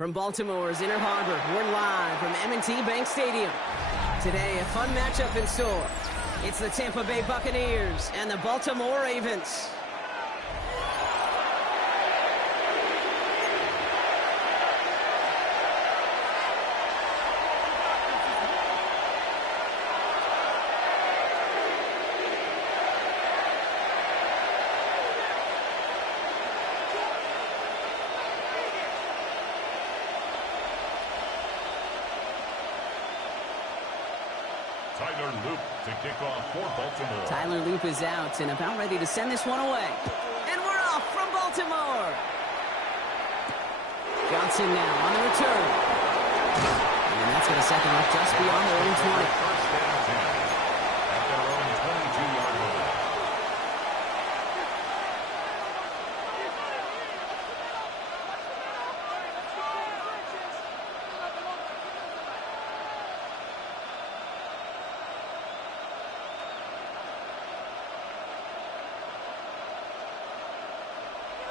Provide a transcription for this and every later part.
From Baltimore's Inner Harbor, we're live from M&T Bank Stadium. Today, a fun matchup in store. It's the Tampa Bay Buccaneers and the Baltimore Ravens. Tyler Loop to kick off for Baltimore. Tyler Loop is out and about ready to send this one away. And we're off from Baltimore. Johnson now on the return. And that's going to set them up just beyond their own 20. First down 10 at their own 22-yard line.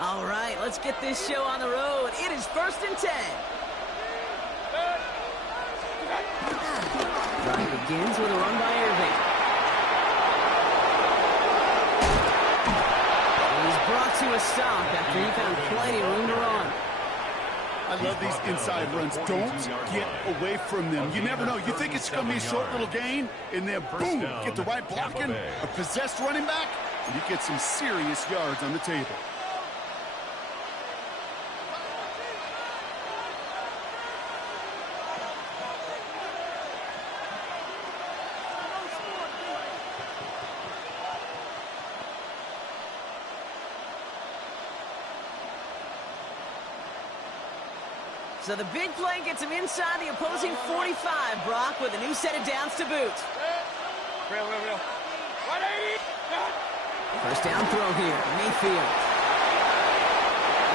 All right, let's get this show on the road. It is 1st and 10. Drive begins with a run by Irving. And he's brought to a stop after he found plenty of room to run. I love these inside runs. Don't get away from them. You never know. You think it's going to be a short little gain, and then boom, get the right blocking, a possessed running back, and you get some serious yards on the table. So the big play gets him inside the opposing 45, Brock, with a new set of downs to boot. First down throw here, Mayfield.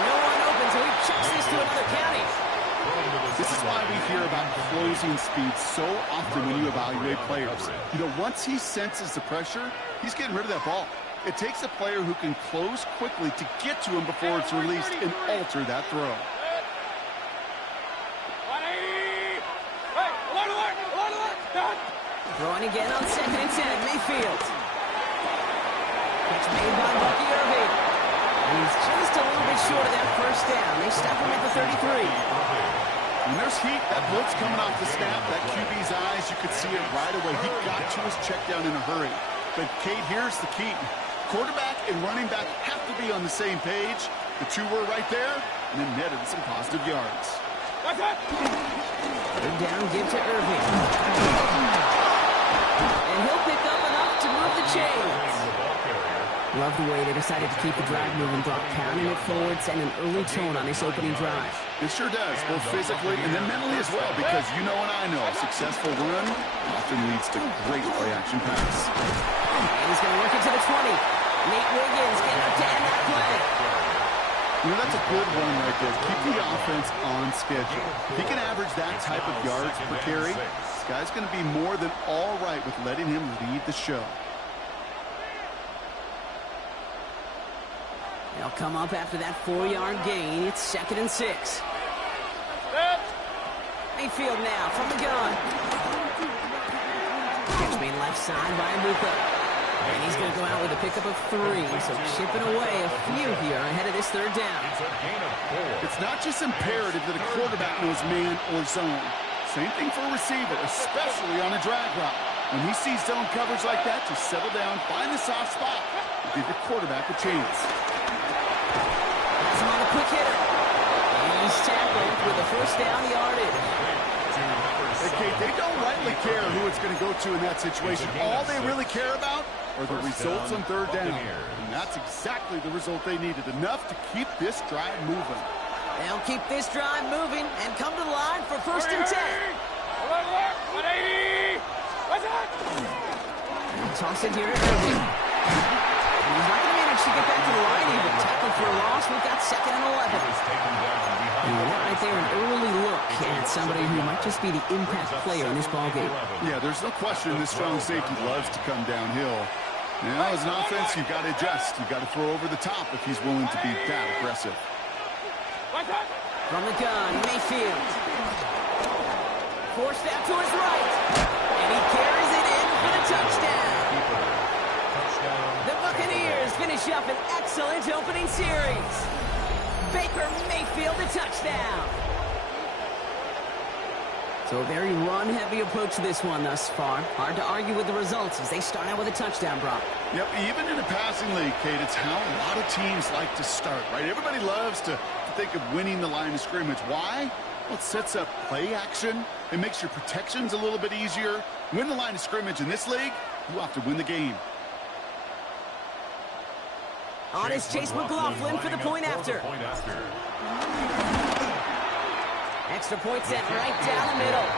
No one open, so he chucks this to another county. This is why we hear about closing speed so often when you evaluate players. You know, once he senses the pressure, he's getting rid of that ball. It takes a player who can close quickly to get to him before it's released and alter that throw. Throwing again on 2nd and 10, Mayfield. Catch made by Bucky Irving. And he's just a little bit short of that first down. They stop him at the 33. When there's heat, that blitz coming off the snap, that QB's eyes, you could see it right away. He got to his check down in a hurry. But, Kate, here's the key. Quarterback and running back have to be on the same page. The two were right there, and then netted some positive yards. Third down, give to Irving. And he'll pick up enough to move the chains. Love the way they decided to keep the drive moving, Brock, pounding it forward, send an early tone on this opening drive. It sure does, both physically and then mentally as well, because you know and I know a successful run often leads to great play-action pass. And he's going to work it to the 20. Nate Wiggins getting up to end that play. You know, that's a good one right there. Keep the offense on schedule. If he can average that type of yards per carry, this guy's going to be more than all right with letting him lead the show. They'll come up after that 4-yard gain. It's 2nd and 6. Mayfield now from the gun. Catch made left side by Abuka. And he's going to go out with a pickup of 3, so chipping away a few here ahead of this third down. It's not just imperative that a quarterback knows man or zone. Same thing for a receiver, especially on a drag route. When he sees zone coverage like that, just settle down, find the soft spot, and give your quarterback a chance. That's him on a quick hitter. And he's tackled with a first down yardage. Okay, they don't rightly care who it's going to go to in that situation. All they really care about are the results on third down. And that's exactly the result they needed. Enough to keep this drive moving. They'll keep this drive moving and come to the line for 1st and 10. And toss it here at Irving. He's not going to manage to get back to the line even. Tackle for a loss. We've got 2nd and 11. And that right there, an early look at somebody who might just be the impact player in this ballgame. Yeah, there's no question this strong safety loves to come downhill. Now, as an offense, you've got to adjust. You've got to throw over the top if he's willing to be that aggressive. From the gun, Mayfield. Forced out to his right. And he carries it in for the touchdown. The Buccaneers finish up an excellent opening series. Baker Mayfield a touchdown. So a very run-heavy approach to this one thus far. Hard to argue with the results as they start out with a touchdown, Brock. Yep, even in a passing league, Kate, it's how a lot of teams like to start, right? Everybody loves to think of winning the line of scrimmage. Why? Well, it sets up play action. It makes your protections a little bit easier. Win the line of scrimmage in this league, you have to win the game. On is Chase McLaughlin for the point after. Extra point set right down the middle.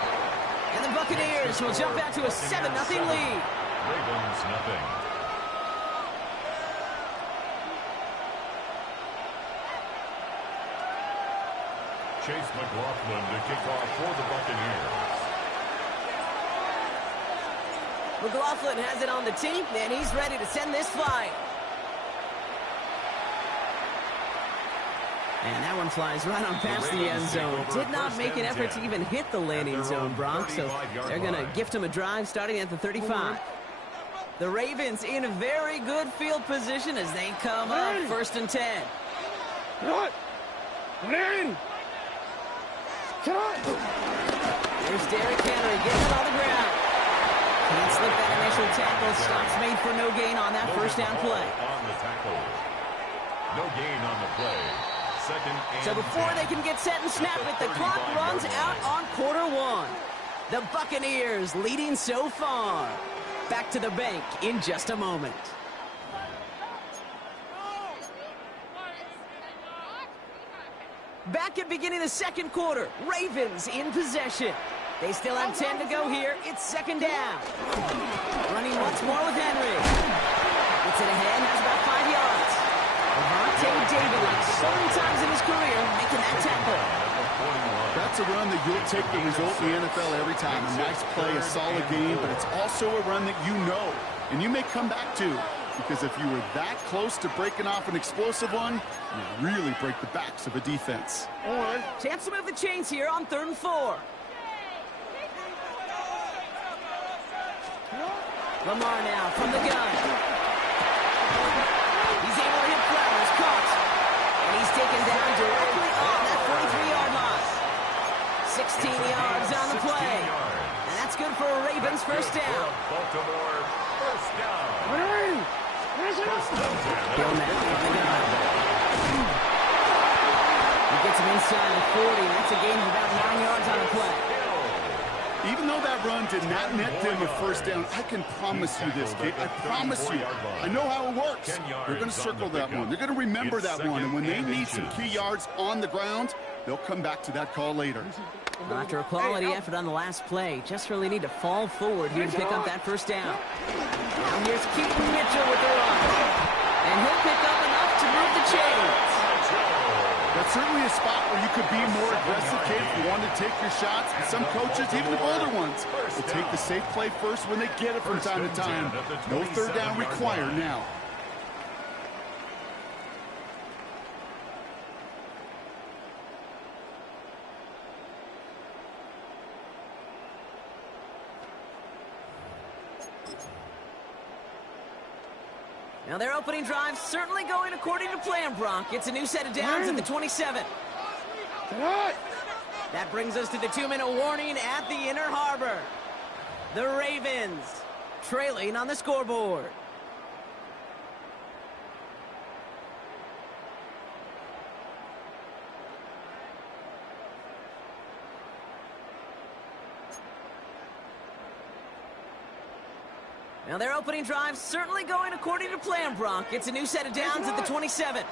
And the Buccaneers will jump out to a 7-0 lead. Ravens nothing. Chase McLaughlin to kick off for the Buccaneers. McLaughlin has it on the tee, and he's ready to send this flying. And that one flies right on past the end zone. Did not make an effort to even hit the landing zone, Brock, so they're going to gift him a drive starting at the 35. The Ravens in a very good field position as they come up 1st and 10. What? Larry! There's Derrick Henry getting it on the ground. Can't slip that initial tackle. Stops made for no gain on that first down play. On the tackle. No gain on the play. So before they can get set and snap it, the clock runs out on quarter one. The Buccaneers leading so far. Back to the bank in just a moment. Back at beginning the second quarter, Ravens in possession. They still have 10 to go here. It's 2nd down. Running once more with Henry. Gets it ahead, has about 5 yards. David, like so many times in his career, making that tackle. That's a run that you'll take the result in the NFL every time. A nice play, a solid game, but it's also a run that you know, and you may come back to, because if you were that close to breaking off an explosive one, you really break the backs of a defense. Chance to move the chains here on 3rd and 4. Lamar now from the gun. He's able to hit Flowers, caught. And he's taken down directly on that 43-yard line. 16 yards on the play. And that's good for a Ravens first down. Baltimore first down. Bill now from the gun. He gets him inside the 40. That's a gain of about 9 yards on the play. Even though that run did not net them a first down, I can promise you this, Kate. I promise you. I know how it works. They're going to circle that one. They're going to remember that one. And when they need some key yards on the ground, they'll come back to that call later. After a quality effort on the last play, just really need to fall forward here to pick up that first down. Now here's Keaton Mitchell with the run. And he'll pick up enough to move the chains. That's certainly a spot where you could be more aggressive, Kate, if you want to take your shots. And some coaches, even the older ones, will take the safe play first when they get it from time to time. No 3rd down required now. Now their opening drive certainly going according to plan, Brock. It's a new set of downs at the 27. That brings us to the 2-minute warning at the Inner Harbor. The Ravens trailing on the scoreboard. Now their opening drive certainly going according to plan, Brock. It's a new set of downs at the 27.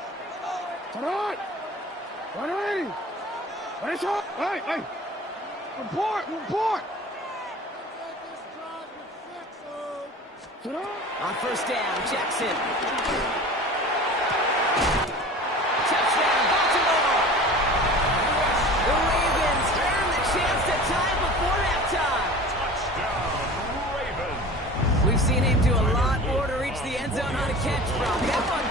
On first down, Jackson. Touchdown, Baltimore. The Ravens earn the chance to tie before halftime. Touchdown, Ravens. We've seen him do a lot more to reach the end zone on a catch, Brock. That one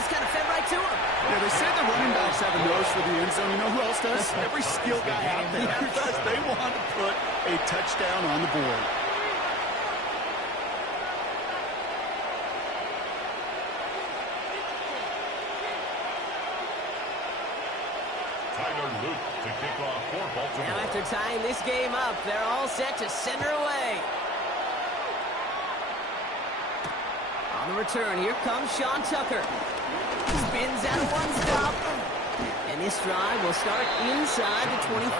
was kind of fed right to him. Yeah, they say the running backs have a nose for the end zone. You asked us, every skill guy out there, they want to put a touchdown on the board. To kick off for Baltimore. Now after tying this game up, they're all set to send her away. On the return, here comes Sean Tucker. Spins out of one stop. And this drive will start inside the 25.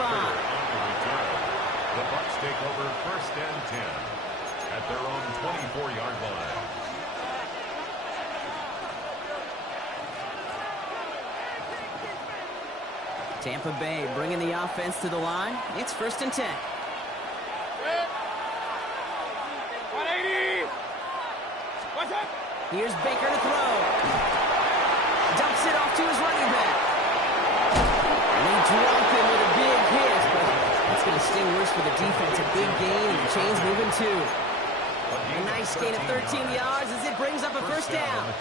The Bucs take over 1st and 10 at their own 24-yard line. Tampa Bay bringing the offense to the line. It's 1st and 10. 180. What's up? Here's Baker to throw. Dumps it off to his running back. And they drop him with a big hit, but that's going to sting worse for the defense. A big gain, and the chain's moving too. A nice gain of 13 yards as it brings up a 1st down.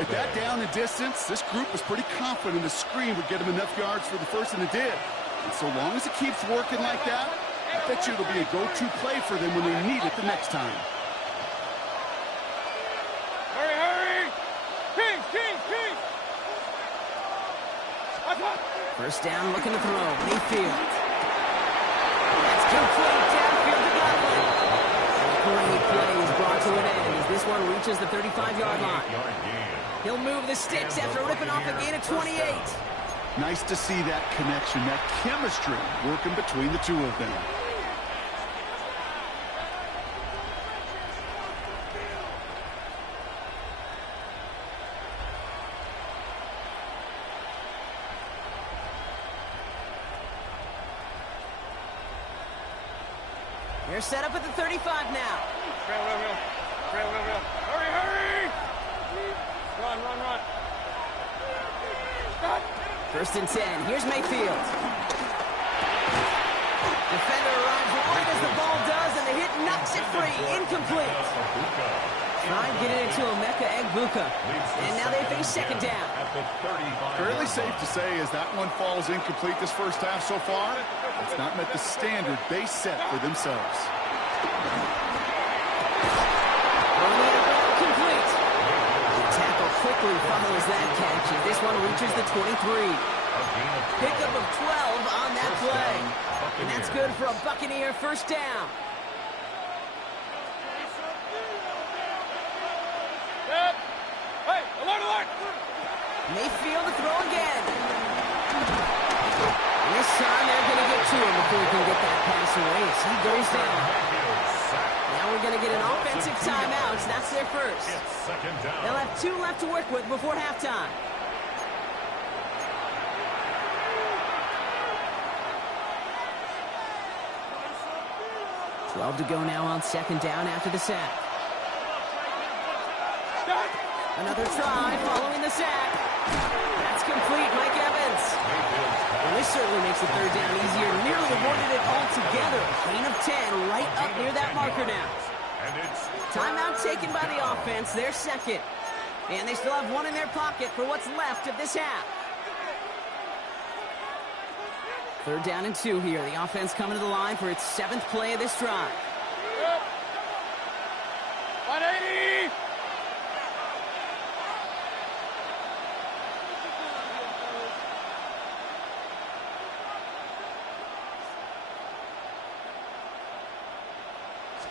At that down and distance, this group was pretty confident the screen would get them enough yards for the 1st, and it did. And so long as it keeps working like that, I bet you it'll be a go-to play for them when they need it the next time. Hurry, hurry! Kings, Kings, Kings! What's up? 1st down, looking to throw. Mayfield. That's complete downfield to Godwin. Great play is brought to an end as this one reaches the 35-yard line. He'll move the sticks after ripping off a gain of 28. Nice to see that connection, that chemistry working between the two of them. They're set up at the 35 now. Trail, real. Hurry, hurry! Run, run, run. Stop! 1st and 10. Here's Mayfield. Defender arrives right as the ball does, and the hit knocks it free. Incomplete. Trying to get it into Emeka Egbuka. And now they face 2nd down. Fairly safe to say as that one falls incomplete this 1st half so far, it's not met the standard they set for themselves. Complete. The tackle quickly follows that catch as this one reaches the 23. Pickup of 12 on that play. And that's good for a Buccaneer 1st down. Hey, alert, alert! Mayfield to throw again. And this time they're going to get to him before he can get that pass away as he goes down. Now we're going to get an offensive timeout. That's their 1st. They'll have 2 left to work with before halftime. $12 to go now on 2nd down after the sack. Another try following the sack. That's complete, Mike Evans. Well, this certainly makes the 3rd down easier. Nearly avoided it altogether. Gain of 10 right up near that marker now. Timeout taken by the offense, their 2nd. And they still have 1 in their pocket for what's left of this half. 3rd down and 2 here. The offense coming to the line for its 7th play of this drive. 180!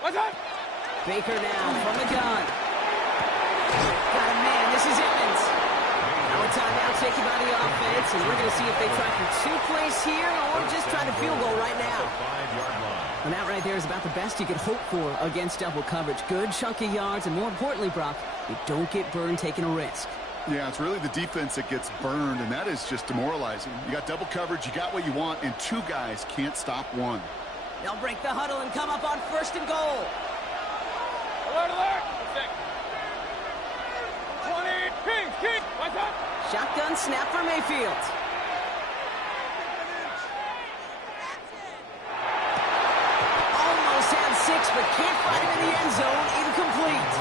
What's up? Baker now from the gun. Got a man. This is Evans. Now a timeout taken by the offense, and we're going to see if they try for 2 plays here or just try to field goal right now. And that right there is about the best you could hope for against double coverage. Good chunky yards, and more importantly, Brock, you don't get burned taking a risk. Yeah, it's really the defense that gets burned, and that is just demoralizing. You got double coverage, you got what you want, and 2 guys can't stop 1. They'll break the huddle and come up on 1st and goal. Alert, alert! 20, King, what's up? Shotgun snap for Mayfield. Almost had 6, but can't find him in the end zone. Incomplete.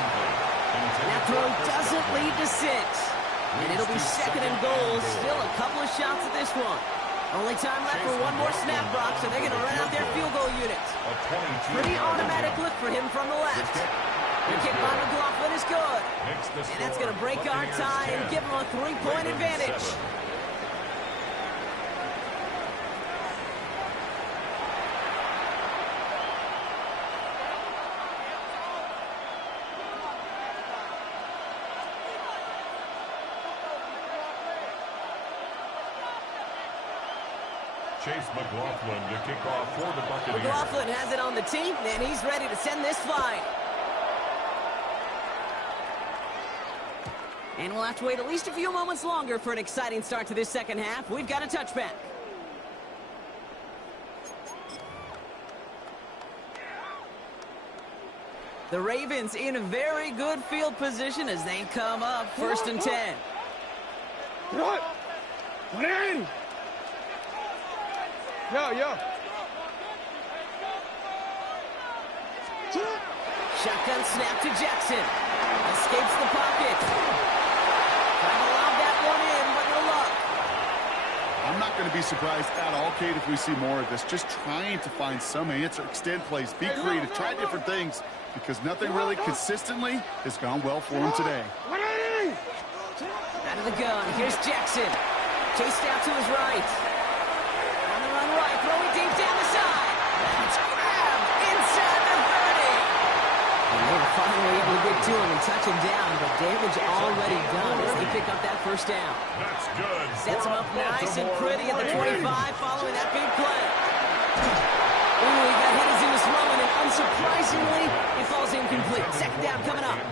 That throw doesn't lead to 6. And it'll be 2nd and goal. Still a couple of shots at this one. Only time left for one more snap, Brock, so they're going to run out their field goal unit. Pretty automatic look for him from the left. The kick by McLaughlin is good. And that's going to break our tie and give them a 3-point advantage. Chase McLaughlin to kick off for the Buccaneers. McLaughlin has it on the team, and he's ready to send this flying. And we'll have to wait at least a few moments longer for an exciting start to this second half. We've got a touchback. The Ravens in a very good field position as they come up 1st and 10. What? What in? Yo. Shotgun snap to Jackson. Escapes the pocket. Trying to lob that one in, but no luck. I'm not going to be surprised at all, Kate, if we see more of this. Just trying to find some answer, extend plays, be creative, try different things, because nothing really consistently has gone well for him today. Out of the gun, here's Jackson. Chased out to his right. On the run right, throwing deep down the side. That's grabbed inside the 30. And they were finally able to get to him and touch him down, but damage already done as they pick up that first down. That's good. Sets him up nice and pretty at the 25 following that big play. Ooh, he got hit as he was running, and unsurprisingly, it falls incomplete. Second down coming up.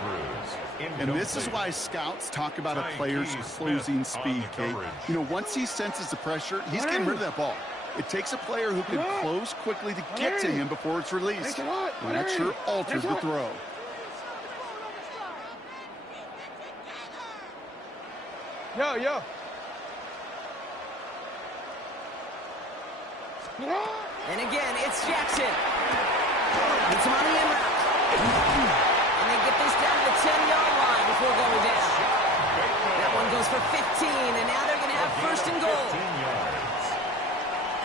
And this is why scouts talk about a player's closing speed, Kate. You know, once he senses the pressure, he's getting rid of that ball. It takes a player who can close quickly to get to him before it's released. And that sure alters the throw. Yo. And again, it's Jackson. It's him on the in route. And they get this down to the 10-yard line before going down. That one goes for 15, and now they're going to have 1st and goal. 15 yards.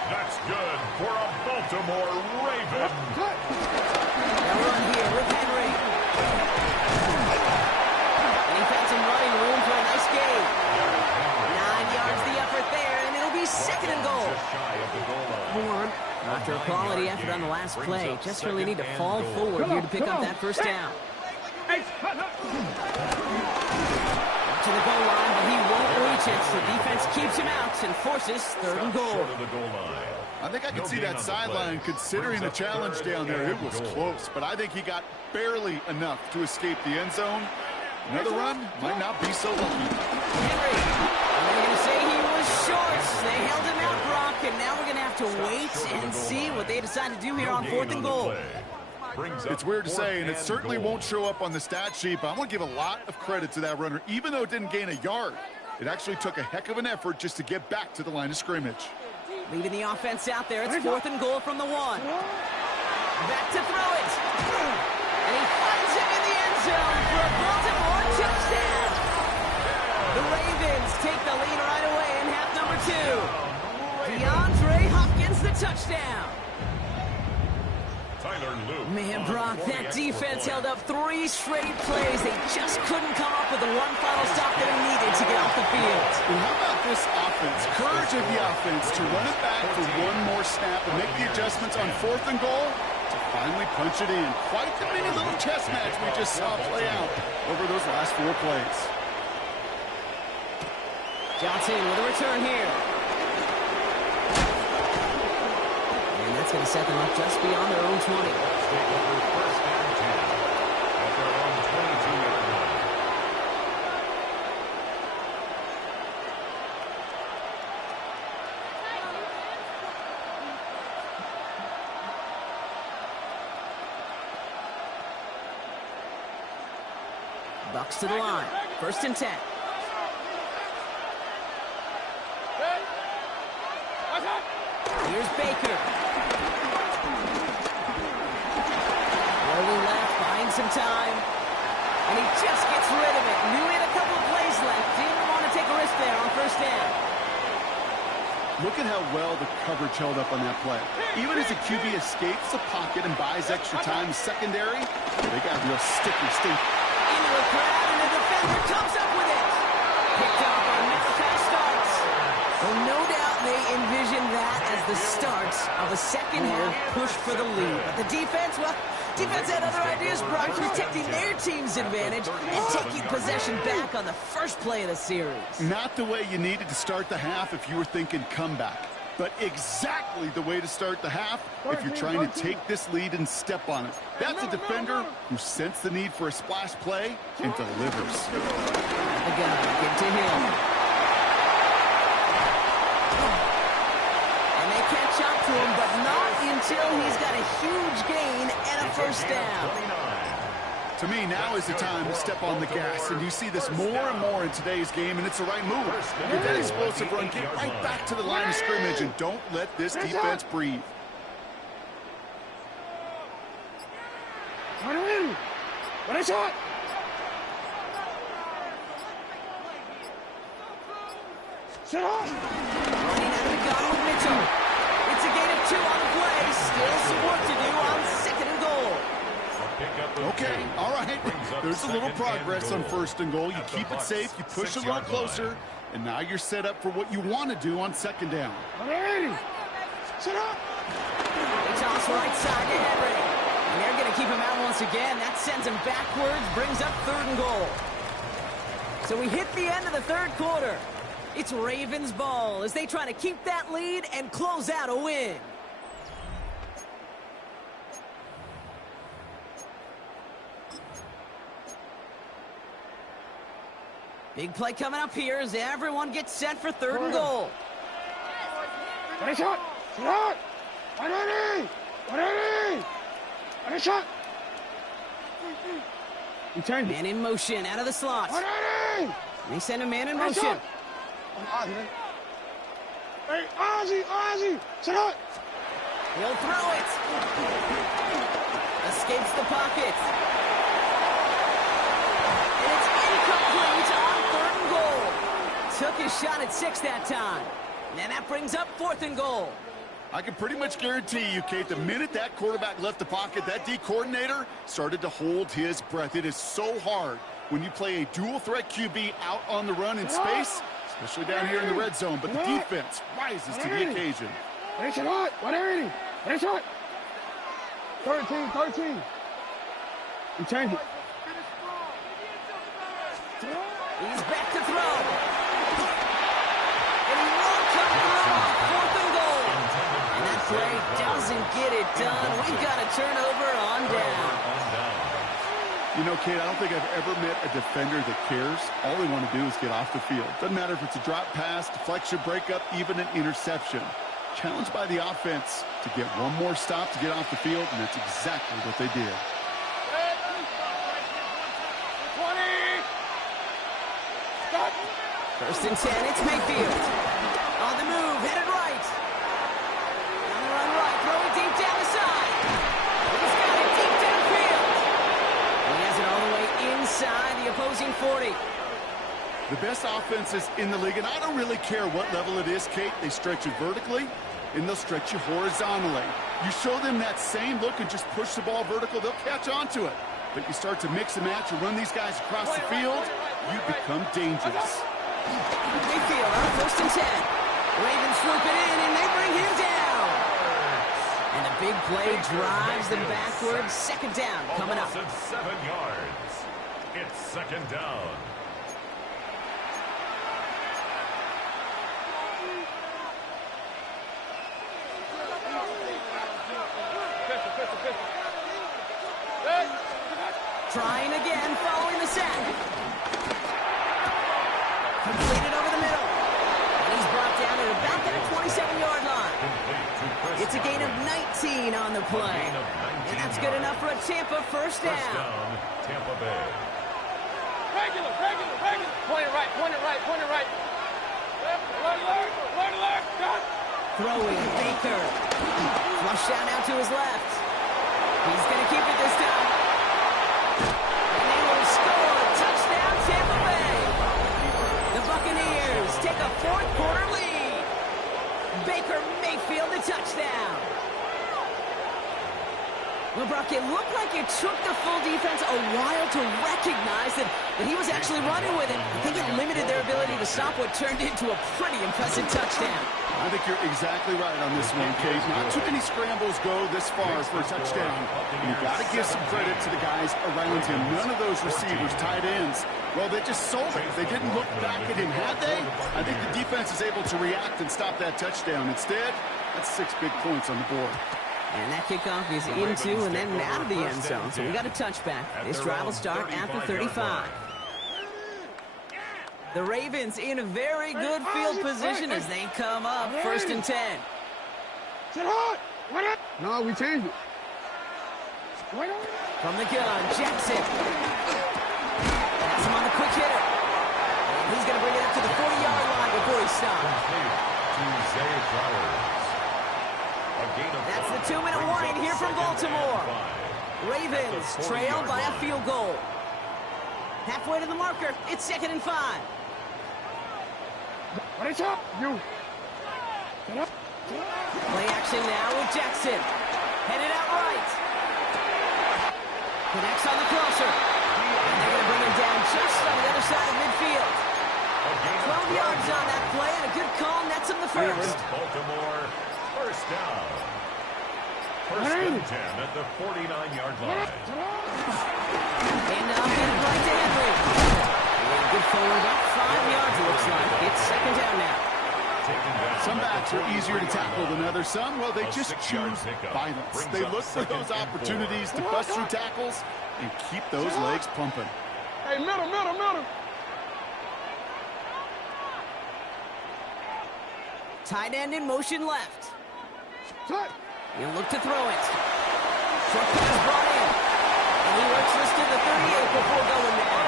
That's good for a Baltimore Raven. Now run here with Henry. And he found some running room for a nice gain. 9 yards the effort there, and it'll be 2nd and goal. Horn, after a quality effort on the last play, just really need to fall forward here to pick up that first down. Up to the goal line, but he won't reach it, so defense keeps him out and forces 3rd and goal. I think I can see that sideline considering the challenge down there. It was close, but I think he got barely enough to escape the end zone. Another run might not be so lucky. Henry, they're going to say he was short. They held him out, Brock, and now we're going to have to wait and see what they decide to do here on 4th and goal. It's weird to say, and it certainly won't show up on the stat sheet, but I'm going to give a lot of credit to that runner. Even though it didn't gain a yard, it actually took a heck of an effort just to get back to the line of scrimmage. Leaving the offense out there, it's 4th and goal from the 1. Back to throw it. And he finds him in the end zone for a Baltimore touchdown. The Ravens take the lead right away in half number 2. DeAndre Hopkins, the touchdown. Man, Brock, that defense held up 3 straight plays. They just couldn't come up with the one final stop they needed to get off the field. And how about this offense? Courage of the offense to run it back for one more snap and make the adjustments on 4th and goal to finally punch it in. Quite the mini little chess match we just saw play out over those last 4 plays. Johnson with a return here. And that's going to set them up just beyond their own 20. Bucks to the line. 1st and 10. Here's Baker. Rolling left, buying some time. And he just gets rid of it. Knew he had a couple of plays left. Didn't want to take a risk there on 1st down. Look at how well the coverage held up on that play. Even as the QB escapes the pocket and buys extra time secondary, they got real sticky state. Into the crowd, and the defender comes up with it. Picked up on pass starts. Well, no doubt they envisioned that as the start of a second-half push for the lead. But the defense, well, defense had other ideas, Brock, protecting their team's advantage and taking possession back on the first play of the series. Not the way you needed to start the half if you were thinking comeback, but exactly the way to start the half if you're trying to take this lead and step on it. That's a defender who sensed the need for a splash play and delivers. The guy, get to him. And they catch up to him, but not until he's got a huge gain and a first down. To me, now is the time to step on the gas, and you see this more and more in today's game, and it's the right move. Get that explosive run, get right back to the line of scrimmage, and don't let this defense breathe. What I shot? Shut up! Running out of the gun with Mitchell. It's a gain of 2 on the play. Still some work to do on 2nd and goal. Okay, all right. There's a little progress on 1st and goal. You keep it safe, you push a little closer, and now you're set up for what you want to do on 2nd down. Shut up! They toss right side to Henry. And they're going to keep him out once again. That sends him backwards, brings up 3rd and goal. So we hit the end of the 3rd quarter. It's Ravens ball as they try to keep that lead and close out a win. Big play coming up here as everyone gets set for 3rd and goal. What a shot! Shot! What a shot! He turned Man in motion out of the slot. it. They send a man in motion. Hey, Ozzy! Shut up! He'll throw it. Escapes the pocket. And it's incomplete on 3rd and goal. Took his shot at 6 that time. And that brings up 4th and goal. I can pretty much guarantee you, Kate, the minute that quarterback left the pocket, that D coordinator started to hold his breath. It is so hard when you play a dual-threat QB out on the run in space, especially down here in the red zone, but the defense rises to the occasion. What a shot! What a shot! 13. He turned it. He's back to throw. And he won't come through on 4th and goal. And that play doesn't get it done. We've got a turnover on down. You know, Kate, I don't think I've ever met a defender that cares. All they want to do is get off the field. Doesn't matter if it's a drop pass, deflection, breakup, even an interception. Challenged by the offense to get one more stop to get off the field, and that's exactly what they did. 1st and 10, it's Mayfield. On the move, headed right. On the run right, throwing deep down the side. He's got it deep downfield. He has it all the way inside the opposing 40. The best offenses in the league, and I don't really care what level it is, Kate. They stretch you vertically, and they'll stretch you horizontally. You show them that same look and just push the ball vertical, they'll catch on to it. But you start to mix and match and run these guys across the field, you become dangerous. Mayfield on 1st and 10. Ravens swoop it in, and they bring him down. And the big play drives them backwards. 2nd down coming up. 7 yards. It's 2nd down. Trying again following the sack. Completed over the middle. And he's brought down at about that 27-yard line. It's a gain of 19 on the play. And that's good enough for a Tampa first down. Tampa Bay. Regular. Point it right. Left. Got. Throwing Baker. Flush out now to his left. He's going to keep it this time. And they will score. Touchdown, Tampa Bay. The Buccaneers take a 4th quarter lead. Baker Mayfield, the touchdown. Well, Brock, it looked like it took the full defense a while to recognize that he was actually running with it. I think it limited their ability to stop what turned into a pretty impressive touchdown. I think you're exactly right on this one, Kate. Not too many scrambles go this far for a touchdown. And you've got to give some credit to the guys around him. None of those receivers, tight ends, well, they just sold it. They didn't look back at him, had they? I think the defense is able to react and stop that touchdown. Instead, that's 6 big points on the board. And that kickoff is into and then out of the end zone. So we got a touchback. This drive will start at the 35. The Ravens in a very good field position as they come up 1st and 10. No, we changed it. From the gun, Jackson. Pass him on the quick hitter. And he's going to bring it up to the 40-yard line before he stops. That's the 2-minute warning here from Baltimore. Ravens trail by a field goal. Halfway to the marker, it's 2nd and 5. What is up? You. Play action now with Jackson. Headed out right. Connects on the crosser. And they're going to bring him down just on the other side of midfield. 12 yards on that play, and a good call nets him the first. Baltimore, first down. 1st and 10 at the 49-yard line. And now get it right to Henry. And good forward, about 5 yards it looks like. It's 2nd down now. Some backs are easier to tackle than others. Some, well, they just choose violence. They look for those opportunities to bust through tackles and keep those legs pumping. Hey, middle. Tight end in motion left. Cut. He'll look to throw it. Short pass brought in. And he works this to the 38 before going down.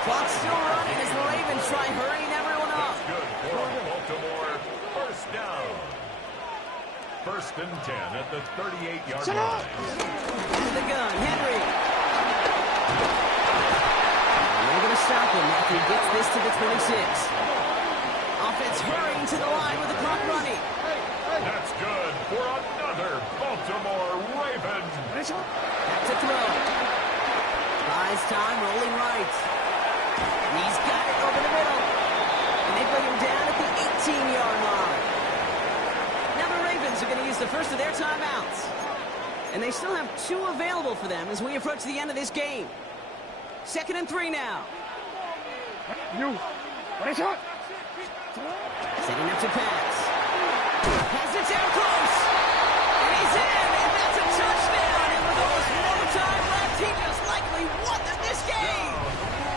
Clock's still running as the Ravens try hurrying everyone up. Good for Baltimore, first down. 1st and 10 at the 38-yard line. To the gun, Henry. And they're going to stop him after he gets this to the 26. Offense hurrying to the line with the clock running. That's good for another Baltimore Raven. Back to throw. Buys time, rolling right. And he's got it over the middle. And they bring him down at the 18-yard line. Now the Ravens are going to use the first of their timeouts. And they still have 2 available for them as we approach the end of this game. 2nd and 3 now. You. What is up? Setting up to pass. Has it down close. And he's in. And that's a touchdown. And with almost no time left, he just likely won this game.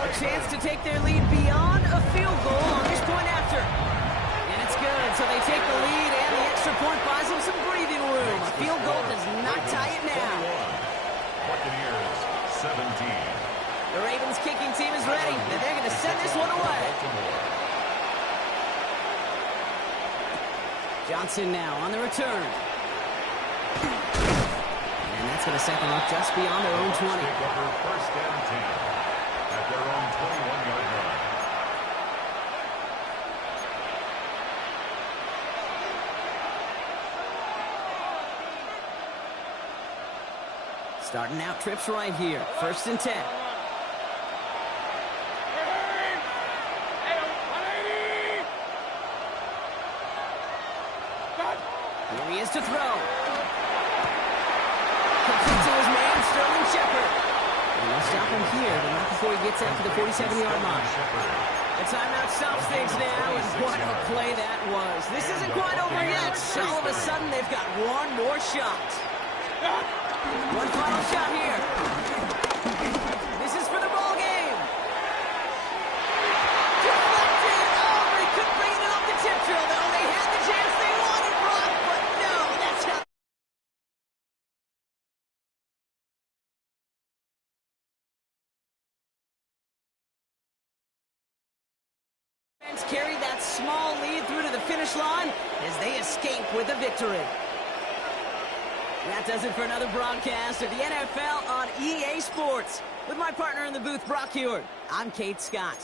A chance to take their lead beyond a field goal on this point after. And it's good. So they take the lead, and the extra point buys them some breathing room. A field goal does not tie it now. Buccaneers, 17. The Ravens kicking team is ready, and they're going to send this one away. Johnson now on the return. And that's going to set them up just beyond their own 20. 1st and 10 at their own 21-yard line. Starting out trips right here. 1st and 10. Here he is to throw. Complete to his man, Sterling Shepard. And they'll stop him here, but not before he gets out to the 47-yard line. The timeout stops things now, and what a play that was. This isn't quite over yet. All of a sudden, they've got one more shot. One final shot here. This is for the ball game. Deflected. Oh, he couldn't bring it off the tip drill, though. They had the chance they wanted, Brock, but no, that's not. Carried that small lead through to the finish line as they escape with a victory. That does it for another broadcast of the NFL on EA Sports. With my partner in the booth, Brock Heward, I'm Kate Scott.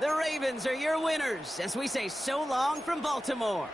The Ravens are your winners as we say so long from Baltimore.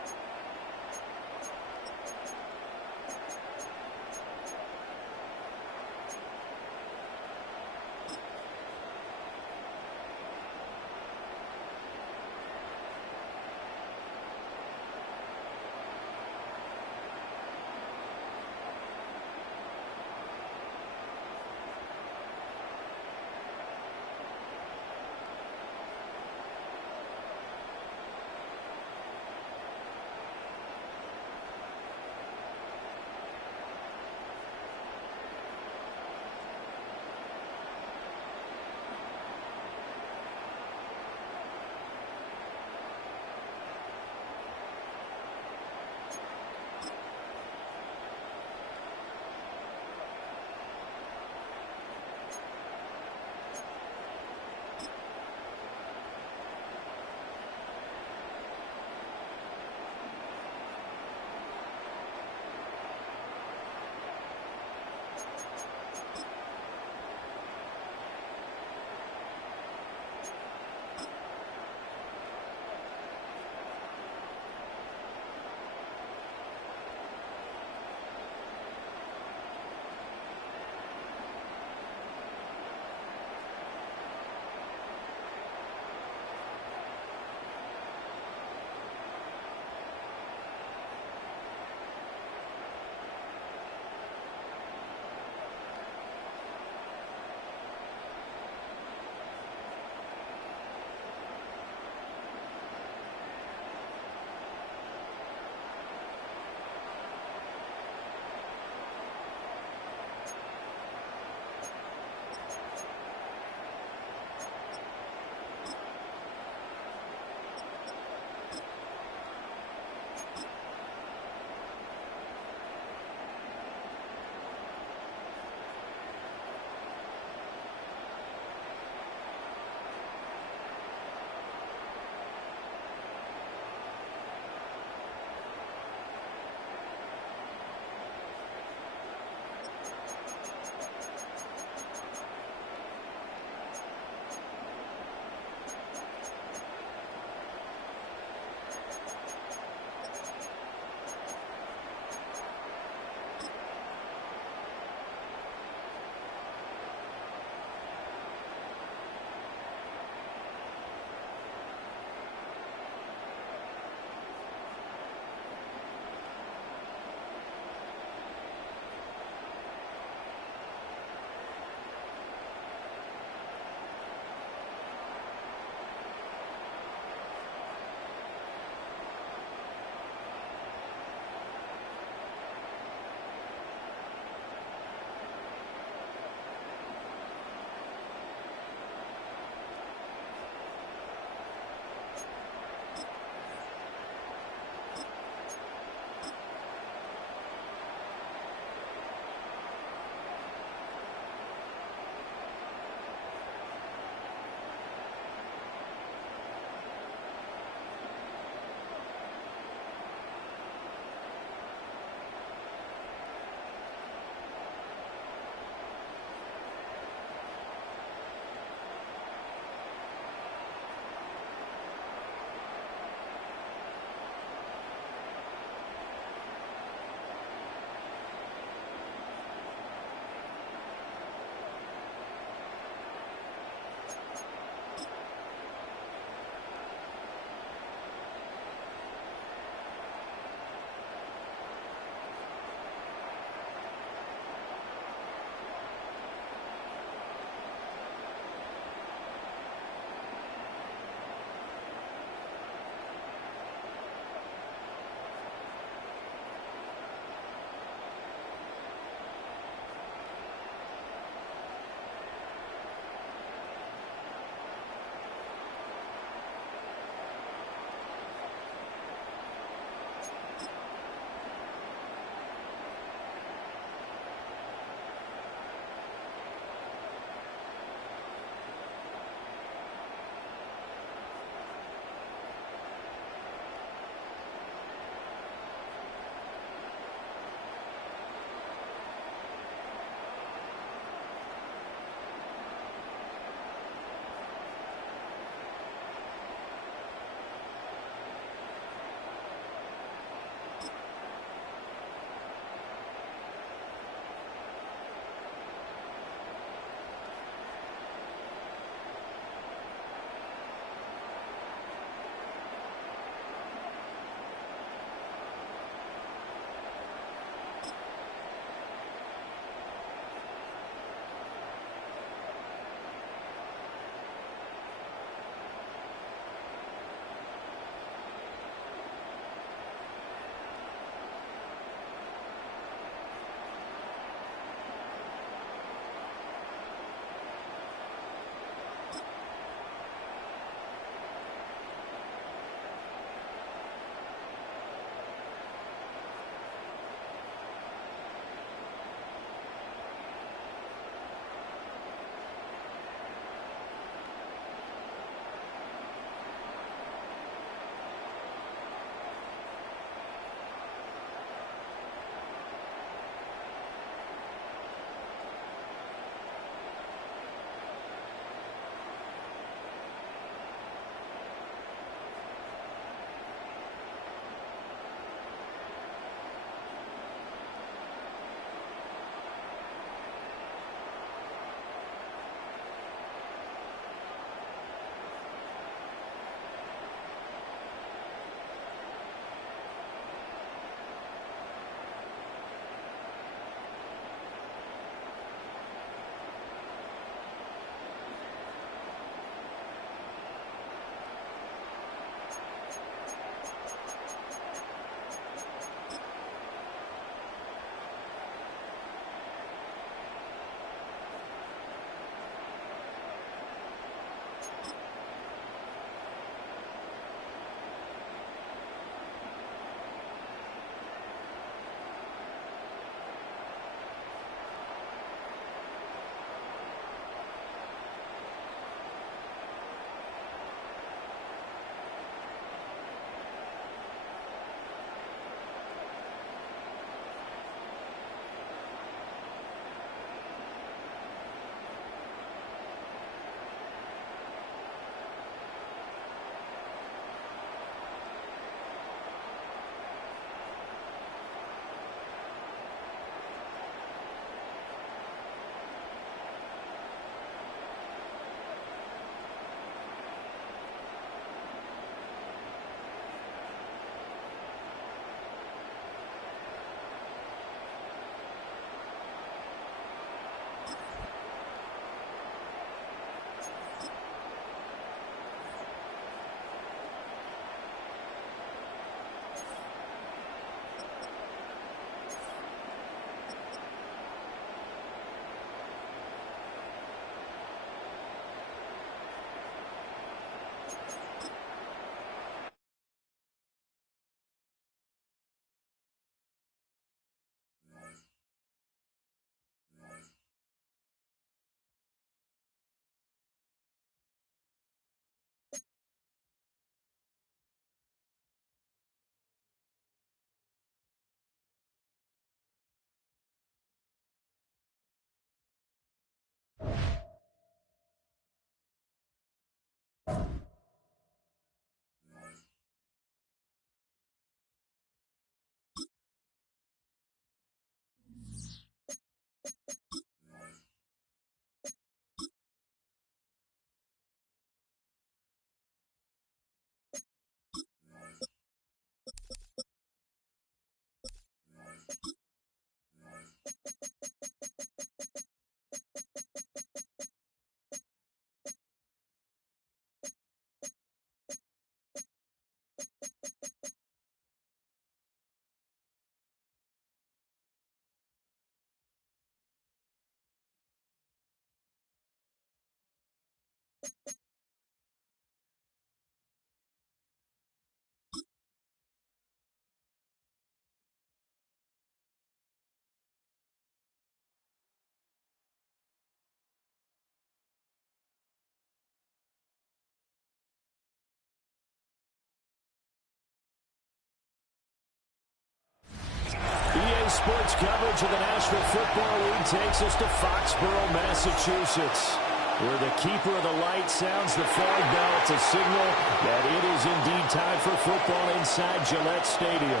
sports coverage of the National Football League takes us to Foxborough, Massachusetts, where the keeper of the light sounds the flag bell to signal that it is indeed time for football inside Gillette Stadium.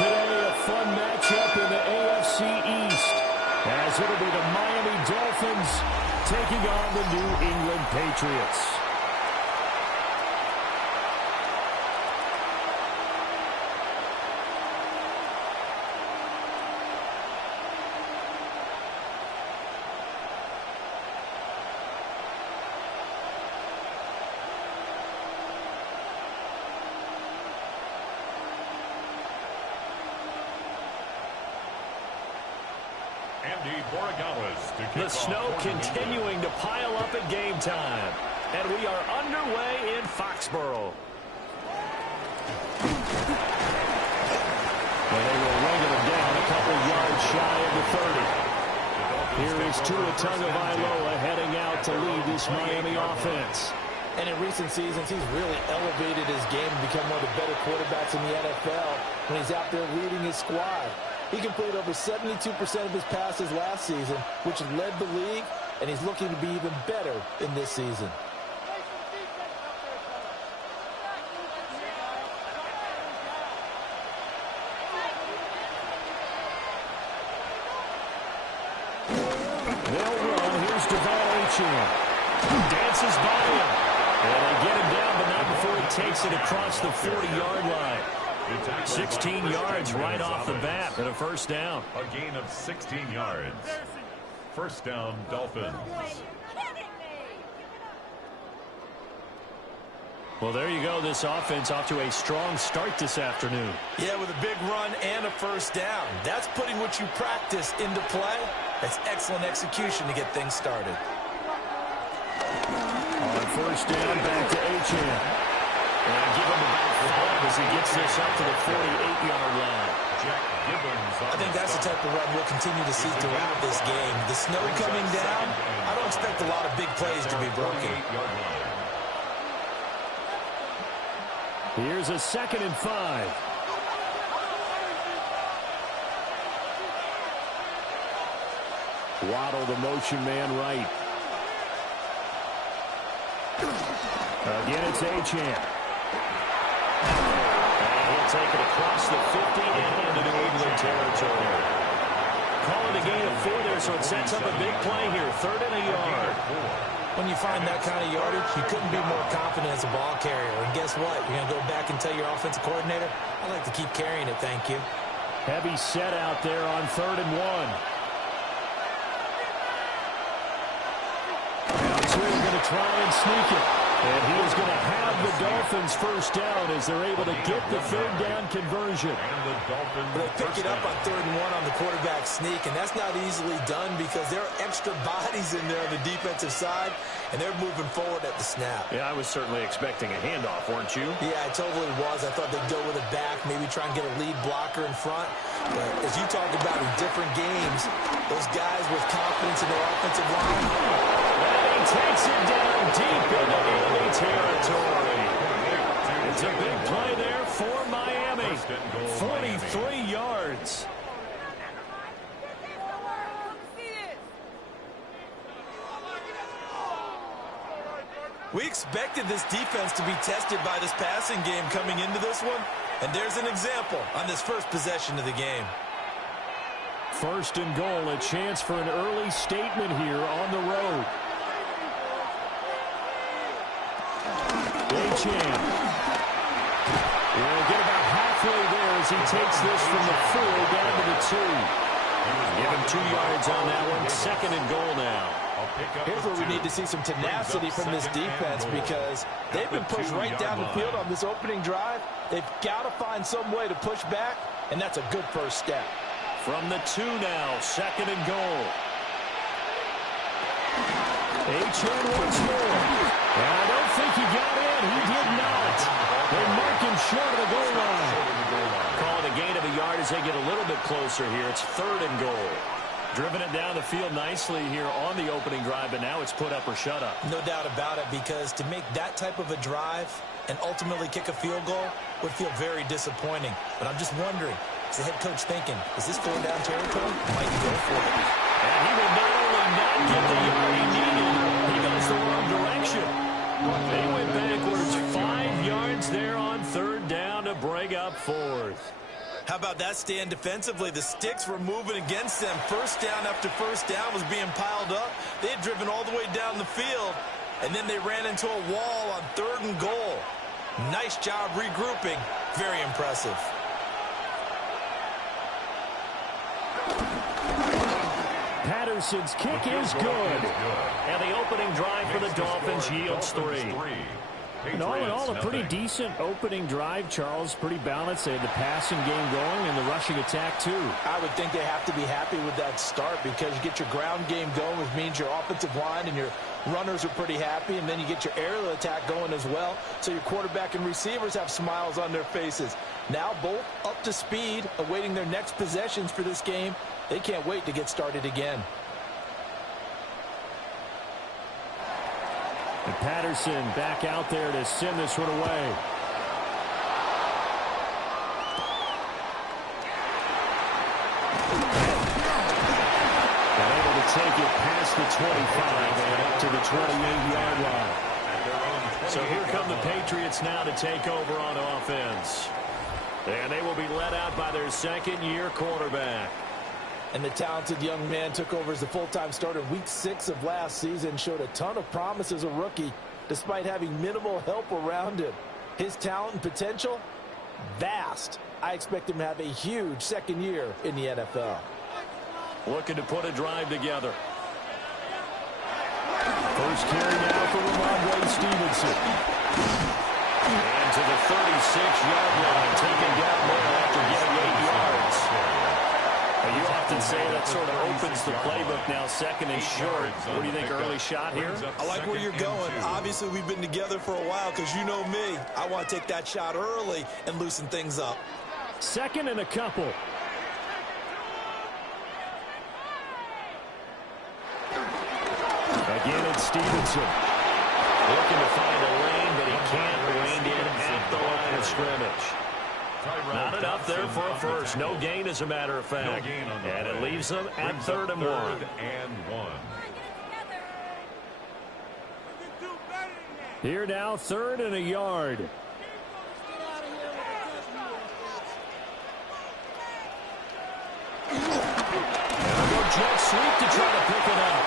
Today, a fun matchup in the AFC East, as it'll be the Miami Dolphins taking on the New England Patriots. The snow continuing to pile up at game time. And we are underway in Foxborough. And they will wrangle him down a couple yards shy of the 30. Here is Tua Tagovailoa heading out to lead this Miami offense. And in recent seasons, he's really elevated his game and become one of the better quarterbacks in the NFL when he's out there leading his squad. He completed over 72% of his passes last season, which led the league, and he's looking to be even better in this season. They'll run. Here's Devon Achane. Dances by him. And they get him down, but not before he takes it across the 40-yard line. 16 yards right off the bat and a first down. A gain of 16 yards. First down, Dolphins. Well, there you go. This offense off to a strong start this afternoon. Yeah, with a big run and a first down. That's putting what you practice into play. That's excellent execution to get things started. On first down, back to Achane. And give him about 5 as he gets this up to the 48-yard line. I think that's the type of run we'll continue to see throughout this game. The snow coming down, I don't expect a lot of big plays to be broken. Here's a 2nd and 5. Waddle, the motion man, right. Again, it's Achane. And he'll take it across the 50 and into New England territory. Calling a gain of 4 there, so it sets up a big play here. 3rd and a yard. When you find that kind of yardage, you couldn't be more confident as a ball carrier. And guess what? You're going to go back and tell your offensive coordinator, I'd like to keep carrying it, thank you. Heavy set out there on 3rd and 1. Now Tua going to try and sneak it. And he is going to have the Dolphins first down as they're able to get the 3rd down conversion. And the Dolphins they pick it up on 3rd and 1 on the quarterback sneak, and that's not easily done because there are extra bodies in there on the defensive side, and they're moving forward at the snap. Yeah, I was certainly expecting a handoff, weren't you? Yeah, I totally was. I thought they'd go with it back, maybe try and get a lead blocker in front. But as you talked about in different games, those guys with confidence in their offensive line, and he takes it down deep into enemy territory. It's a big play there for Miami. 43 yards. We expected this defense to be tested by this passing game coming into this one, and there's an example on this first possession of the game. 1st and goal, a chance for an early statement here on the road. Achane. He'll get about halfway there as he takes this from the 4 down to the 2. Give him 2 yards on that one. 2nd and goal now. Here's where we need to see some tenacity from this defense because they've been pushed right down the field on this opening drive. They've got to find some way to push back, and that's a good first step. From the 2 now, 2nd and goal. Achane once more. And I don't think he got in. He did not. They mark him short of the goal line. Call it a gain of a yard as they get a little bit closer here. It's 3rd and goal. Driven it down the field nicely here on the opening drive, but now it's put up or shut up. No doubt about it, because to make that type of a drive and ultimately kick a field goal would feel very disappointing. But I'm just wondering, Is the head coach thinking, is this 4-down territory? Might go for it. And he will not only not get the yard he needed, he goes the wrong direction. They went backwards 5 yards there on 3rd down to bring up 4th. How about that stand defensively? The sticks were moving against them. First down after first down was being piled up. They had driven all the way down the field, and then they ran into a wall on 3rd and goal. Nice job regrouping. Very impressive. Patterson's kick is good. And the opening drive for the Dolphins yields 3. And all in all, a pretty decent opening drive, Charles. Pretty balanced. They had the passing game going and the rushing attack, too. I would think they have to be happy with that start because you get your ground game going, which means your offensive line and your runners are pretty happy, and then you get your aerial attack going as well, so your quarterback and receivers have smiles on their faces. Now both up to speed, awaiting their next possessions for this game. They can't wait to get started again. And Patterson back out there to send this one away. And able to take it past the 25 and up to the 28-yard line. So here come the Patriots now to take over on offense. And they will be led out by their second-year quarterback. And the talented young man took over as the full-time starter in Week 6 of last season, showed a ton of promise as a rookie, despite having minimal help around him. His talent and potential, vast. I expect him to have a huge second year in the NFL. Looking to put a drive together. First carry now for Ramondre Stevenson. And to the 36-yard line, taken down there after getting 8 yards. You often say that sort of opens the playbook now, second and short. What do you think, early shot here? I like where you're going. Obviously, we've been together for a while because you know me. I want to take that shot early and loosen things up. Second and a couple. Again, it's Stevenson. Looking to find a lane, but he can't rein in at the line of scrimmage. Not enough there for a first. No gain, as a matter of fact. And it leaves them at 3rd and 1. Here now, 3rd and a yard. Jet sweep to try to pick it up.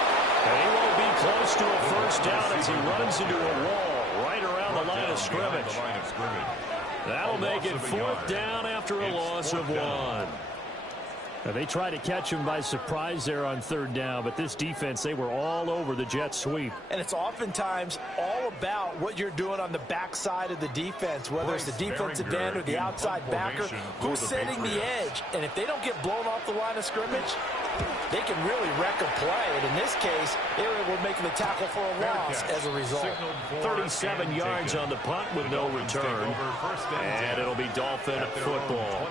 And he won't be close to a first down as he runs into a wall right around the line of scrimmage. That'll make it 4th down after a loss of 1. Now, they tried to catch him by surprise there on 3rd down, but this defense, they were all over the jet sweep. And it's oftentimes all about what you're doing on the backside of the defense, whether it's the defensive end or the outside backer, who's setting the edge. And if they don't get blown off the line of scrimmage, they can really wreck a play. And in this case, they were able to make the tackle for a loss as a result. 37 yards on the punt with no return. And it'll be Dolphin football.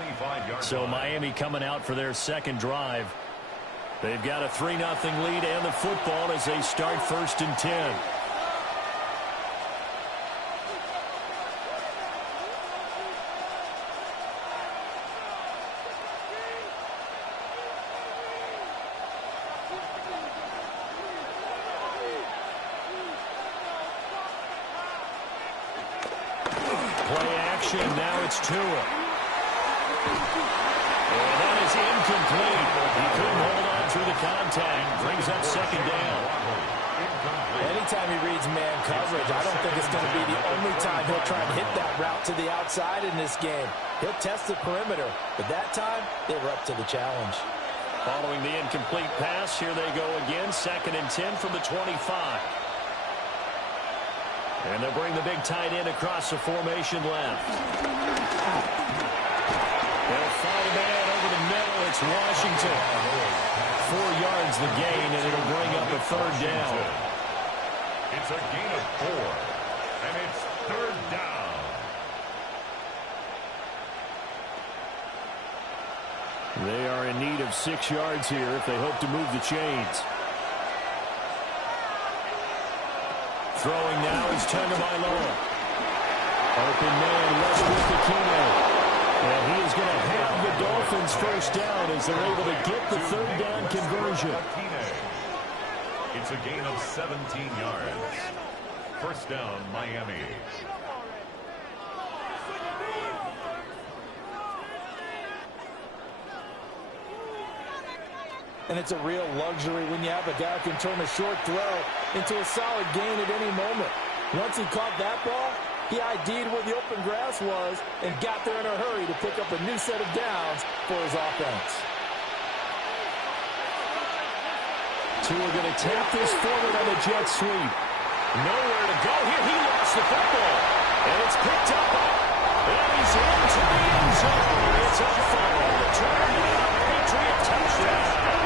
So Miami coming out for their second drive. They've got a 3-0 lead and the football as they start 1st and 10. Play action, now it's Tua. And that is incomplete. He couldn't hold on through the contact. Brings up 2nd down. Anytime he reads man coverage, I don't think it's going to be the only time he'll try and hit that route to the outside in this game. He'll test the perimeter, but that time, they were up to the challenge. Following the incomplete pass, here they go again. 2nd and 10 from the 25. And they'll bring the big tight end across the formation left. They'll find a man over the middle. It's Washington. 4 yards the gain, and it'll bring up a 3rd down. It's a gain of 4, and it's 3rd down. They are in need of 6 yards here if they hope to move the chains. Throwing now is Tagovailoa. Open man, Westbrook Akino. And he is going to have the Dolphins first down as they're able to get the third down conversion. It's a gain of 17 yards. First down, Miami. And it's a real luxury when you have a guy who can turn a short throw into a solid gain at any moment. Once he caught that ball, he ID'd where the open grass was and got there in a hurry to pick up a new set of downs for his offense. Tua going to tap this forward on the jet sweep. Nowhere to go here. He lost the football. And it's picked up. And he's into the end zone. It's a fumble return and a Patriot touchdown.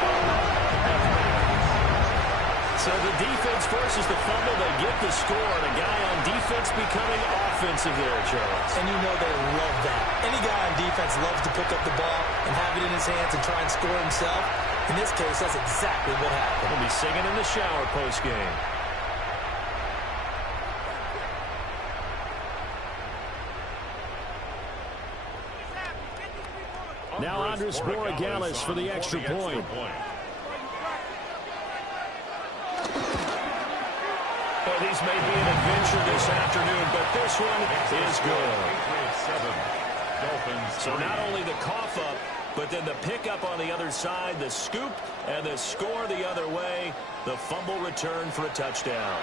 So the defense forces the fumble. They get the score. And a guy on defense becoming offensive there, Charles. And you know they love that. Any guy on defense loves to pick up the ball and have it in his hands and try and score himself. In this case, that's exactly what happened. He'll be singing in the shower post-game. Now Andres Borregales for the extra point. Well, these may be an adventure this afternoon, but this one is good. So not only the cough up, but then the pickup on the other side, the scoop, and the score the other way, the fumble return for a touchdown.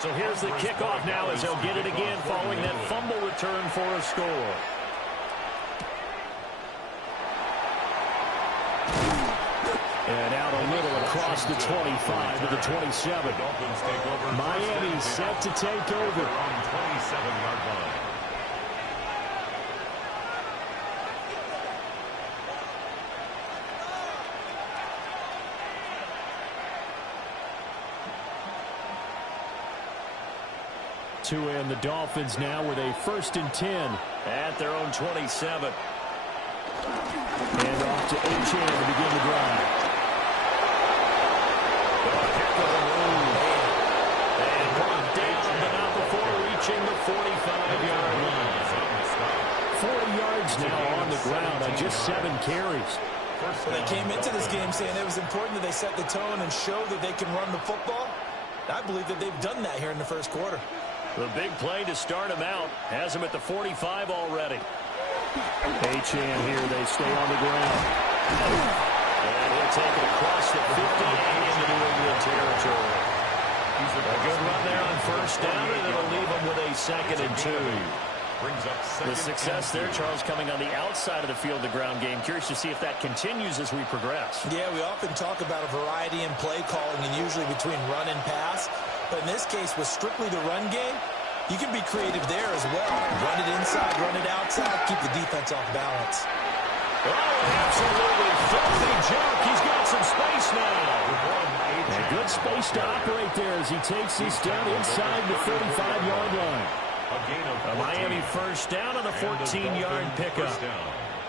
So here's the kickoff now as they'll get it again following that fumble return for a score. And out a little across the 25 to the 27. Miami set to take over. On 27-yard line. Tua and the Dolphins now with a 1st and 10 at their own 27. And off to Achane to begin the drive. And brought down, but not before reaching the 45-yard line. 40 yards now on the ground on just 7 carries. Well, they came into this game saying it was important that they set the tone and show that they can run the football. I believe that they've done that here in the first quarter. The big play to start him out has him at the 45 already. Achane here, they stay on the ground. And he'll take it across the 50 into New England territory. A good run there on first down, and it'll leave him with a 2nd and 2. The success there, Charles, coming on the outside of the field, the ground game. Curious to see if that continues as we progress. Yeah, we often talk about a variety in play calling and usually between run and pass. But in this case, with strictly the run game, you can be creative there as well. Run it inside, run it outside, keep the defense off balance. Oh, absolutely filthy jump. He's got some space now. And good space to operate there as he takes this down inside the 35-yard line. A Miami first down on the 14-yard pickup.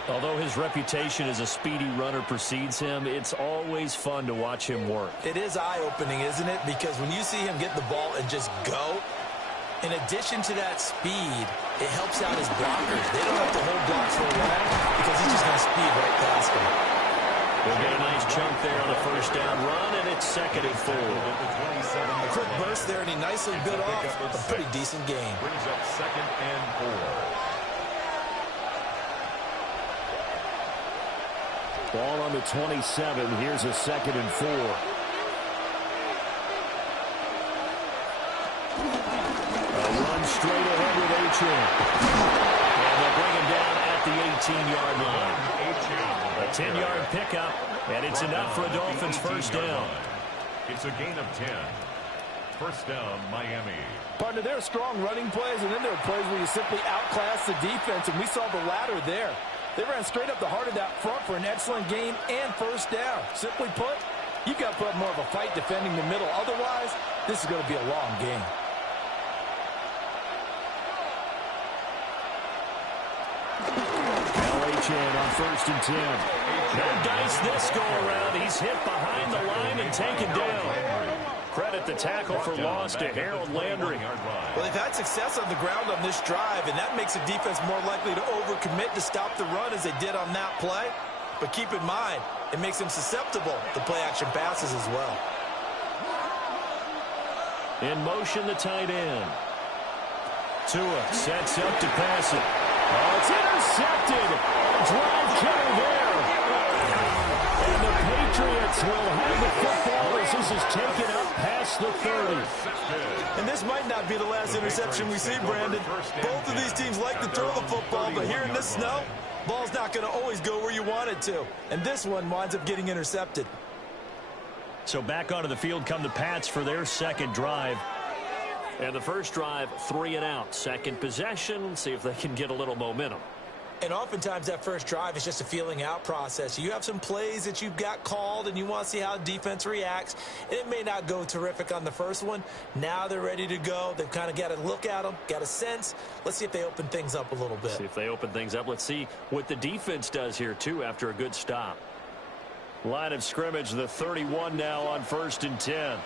Although his reputation as a speedy runner precedes him, it's always fun to watch him work. It is eye-opening, isn't it? Because when you see him get the ball and just go, in addition to that speed, it helps out his blockers. They don't have to hold blocks for a while because he's just going to speed right past them. We'll get a nice chunk there on the first down run, and it's 2nd and 4. A quick burst there, and he nicely bit off a pretty decent gain. Brings up 2nd and 4. Ball on the 27. Here's a 2nd and 4. A run straight ahead with Achane. And they'll bring him down at the 18-yard line. A 10-yard pickup, and it's enough for a Dolphins first down. It's a gain of 10. First down, Miami. Partner, there are strong running plays, and then there are plays where you simply outclass the defense, and we saw the latter there. They ran straight up the heart of that front for an excellent gain and first down. Simply put, you've got to put more of a fight defending the middle. Otherwise, this is going to be a long game. formation on 1st and 10. No dice this go around. He's hit behind the line and taken down. Credit the tackle for loss to Harold Landry. Well, they've had success on the ground on this drive, and that makes the defense more likely to overcommit to stop the run as they did on that play. But keep in mind, it makes them susceptible to play-action passes as well. In motion, the tight end. Tua sets up to pass it. Oh, it's intercepted. Drive killer there. And the Patriots will have the football as this is taken up past the 30. And this might not be the last interception we see, Brandon. Both of these teams like to throw the football, but here in this snow, ball's not going to always go where you want it to. And this one winds up getting intercepted. So back onto the field come the Pats for their second drive. And the first drive, 3 and out. Second possession, see if they can get a little momentum. And oftentimes that first drive is just a feeling out process. You have some plays that you've got called and you want to see how defense reacts. It may not go terrific on the first one. Now they're ready to go. They've kind of got to look at them, got a sense. Let's see if they open things up a little bit. See if they open things up. Let's see what the defense does here, too, after a good stop. Line of scrimmage, the 31 now on 1st and 10.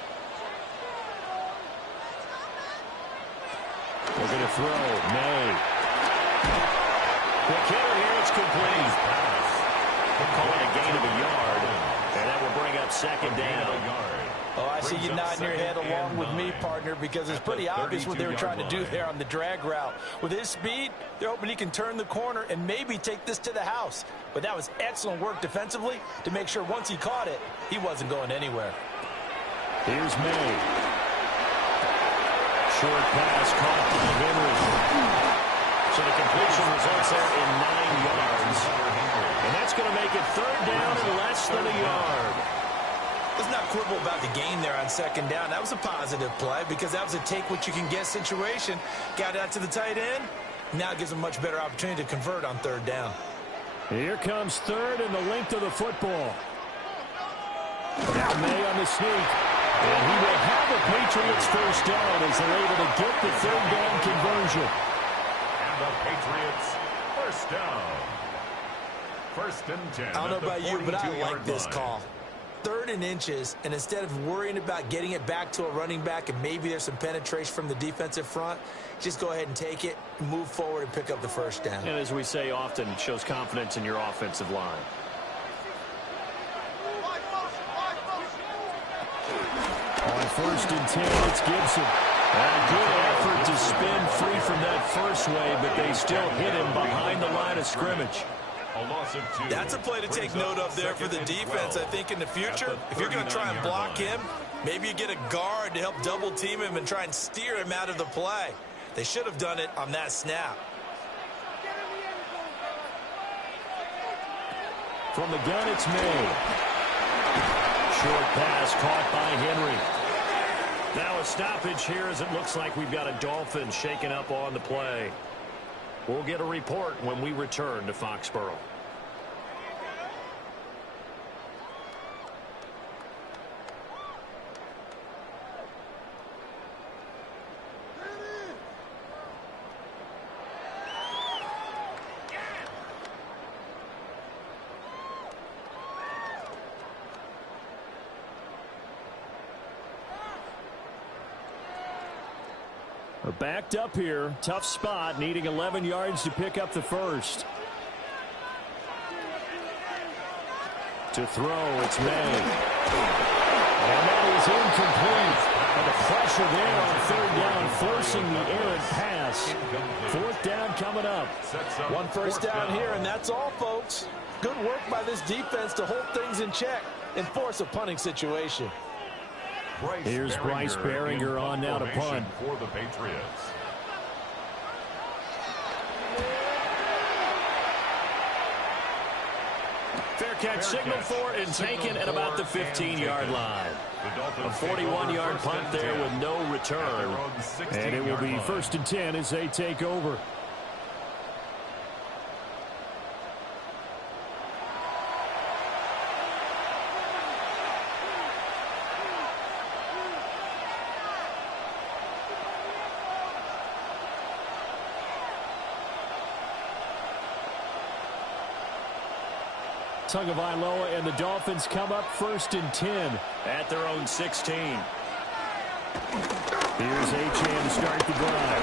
We're going to throw. May. The kicker here, it's complete. We'll call it a gain of a yard. And that will bring up second down. Oh, I see you nodding your head along with me, partner, because it's pretty obvious what they were trying to do there on the drag route. With his speed, they're hoping he can turn the corner and maybe take this to the house. But that was excellent work defensively to make sure once he caught it, he wasn't going anywhere. Here's May. Short pass caught by Henry. So the completion results there in 9 yards. And that's going to make it third down and less than a yard. Let's not quibble about the gain there on second down. That was a positive play because that was a take-what-you-can-get situation. Got out to the tight end. Now it gives them a much better opportunity to convert on third down. Here comes third and the length of the football. Now May on the sneak. And he will have a Patriots first down as they're able to get the third down conversion. And the Patriots first down. 1st and 10. I don't know about you, but I like this call. 3rd and inches, and instead of worrying about getting it back to a running back and maybe there's some penetration from the defensive front, just go ahead and take it, move forward, and pick up the first down. And as we say often, it shows confidence in your offensive line. On 1st and 10, it's Gibson. A good effort to spin free from that first wave, but they still hit him behind the line of scrimmage. A loss of 2. That's a play to take note of there for the defense. I think in the future, if you're going to try and block him, maybe you get a guard to help double team him and try and steer him out of the play. They should have done it on that snap. From the gun, it's May. Short pass caught by Henry. Now a stoppage here as it looks like we've got a Dolphin shaken up on the play. We'll get a report when we return to Foxborough. We're backed up here. Tough spot, needing 11 yards to pick up the first. To throw, it's May. And that is incomplete. And the pressure there on third down, forcing the errant pass. 4th down coming up. One first down here, and that's all, folks. Good work by this defense to hold things in check and force a punting situation. Here's Bryce Behringer on now to punt. For the Patriots. Fair catch signaled for and taken at about the 15-yard line. A 41-yard punt there with no return. And it will be 1st and 10 as they take over. Tagovailoa, and the Dolphins come up 1st and 10 at their own 16. Here's Achane to start the drive.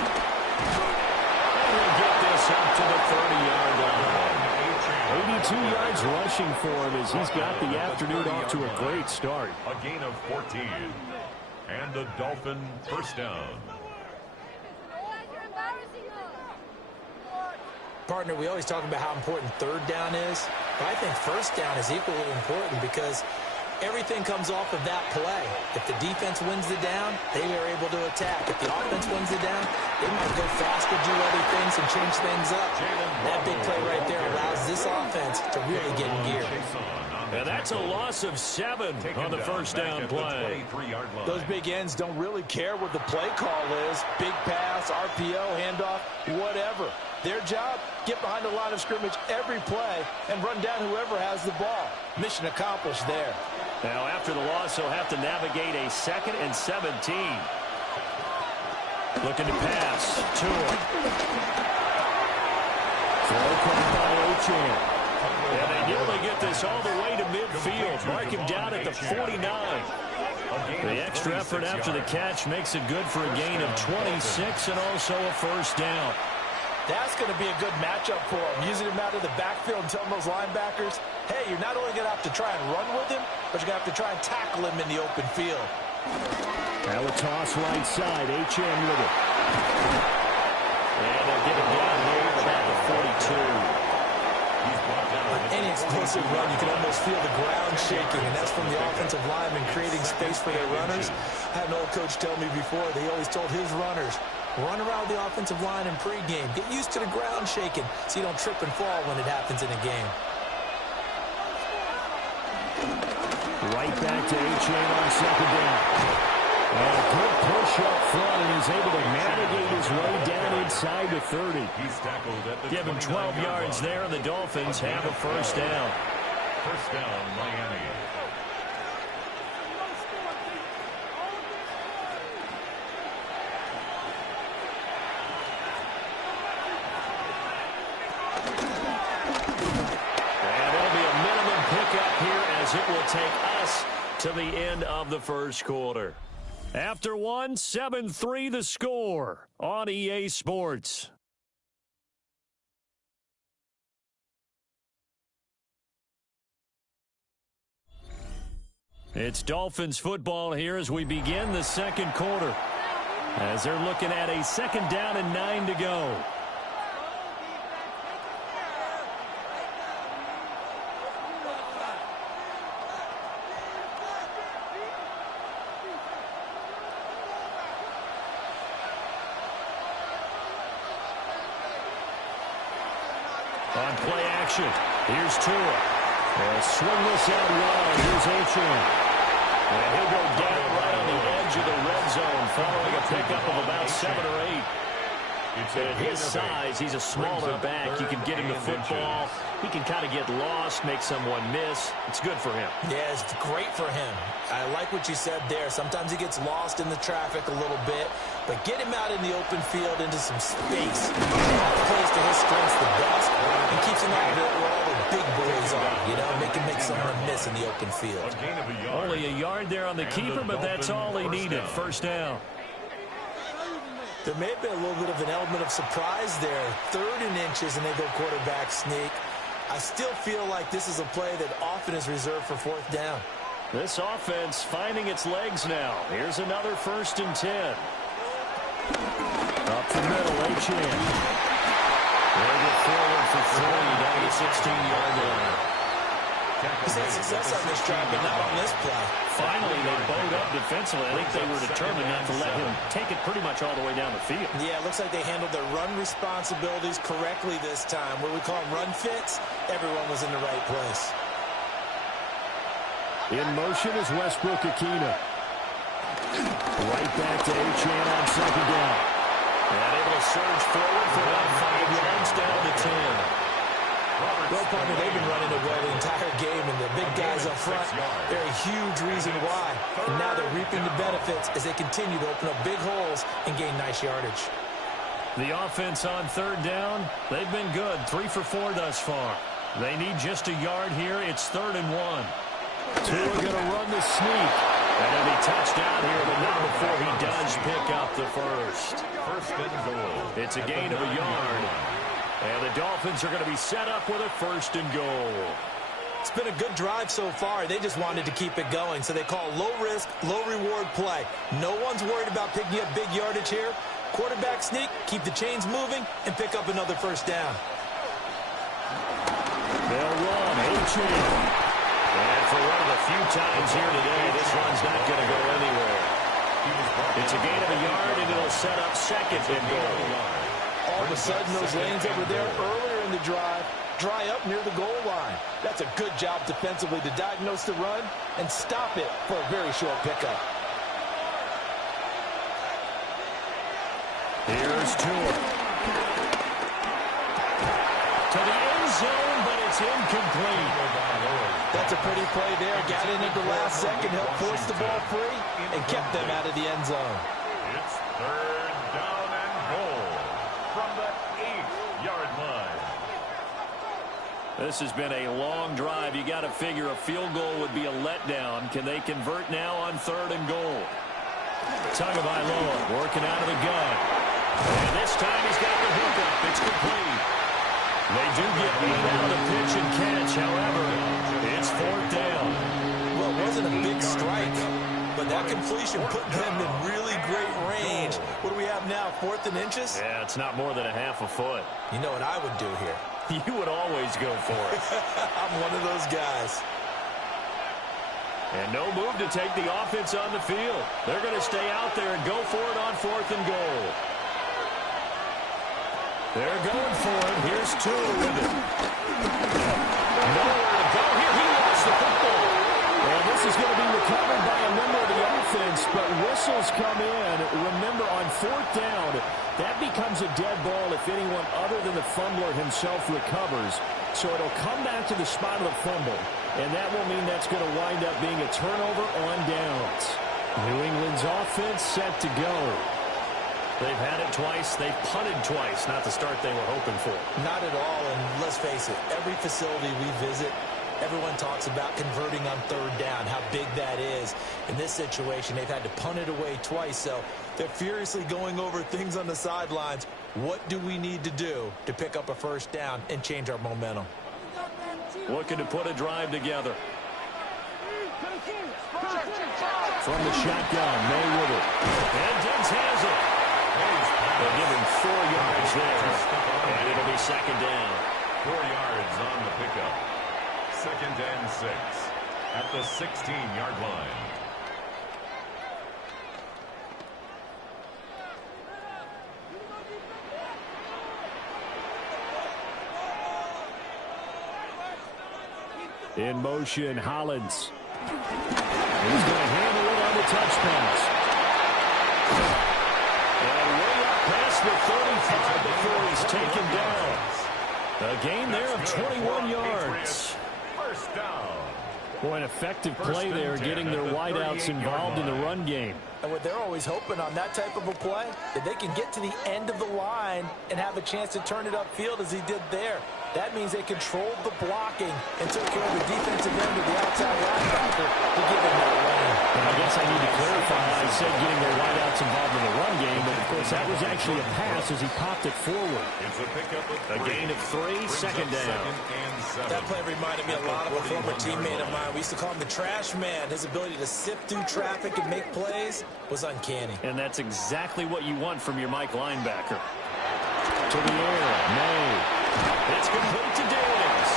And he'll get this up to the 30-yard line. 82 yards rushing for him as he's got the afternoon off to a great start. A gain of 14. And a Dolphin first down. Partner, we always talk about how important third down is, but I think first down is equally important because everything comes off of that play. If the defense wins the down, they are able to attack. If the offense wins the down, they might go faster, do other things, and change things up. That big play right there allows this offense to really get in gear. And that's a loss of 7 on the first down play. Those big ends don't really care what the play call is. Big pass, RPO, handoff, whatever. Their job, get behind the line of scrimmage every play and run down whoever has the ball. Mission accomplished there. Now, after the loss, he'll have to navigate a 2nd and 17. Looking to pass. To him. Throw caught by Achane. And they nearly get this all the way to midfield. Mark him down at the 49. The extra effort after the catch makes it good for a gain of 26 and also a first down. That's going to be a good matchup for him. Using him out of the backfield and telling those linebackers, hey, you're not only going to have to try and run with him, but you're going to have to try and tackle him in the open field. Now a toss right side. Achane with it. And they'll get it down here about the 42. On any explosive run, you can almost feel the ground shaking, and that's from the offensive linemen creating space for their runners. I had an old coach tell me before, they always told his runners, run around the offensive line in pregame. Get used to the ground shaking so you don't trip and fall when it happens in a game. Right back to Achane on 2nd down. And a good push up front, and he's able to navigate his way down inside the 30. He's tackled at the Give him 12 yards there, and the Dolphins have a first down. First down, Miami. And it'll be a minimum pickup here as it will take us to the end of the first quarter. After 1, 7-3 the score on EA Sports. It's Dolphins football here as we begin the second quarter. As they're looking at a 2nd down and 9 to go. On play action, here's Tua. And swing this out wide. Here's Achane. And he'll go down right on the edge of the red zone following a pickup of about 7 or 8. At his size, he's a smaller back. You can get him the football. He can kind of get lost, make someone miss. It's good for him. Yeah, it's great for him. I like what you said there. Sometimes he gets lost in the traffic a little bit, but get him out in the open field into some space. That plays to his strengths the best and keeps him out of it where all the big boys are, you know, make someone miss in the open field. Only a yard there on the keeper, but that's all he needed. First down. There may have been a little bit of an element of surprise there. 3rd and inches, and they go quarterback sneak. I still feel like this is a play that often is reserved for 4th down. This offense finding its legs now. Here's another 1st and 10. Up the middle, Achane. They'll get forward for 3 down the 16-yard line. He's had success on this drive, but not on this play. Finally, they bowed up defensively. I think they were determined not to let him take it pretty much all the way down the field. Yeah, it looks like they handled their run responsibilities correctly this time. What we call run fits, everyone was in the right place. In motion is Westbrook-Ikhine. Right back to Achane on 2nd down. And able to surge forward for about 5 yards down to 10. Well, partner, they've been running it well the entire game, and the big guys up front, they're a huge reason why. And now they're reaping the benefits as they continue to open up big holes and gain nice yardage. The offense on 3rd down, they've been good. 3 for 4 thus far. They need just a yard here. It's 3rd and 1. Tua going to run the sneak. And he'll be touched down here, but not before he does pick up the first. 1st and goal. It's a gain of a yard. And the Dolphins are going to be set up with a 1st and goal. It's been a good drive so far. They just wanted to keep it going, so they call low-risk, low-reward play. No one's worried about picking up big yardage here. Quarterback sneak, keep the chains moving, and pick up another 1st down. They'll run. And for one of the few times here today, this one's not going to go anywhere. It's a gain of a yard, and it'll set up 2nd and goal. All of a sudden, those lanes that were there earlier in the drive dry up near the goal line. That's a good job defensively to diagnose the run and stop it for a very short pickup. Here's Tua. To the end zone, but it's incomplete. That's a pretty play there. Got in at the last second, helped force the ball free, and kept them out of the end zone. It's 3rd down and goal from the 8-yard line. This has been a long drive. You got to figure a field goal would be a letdown. Can they convert now on 3rd and goal? Tagovailoa working out of the gun. And this time he's got the hook up. It's complete. They do get 8 out of the pitch and catch. However, it's 4th down. Well, it wasn't a big strike, but that completion put them in really great range. What do we have now, 4th and inches? Yeah, it's not more than a half a foot. You know what I would do here? You would always go for it. I'm one of those guys. And no move to take the offense on the field. They're going to stay out there and go for it on 4th and goal. They're going for it. Here's Tua with it. Nowhere to go here. He lost the football. Well, this is going to be recovered by a member of the offense, but whistles come in. Remember, on 4th down, that becomes a dead ball if anyone other than the fumbler himself recovers. So it'll come back to the spot of the fumble, and that will mean that's going to wind up being a turnover on downs. New England's offense set to go. They've had it twice. They've punted twice. Not the start they were hoping for. Not at all, and let's face it, every facility we visit, everyone talks about converting on 3rd down, how big that is. In this situation, they've had to punt it away twice, so they're furiously going over things on the sidelines. What do we need to do to pick up a 1st down and change our momentum? Looking to put a drive together. From the shotgun, May with it. And Diggs has it. They'll give him 4 yards there, and it'll be 2nd down. 4 yards on the pickup. 2nd and 6 at the 16-yard line. In motion, Hollins. He's going to handle it on the touch pass. And way up past the 35 before he's taken down. A gain there of 21 yards. 1st down. Boy, an effective play there, getting their wideouts involved in the run game. And what they're always hoping on that type of a play, that they can get to the end of the line and have a chance to turn it upfield as he did there. That means they controlled the blocking and took care of the defensive end of the outside linebacker to give him that lane. And I guess I need to clarify, I said getting their wideouts involved in the run game, but of course that was actually a pass as he popped it forward. It's a pickup of 3. A gain of 3, 2nd down. That play reminded me a lot of a former teammate of mine. We used to call him the trash man. His ability to sift through traffic and make plays was uncanny. And that's exactly what you want from your Mike linebacker. To the air, May. It's complete to Diggs.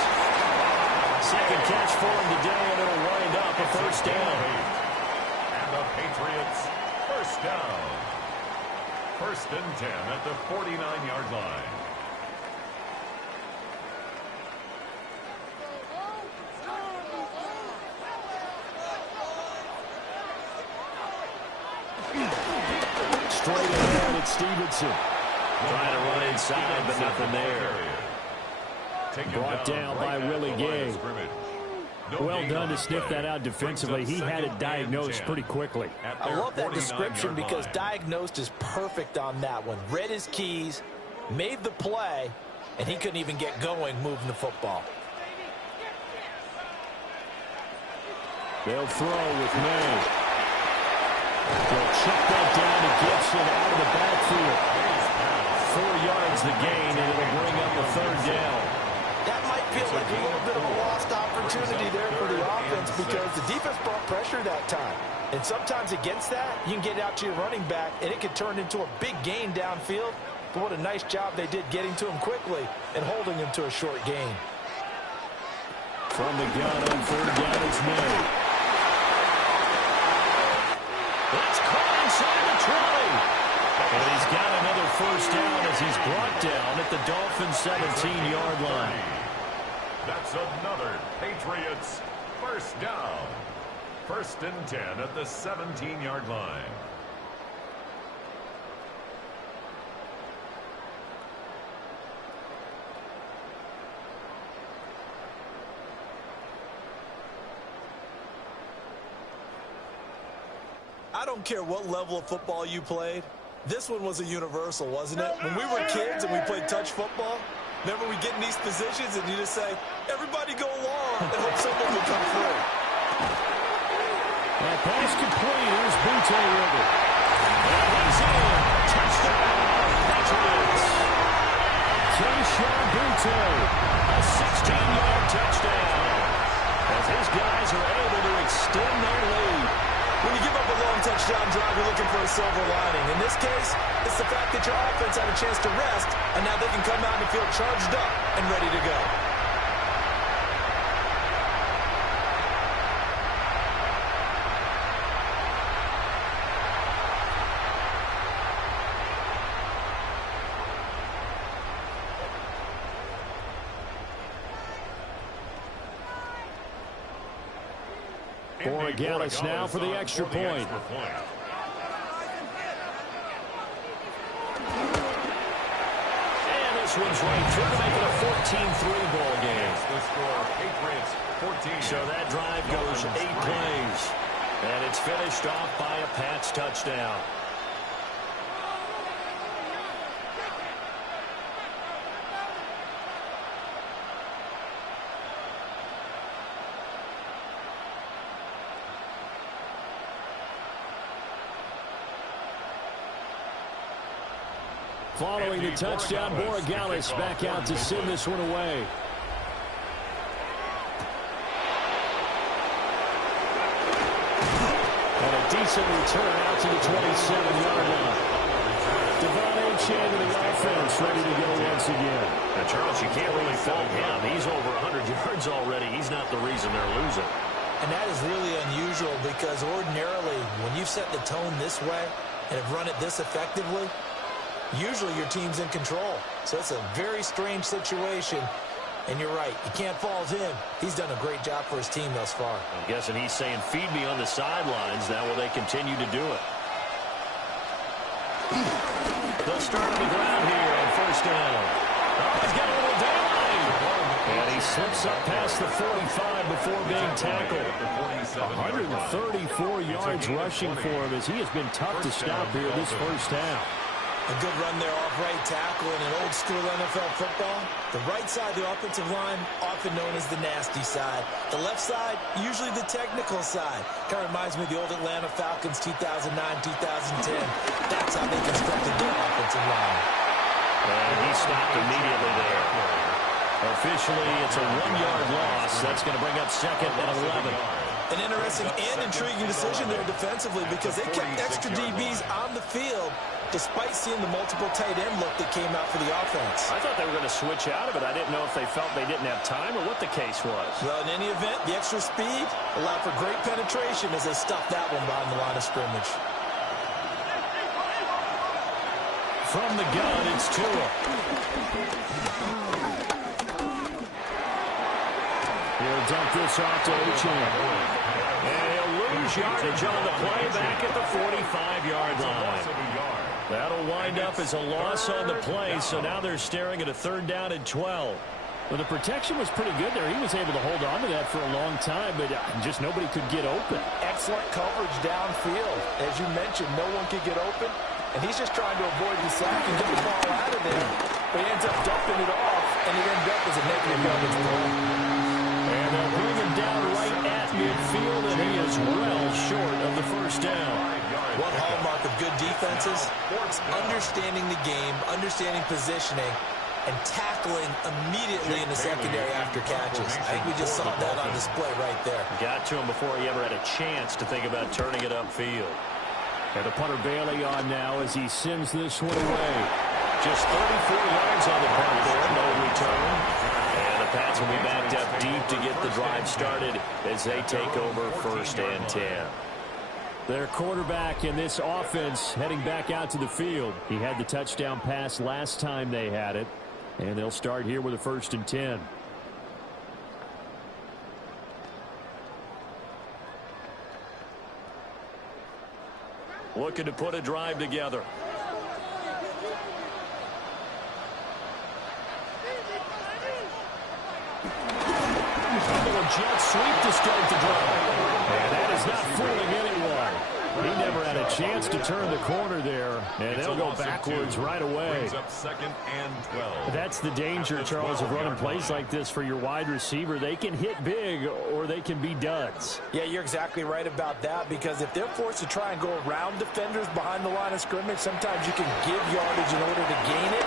2nd catch for him today, and it'll wind up a 1st down. And the Patriots, 1st down. 1st and 10 at the 49-yard line. Straight ahead, it's Stevenson. Trying to run inside, but nothing there. Brought down by Willie Gay. Well done to sniff that out defensively. He had it diagnosed pretty quickly. I love that description because diagnosed is perfect on that one. Read his keys, made the play, and he couldn't even get going moving the football. They'll throw with May. They'll check that down to Gibson out of the backfield. 4 yards the gain, and it'll bring up the third down. That might feel like a little bit of a lost opportunity there for the offense because the defense brought pressure that time. And sometimes against that, you can get out to your running back, and it can turn into a big gain downfield. But what a nice job they did getting to him quickly and holding him to a short gain. From the gun on third down, it's May. It's caught inside the 20. And he's got another first down as he's brought down at the Dolphins' 17-yard line. That's another Patriots first down. 1st and 10 at the 17-yard line. I don't care what level of football you played. This one was a universal, wasn't it? When we were kids and we played touch football, remember we get in these positions and you just say, everybody go along and hope someone will come through. That pass complete. Here's Butte with it. And he's in. Touchdown, Patriots. Keyshawn Butte, a 16-yard touchdown. As his guys are able to extend their lead. When you give up a long touchdown drive, you're looking for a silver lining. In this case, it's the fact that your offense had a chance to rest, and now they can come out and feel charged up and ready to go. Borregales now for the extra point. And this one's right through to make it a 14-3 ball game. The score, Patriots 14. So that drive goes 8 plays. And it's finished off by a Pats touchdown. Following the touchdown, Borregales back out to send this one away. And a decent return out to the 27-yard line. Devon Achane to the offense, ready to go once again. Now, Charles, you can't really fault him. He's over 100 yards already. He's not the reason they're losing. And that is really unusual because ordinarily, when you've set the tone this way and have run it this effectively, usually your team's in control. So it's a very strange situation. And you're right, you can't fault him. He's done a great job for his team thus far. I'm guessing he's saying, feed me on the sidelines. Now will they continue to do it? They'll start on the ground here on first down. Oh, he's got a little daylight. And he slips up past the 45 before being tackled. 134 yards rushing for him as he has been tough to stop here this first half. A good run there off right tackle in an old-school NFL football. The right side of the offensive line, often known as the nasty side. The left side, usually the technical side. Kind of reminds me of the old Atlanta Falcons 2009-2010. That's how they constructed their offensive line. And he stopped immediately there. Officially, it's a 1-yard loss. That's going to bring up 2nd and 11. An interesting and intriguing decision there defensively because they kept extra DBs on the field despite seeing the multiple tight end look that came out for the offense. I thought they were going to switch out of it. I didn't know if they felt they didn't have time or what the case was. Well, in any event, the extra speed allowed for great penetration as they stuffed that one behind the line of scrimmage. From the gun, it's Tua. He'll dump this off to Achane. And he'll lose yardage on the play back at the 45-yard line. That'll wind up as a loss on the play, so now they're staring at a 3rd down and 12. Well, the protection was pretty good there. He was able to hold on to that for a long time, but just nobody could get open. Excellent coverage downfield. As you mentioned, no one could get open, and he's just trying to avoid the sack and get the ball out of there. But he ends up dumping it off, and it ends up as a negative yardage play. And they'll bring him down right at midfield, and he is well short of the first down. One hallmark of good defenses is understanding the game, understanding positioning, and tackling immediately in the secondary after catches. I think we just saw that on display right there. Got to him before he ever had a chance to think about turning it upfield. And the punter Bailey on now as he sends this one away. Just 34 yards on the punt there, no return. And the Pats will be backed up deep to get the drive started as they take over 1st and 10. Their quarterback in this offense heading back out to the field. He had the touchdown pass last time they had it. And they'll start here with a 1st and 10. Looking to put a drive together. A little jet sweep to start the drive. And that is not fooling anyone. He never had a chance to turn the corner there, and they'll go backwards right away. Up 2nd and 12. That's the danger, Charles, of running plays like this for your wide receiver. They can hit big, or they can be duds. Yeah, you're exactly right about that, because if they're forced to try and go around defenders behind the line of scrimmage, sometimes you can give yardage in order to gain it.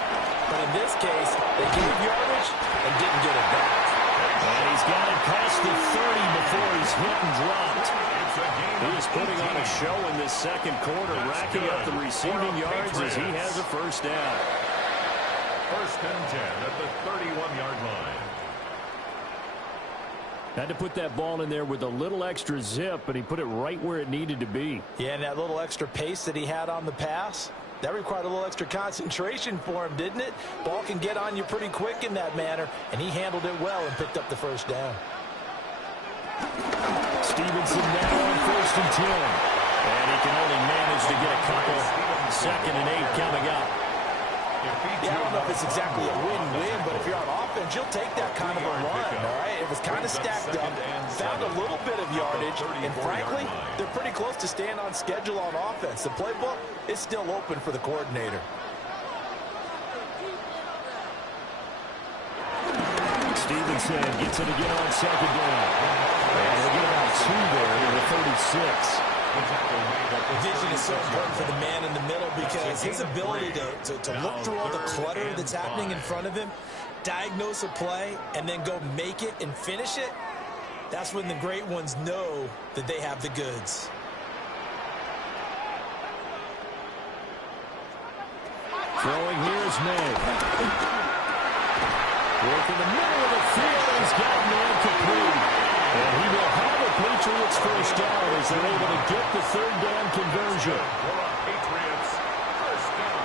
But in this case, they gave yardage and didn't get it back. And he's got it past the 30 before he's hit and dropped. He is putting on a show in this second quarter, racking up the receiving yards as he has a 1st down. 1st and 10 at the 31-yard line. Had to put that ball in there with a little extra zip, but he put it right where it needed to be. Yeah, and that little extra pace that he had on the pass, that required a little extra concentration for him, didn't it? Ball can get on you pretty quick in that manner, and he handled it well and picked up the 1st down. Stevenson now on 1st and 10. And he can only manage to get a couple. 2nd and 8 coming up. Yeah, I don't know if it's exactly a win-win, but if you're on offense, you'll take that kind of a run, all right? It was kind of stacked up, found a little bit of yardage, and frankly, they're pretty close to staying on schedule on offense. The playbook is still open for the coordinator. Stevenson gets it again on 2nd down. And he'll get about 2 there to the 36. Vision is so important for the man in the middle because his ability to look through all the clutter that's happening in front of him, diagnose a play, and then go make it and finish it, that's when the great ones know that they have the goods. Throwing here is May. Work in the middle of the field, and he's got man complete. And he will have a Patriots 1st down as they're able to get the 3rd down conversion. Patriots 1st down.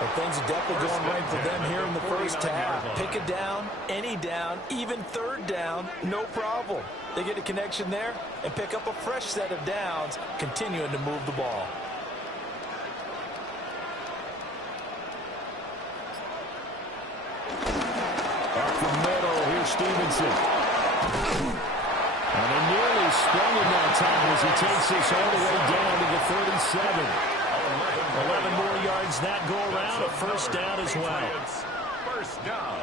Well, things are definitely going right for them here in the 1st half. Pick a down, any down, even 3rd down, no problem. They get a connection there and pick up a fresh set of downs, continuing to move the ball. Up the middle, here's Stevenson. And they nearly sprung him that time as he takes this all the way down to the 37. 11 more yards that go around, a 1st down as well. 1st down.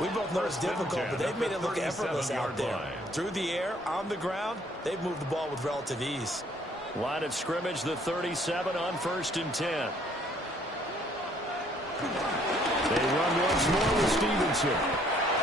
We both know it's difficult, but they've made it look effortless out there. Through the air, on the ground, they've moved the ball with relative ease. Line of scrimmage, the 37 on 1st and 10. They run once more with Stevenson.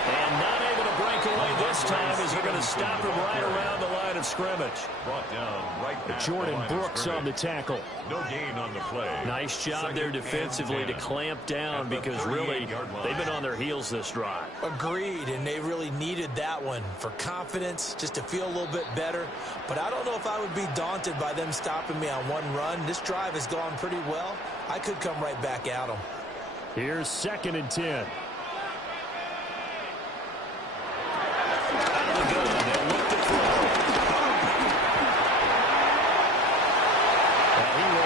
And not able to break away this time as they're going to stop him right around the line of scrimmage. Brought down right at Jordan the line of Brooks on the tackle. No gain on the play. Nice job there defensively to clamp down because really they've been on their heels this drive. Agreed, and they really needed that one for confidence, just to feel a little bit better. But I don't know if I would be daunted by them stopping me on one run. This drive has gone pretty well. I could come right back at them. Here's 2nd and 10.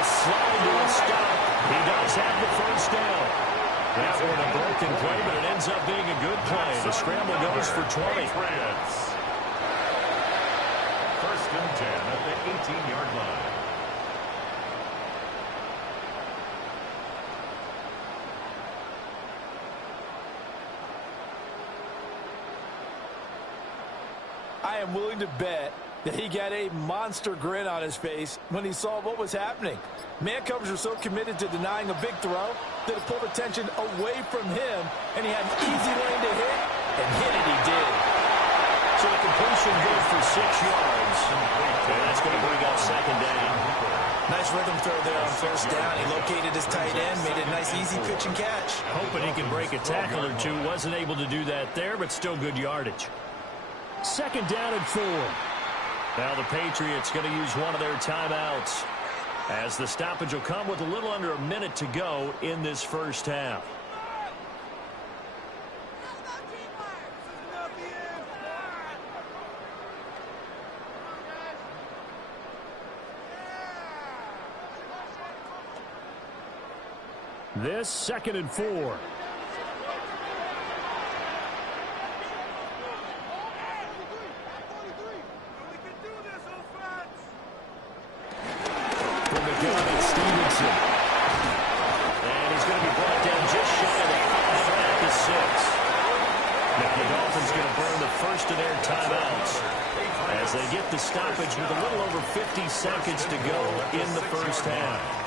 Slide to a stop. He does have the 1st down. That one a broken play, but it ends up being a good play. The scramble goes for 20. 1st and 10 at the 18-yard line. I am willing to bet He got a monster grin on his face when he saw what was happening. Man coverage were so committed to denying a big throw that it pulled attention away from him, and he had an easy lane to hit, and hit it he did. So the completion good for 6 yards. And that's going to bring up second down. Nice rhythm throw there on first down. He located his tight end, made it a nice easy pitch and catch. Hoping he can break a tackle or two. Wasn't able to do that there, but still good yardage. Second down and 4. Now the Patriots going to use one of their timeouts, as the stoppage will come with a little under a minute to go in this first half. This second and 4. From the gun, it's Stevenson. And he's going to be brought down just shy of the 5 at the 6. Now the Dolphins going to burn the first of their timeouts as they get the stoppage with a little over 50 seconds to go in the first half.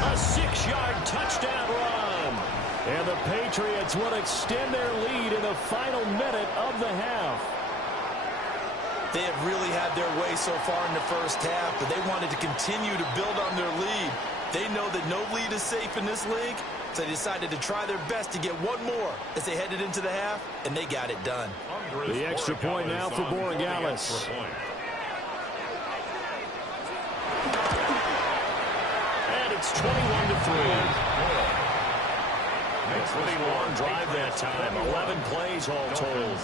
A 6-yard touchdown run. And the Patriots will extend their lead in the final minute of the half. They have really had their way so far in the first half, but they wanted to continue to build on their lead. They know that no lead is safe in this league, so they decided to try their best to get one more as they headed into the half, and they got it done. The extra point now for Borregales. It's 21-3. A pretty long drive that time. 11 plays all told.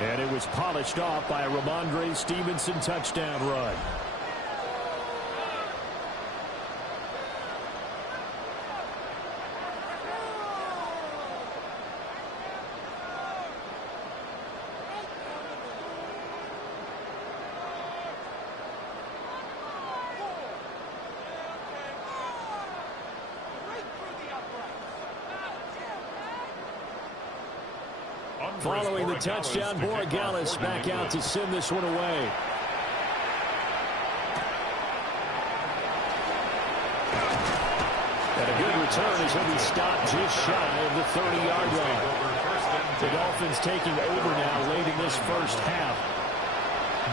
And it was polished off by a Ramondre Stevenson touchdown run. Following the touchdown, Borregales back out to send this one away. And a good return as he'll be stopped just shy of the 30-yard line. The Dolphins taking over now late in this first half.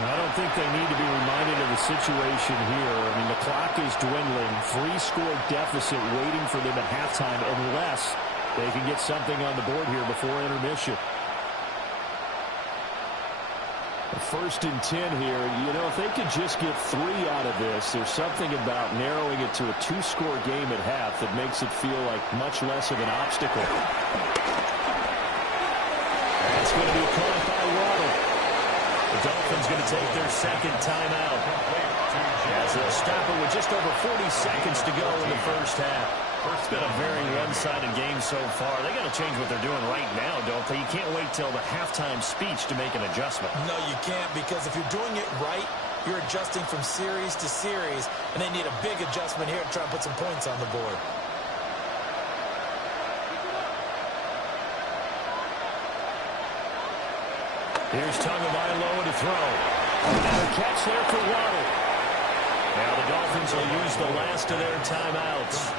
I don't think they need to be reminded of the situation here. I mean, the clock is dwindling. 3-score deficit waiting for them at halftime unless they can get something on the board here before intermission. First and 10 here. You know, if they could just get 3 out of this, there's something about narrowing it to a 2-score game at half that makes it feel like much less of an obstacle. That's going to be caught by Waddle. The Dolphins going to take their second timeout as they'll stop it with just over 40 seconds to go in the first half. It's been a very one-sided game so far. They got to change what they're doing right now, don't they? You can't wait till the halftime speech to make an adjustment. No, you can't, because if you're doing it right, you're adjusting from series to series, and they need a big adjustment here to try and put some points on the board. Here's Tagovailoa to throw. And a catch there for Waddle. Now the Dolphins will use the last of their timeouts,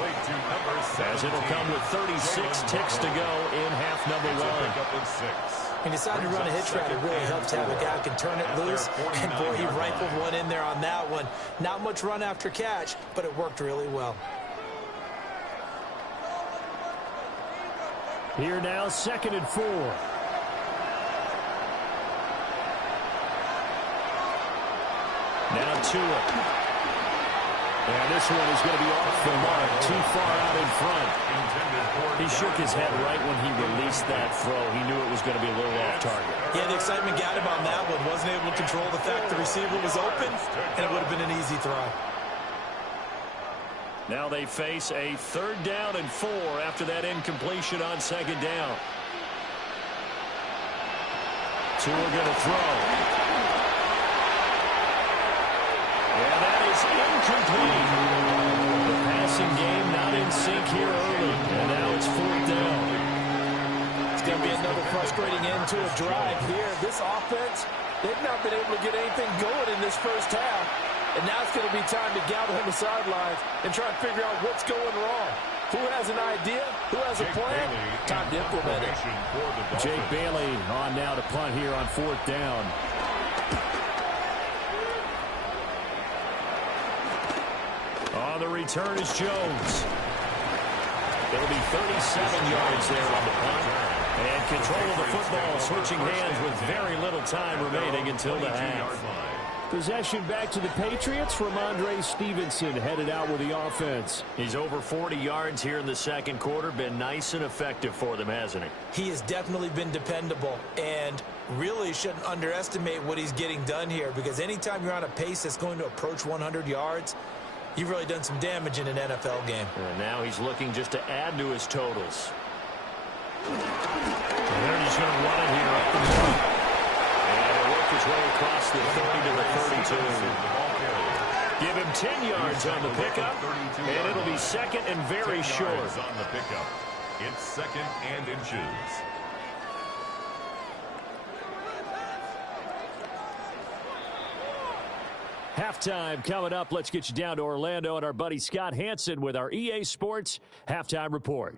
as it'll come with 36 ticks to go in half number 1. He decided to run a hitch route. It really helps to have a guy who can turn it loose. And boy, he rifled one in there on that one. Not much run after catch, but it worked really well. Here now, second and 4. Now Tua. And this one is going to be off the mark, too far out in front. He shook his head right when he released that throw. He knew it was going to be a little off target. Yeah, the excitement got him on that one. Wasn't able to control the fact the receiver was open, and it would have been an easy throw. Now they face a 3rd down and 4 after that incompletion on 2nd down. Tua going to throw. And that is incomplete. The passing game not in sync here early. And now it's 4th down. It's going to be another frustrating end to a drive here. This offense, they've not been able to get anything going in this first half. And now it's going to be time to gather on the sidelines and try and figure out what's going wrong. Who has an idea? Who has a plan? Time to implement it. Jake Bailey on now to punt here on 4th down. On the return is Jones. It'll be 37 yards there on the punt. And control of the football switching hands with very little time remaining until the half. Possession back to the Patriots. Ramondre Stevenson headed out with the offense. He's over 40 yards here in the 2nd quarter. Been nice and effective for them, hasn't he? He has definitely been dependable, and really shouldn't underestimate what he's getting done here, because anytime you're on a pace that's going to approach 100 yards, you've really done some damage in an NFL game. And now he's looking just to add to his totals. And they're just going to run it here up the middle. His way across the 30 to the 32. Give him 10 yards on the pickup, and it'll be 2nd and very short. On the pickup. It's 2nd and inches. Halftime coming up. Let's get you down to Orlando and our buddy Scott Hansen with our EA Sports Halftime Report.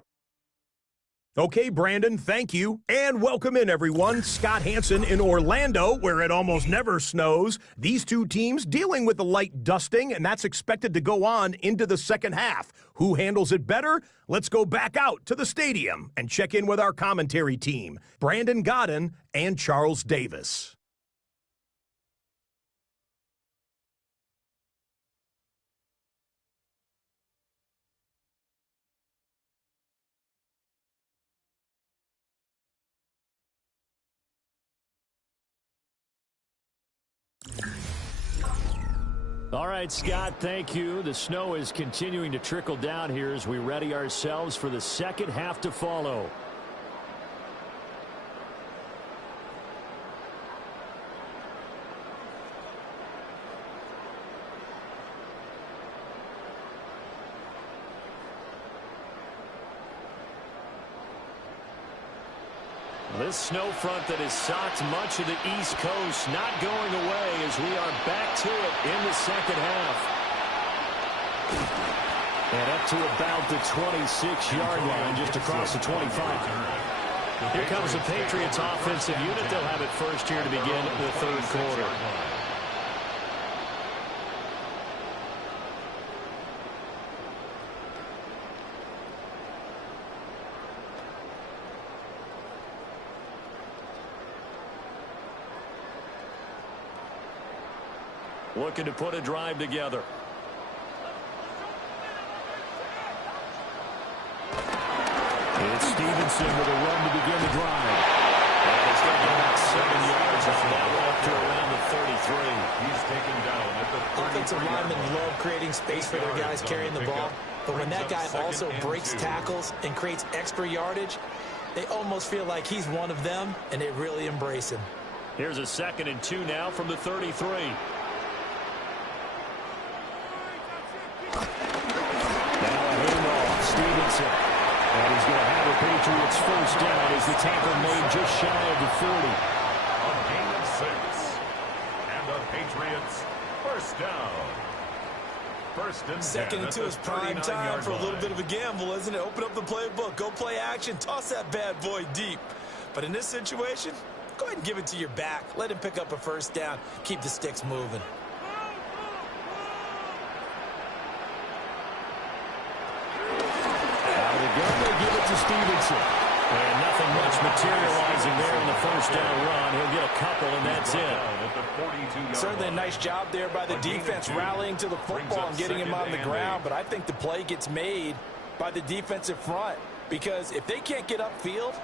Okay, Brandon, thank you. And welcome in, everyone. Scott Hansen in Orlando, where it almost never snows. These two teams dealing with a light dusting, and that's expected to go on into the 2nd half. Who handles it better? Let's go back out to the stadium and check in with our commentary team, Brandon Godden and Charles Davis. All right, Scott, thank you. The snow is continuing to trickle down here as we ready ourselves for the 2nd half to follow. This snow front that has socked much of the East Coast not going away as we are back to it in the 2nd half. And up to about the 26-yard line, just across the 25. Here comes the Patriots offensive unit. They'll have it first here to begin the 3rd quarter. Looking to put a drive together. It's Stevenson with a run to begin the drive. And he's going to get about 7 yards on that one up to around the 33. He's taken down at the 33. Offensive linemen love creating space for their guys carrying the ball. But when that guy also breaks tackles and creates extra yardage, they almost feel like he's one of them, and they really embrace him. Here's a 2nd and 2 now from the 33. Stevenson. And he's going to have the Patriots first down as the tackle made just shy of the 40. A gain of 6. And the Patriots first down. 1st and 2nd and 2 is prime time for a little bit of a gamble, isn't it? Open up the playbook, go play action, toss that bad boy deep. But in this situation, go ahead and give it to your back. Let him pick up a first down. Keep the sticks moving. They give it to Stevenson. And nothing much materializing there on the first down run. He'll get a couple, and that's it. Certainly a nice job there by the defense rallying to the football and getting him on the ground. But I think the play gets made by the defensive front. because if they can't get upfield,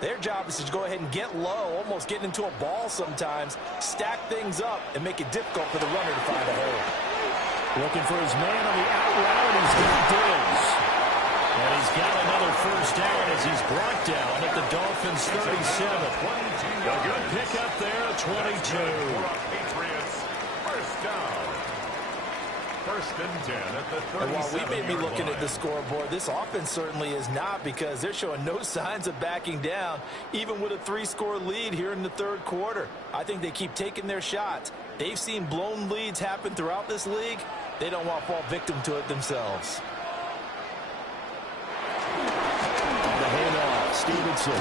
their job is to go ahead and get low, almost get into a ball sometimes, stack things up, and make it difficult for the runner to find a hole. Looking for his man on the out route, and he's got Diggs. And he's got another first down as he's brought down at the Dolphins' 37. A good pickup there at 22. Patriots, first down. First and 10 at the 37. And while we may be looking at the scoreboard, this offense certainly is not, because they're showing no signs of backing down, even with a 3-score lead here in the third quarter. I think they keep taking their shots. They've seen blown leads happen throughout this league. They don't want to fall victim to it themselves. On the handoff, Stevenson.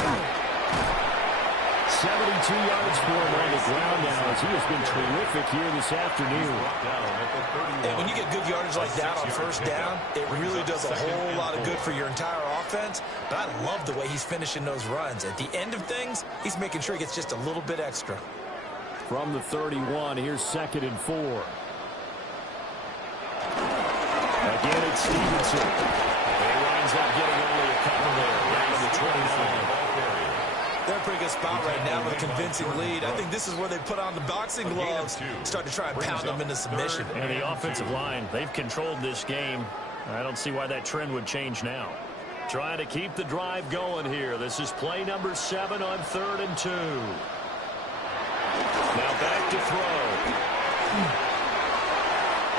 72 yards for him on the ground now, as he has been terrific here this afternoon. And when you get good yardage like that on first down, it really does a whole lot of good for your entire offense. But I love the way he's finishing those runs. At the end of things, he's making sure he gets just a little bit extra. From the 31, here's 2nd and 4. Again, it's Stevenson. He winds up getting only a couple there, down to the 29. They're in a pretty good spot right now with a convincing lead. I think this is where they put on the boxing gloves, start to try and pound them into submission. And the offensive line, they've controlled this game. I don't see why that trend would change now. Trying to keep the drive going here. This is play number 7 on 3rd and 2. Now back to throw.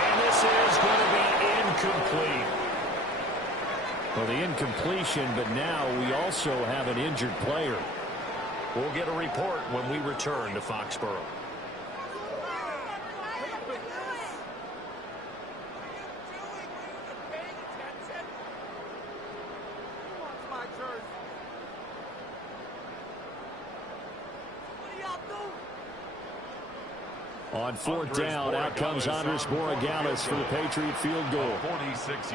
And this is going to be incomplete. Well, the incompletion, but now we also have an injured player. We'll get a report when we return to Foxborough. On 4th down, out comes Andres Borregales for the Patriot field goal.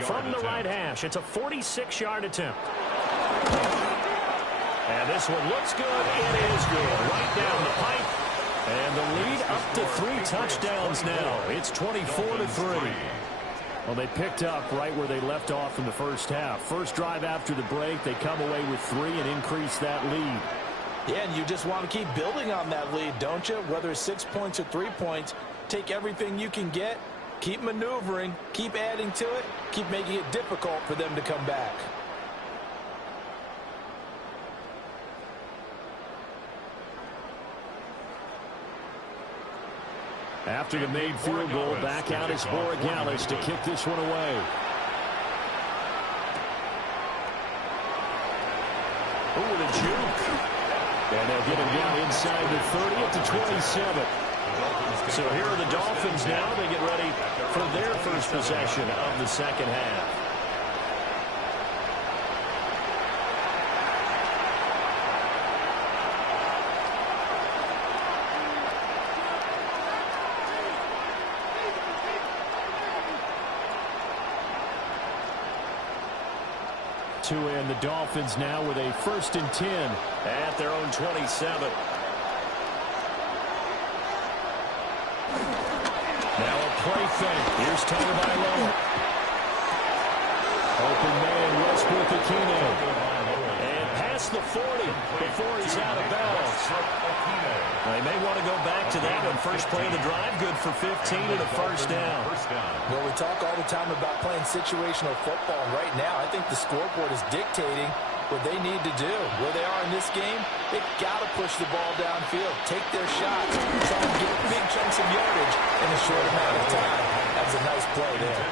From the right hash, it's a 46-yard attempt. And this one looks good. It is good. Right down the pipe. And the lead up to 3 touchdowns now. It's 24-3. Well, they picked up right where they left off in the first half. First drive after the break, they come away with 3 and increase that lead. Yeah, and you just want to keep building on that lead, don't you? Whether it's 6 points or 3 points, take everything you can get, keep maneuvering, keep adding to it, keep making it difficult for them to come back. After the made field goal, back out is Borregales to kick this one away. Ooh, the juke. And they'll get him down inside the 30 at the 27. So here are the Dolphins now. They get ready for their first possession of the second half. To end the Dolphins now with a 1st and 10 at their own 27. Now a play fake. Here's Tagovailoa. Open man, Westbrook Akine. And past the 40 before he's out of bounds. They may want to go back to that one. First play of the drive, good for 15 and a first down. Well, we talk all the time about playing situational football. Right now, I think the scoreboard is dictating what they need to do. Where they are in this game, they've got to push the ball downfield, take their shots, try and get big chunks of yardage in a short amount of time. That's a nice play there.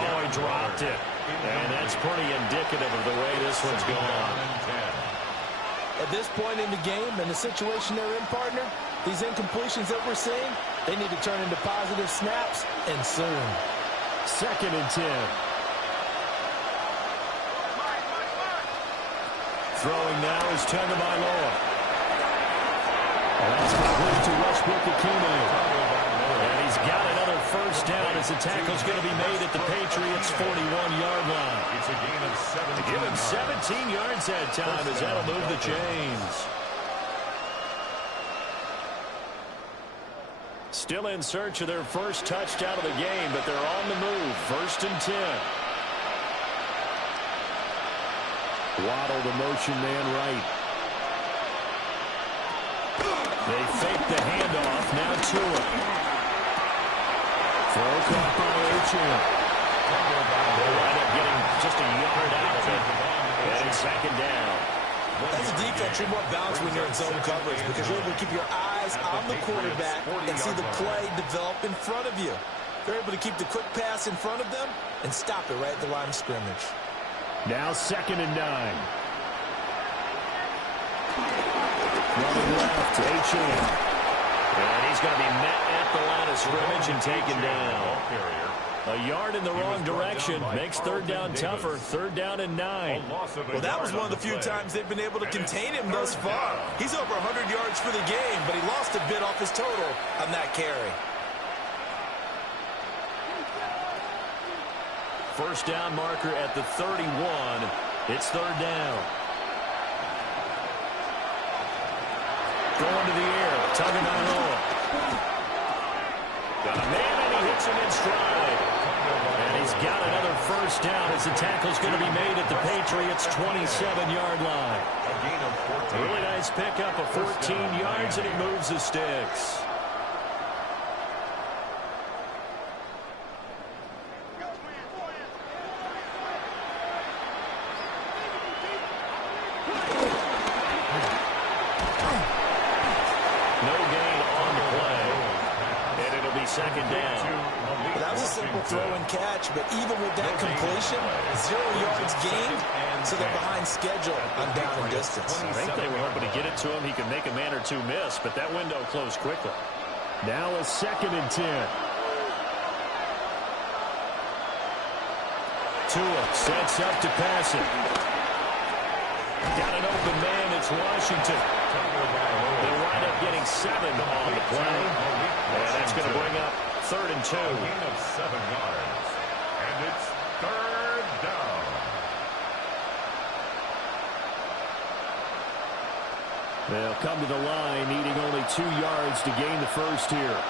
Oh, he dropped it. And that's pretty indicative of the way this one's going. At this point in the game and the situation they're in, partner, these incompletions that we're seeing, they need to turn into positive snaps, and soon. 2nd and 10. Throwing now is Tagovailoa. That's complete to Westbrook Akine. And he's got another first down as the tackle's going to be made at the Patriots' 41-yard line. It's a gain of 17 Give him 17 yards that time as that'll move the chains. Still in search of their first touchdown of the game, but they're on the move. 1st and 10. Waddle the motion man right. They fake the handoff. Now Tua. Throw caught by Achane. They'll wind up getting just a yard out of it. And it's second down. As a defense, you're more balanced when you're in zone coverage because you're able to keep your eyes on the quarterback and see the play develop in front of you. They're able to keep the quick pass in front of them and stop it right at the line of scrimmage. Now 2nd and 9. Running left, Achane. And he's going to be met at the line of scrimmage and taken down. A yard in the wrong direction makes 3rd down tougher. 3rd down and 9. Well, that was one of the few times they've been able to contain him thus far. He's over 100 yards for the game, but he lost a bit off his total on that carry. First down marker at the 31. It's 3rd down. Going to the air. Tagovailoa. Got a man, and he hits him in stride. And he's got another first down as the tackle's going to be made at the Patriots' 27-yard line. A really nice pickup of 14 yards, and he moves the sticks. Second down. Well, that was a simple throw and catch, but even with that completion, 0 yards gained, so they're behind schedule on down and distance. I think they were hoping to get it to him. He could make a man or two miss, but that window closed quickly. Now a 2nd and 10. Tua sets up to pass it. Got an open man. It's Washington. They'll wind up getting 7 on the play. And that's going to bring up 3rd and 2. A gain of 7 yards. And it's 3rd down. They'll come to the line, needing only 2 yards to gain the first here.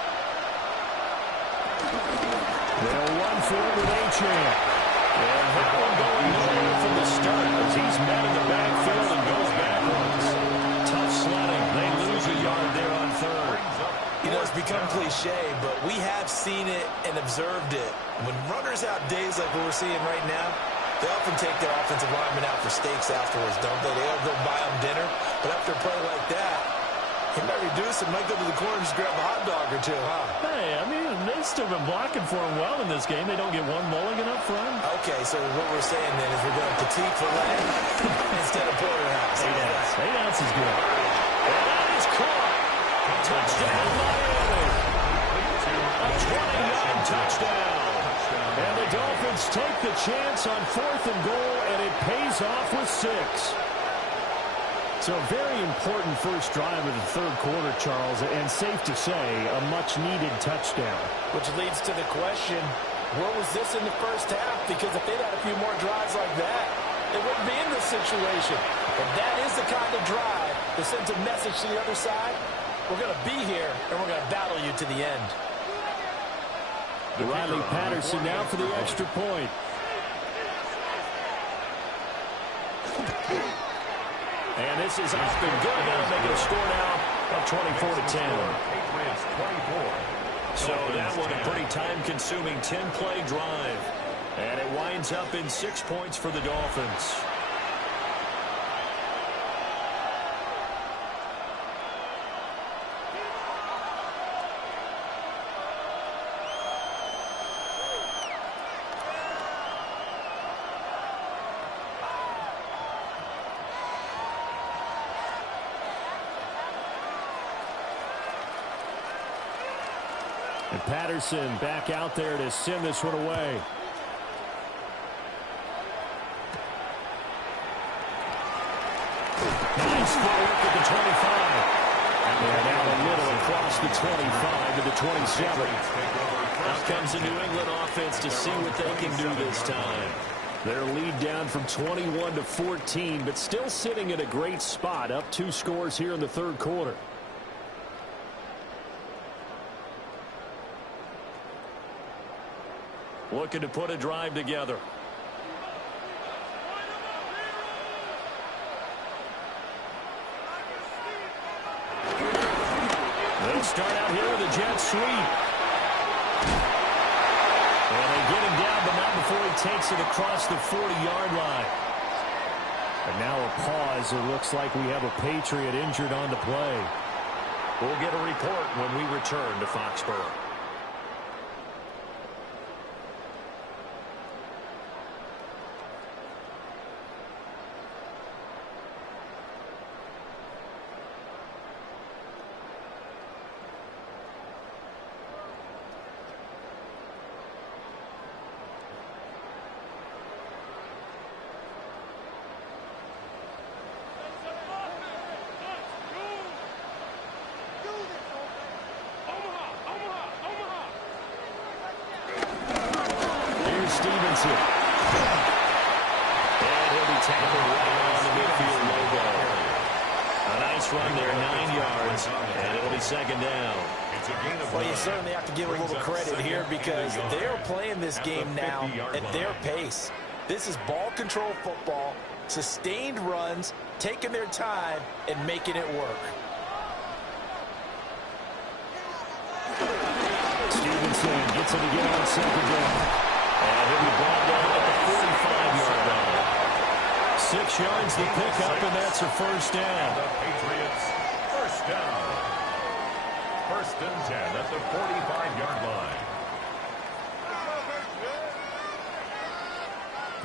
They'll run for it with Achane. And that one going nowhere from the start as he's met in the backfield and goes backwards. Tough sledding. They lose a yard there on 3rd. You know, it's become cliche, but we have seen it and observed it. When runners have days like what we're seeing right now, they often take their offensive linemen out for steaks afterwards, don't they? They all go buy them dinner. But after a play like that, he might reduce it, might go to the corner and just grab a hot dog or two, huh? Hey, I mean, they've still been blocking for him well in this game. They don't get one mulligan up front. Okay, so what we're saying then is we're going petite filet instead of porterhouse. 8 ounces good. And that is caught. Touchdown, Miami. A 20-yard touchdown. And the Dolphins take the chance on 4th and goal, and it pays off with 6. So a very important first drive of the 3rd quarter, Charles, and safe to say, a much-needed touchdown. Which leads to the question, where was this in the first half? Because if they'd had a few more drives like that, they wouldn't be in this situation. But that is the kind of drive that sends a message to the other side. We're going to be here, and we're going to battle you to the end. Riley Patterson now for the extra point. And this is up and good. That'll make it a score now of 24-10. So that one a pretty time-consuming 10-play drive. And it winds up in 6 points for the Dolphins. And Patterson back out there to send this one away. Nice footwork at the 25. And out a little across the 25 to the 27. Out comes the New England offense to see what they can do this time. Their lead down from 21 to 14, but still sitting at a great spot, up 2 scores here in the 3rd quarter. Looking to put a drive together. They start out here with a jet sweep. And they get him down, but not before he takes it across the 40-yard line. And now a pause. It looks like we have a Patriot injured on the play. We'll get a report when we return to Foxborough. Stevenson. And he'll be tackled right on the midfield logo. A nice run there, 9 yards, and it'll be second down. Well, you certainly have to give a little credit here because they're playing this game now at their pace. This is ball control football, sustained runs, taking their time, and making it work. Stevenson gets it again on second down. And he'll be brought down at the 45-yard line. 6 yards to pick up, and that's a first down. The Patriots, first down. 1st and 10 at the 45-yard line.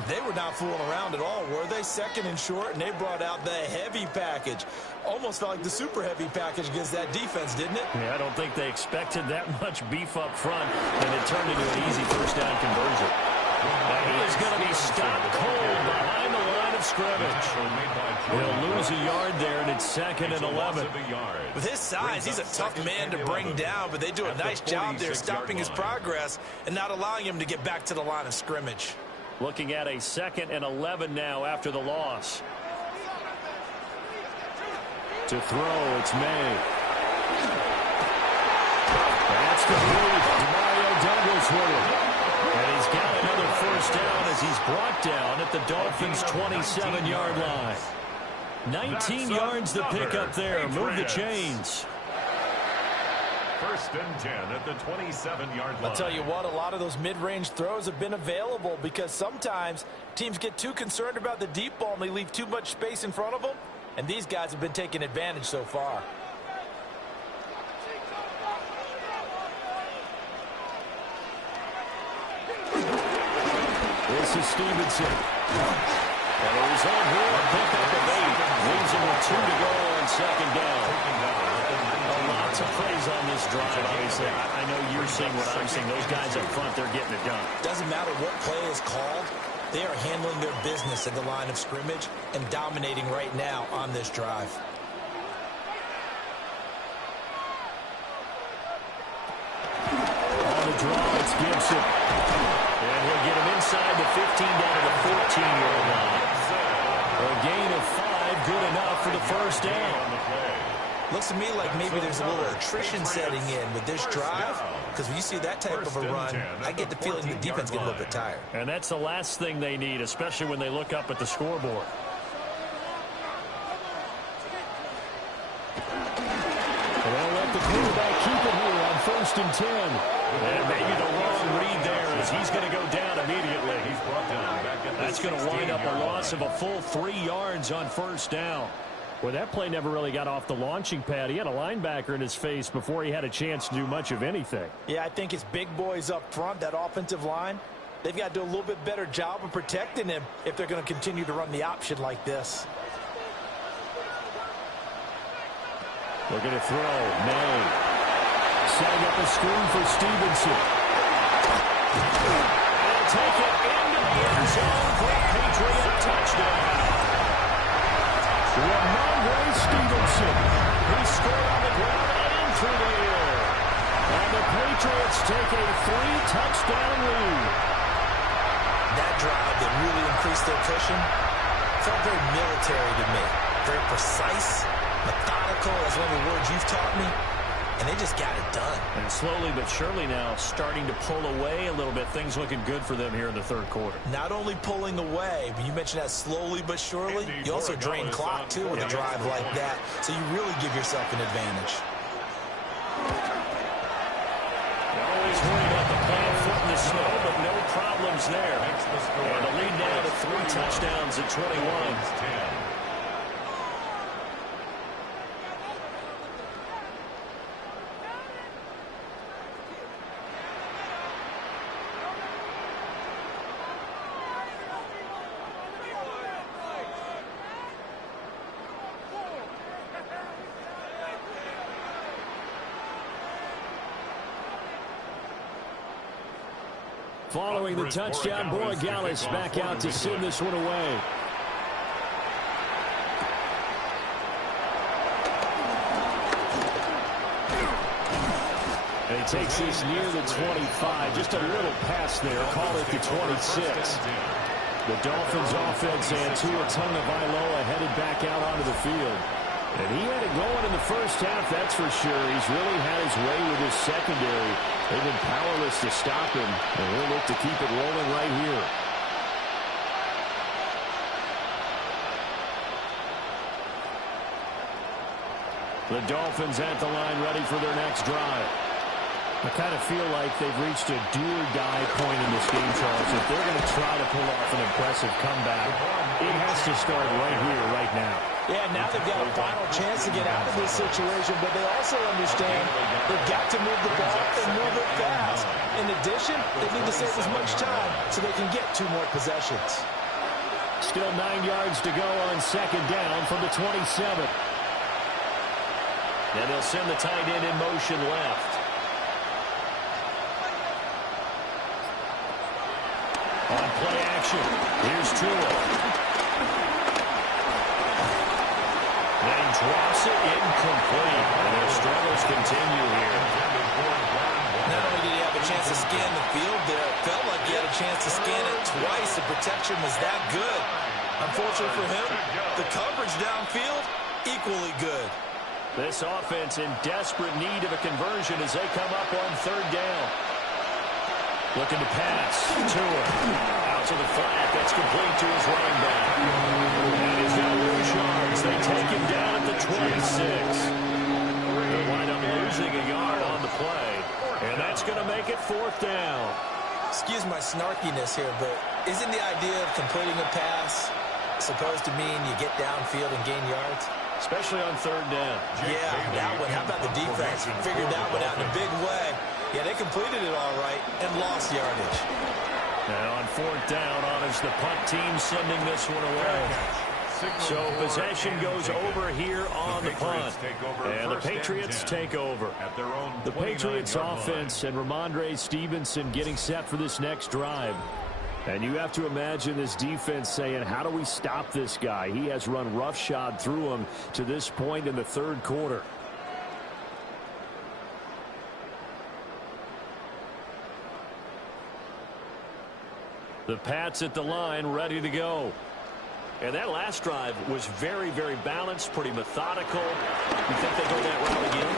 They were not fooling around at all, were they? 2nd and short, and they brought out the heavy package. Almost felt like the super heavy package against that defense, didn't it? Yeah, I don't think they expected that much beef up front, and it turned into an easy first down conversion. Now he is going to be stopped cold behind the line of scrimmage. He'll lose a yard there, and it's 2nd and 11. With his size, he's a tough man to bring down, but they do a nice job there stopping his progress and not allowing him to get back to the line of scrimmage. Looking at a 2nd and 11 now after the loss. To throw, it's May. That's complete. Mario Douglas with it. And he's got another first down as he's brought down at the Dolphins' 27-yard line. 19 yards to pick up there. Move the chains. 1st and 10 at the 27-yard line. I'll tell you what, a lot of those mid-range throws have been available because sometimes teams get too concerned about the deep ball and they leave too much space in front of them, and these guys have been taking advantage so far. This is Stevenson. And a result here, a pickup of 8. Leaves him with 2 to go on second down. Lots of praise on this drive, obviously. I know you're seeing what I'm seeing. Those guys up front, they're getting it done. Doesn't matter what play is called. They are handling their business at the line of scrimmage and dominating right now on this drive. On the draw, it's Gibson. And he'll get him inside the 15 down to the 14-yard line. A gain of 5, good enough for the first down. Looks to me like maybe there's a little attrition setting in with this drive, because when you see that type of a run, I get the feeling the defense gets a little bit tired. And that's the last thing they need, especially when they look up at the scoreboard. They'll let the quarterback keep it here on 1st and 10. And maybe the wrong read there as he's going to go down immediately. That's going to wind up a loss of a full 3 yards on 1st down. Well, that play never really got off the launching pad. He had a linebacker in his face before he had a chance to do much of anything. Yeah, I think it's big boys up front, that offensive line. They've got to do a little bit better job of protecting him if they're going to continue to run the option like this. Looking to throw. May. Setting up a screen for Stevenson. They'll take it into the end zone for a Patriot touchdown. Ramondre Stevenson. He scored on the ground and through the air. And the Patriots take a 3-touchdown lead. That drive that really increased their cushion felt very military to me. Very precise, methodical. That's one of the words you've taught me. And they just got it done. And slowly but surely now starting to pull away a little bit. Things looking good for them here in the 3rd quarter. Not only pulling away, but you mentioned that slowly but surely. You also drain clock, too, with a drive like that. So you really give yourself an advantage. Always worried about the plant foot in the snow, but no problems there. And the lead now to 3 touchdowns at 21. Following the touchdown, Borregales back out to send this one away. And he takes this near the 25. Just a little pass there. Call it the 26. The Dolphins offense and Tua Tagovailoa headed back out onto the field. And he had it going in the first half, that's for sure. He's really had his way with his secondary. They've been powerless to stop him, and he'll look to keep it rolling right here. The Dolphins at the line ready for their next drive. I kind of feel like they've reached a do-or-die point in this game, Charles. If they're going to try to pull off an impressive comeback, it has to start right here, right now. Yeah, now they've got a final chance to get out of this situation, but they also understand they've got to move the ball and move it fast. In addition, they need to save as much time so they can get 2 more possessions. Still 9 yards to go on second down from the 27. And they'll send the tight end in motion left. On play action, here's Tua. Then drops it incomplete. And their struggles continue here. Not only did he have a chance to scan the field there, it felt like he had a chance to scan it twice. The protection was that good. Unfortunately for him, the coverage downfield, equally good. This offense in desperate need of a conversion as they come up on third down. Looking to pass. Tua out to the flat. That's complete to his running back. And he's going to lose yards. They take him down at the 26. They'll wind up losing a yard on the play. And that's going to make it 4th down. Excuse my snarkiness here, but isn't the idea of completing a pass supposed to mean you get downfield and gain yards? Especially on third down. Yeah, that one. How about the defense? Figured that one out in a big way. Yeah, they completed it all right and lost yardage. Now on 4th down, honors the punt team sending this one away. So possession goes over here on the punt. And the Patriots take over. The Patriots offense and Ramondre Stevenson getting set for this next drive. And you have to imagine this defense saying, how do we stop this guy? He has run roughshod through him to this point in the third quarter. The Pats at the line, ready to go. And that last drive was very, very balanced, pretty methodical. You think they go that route again?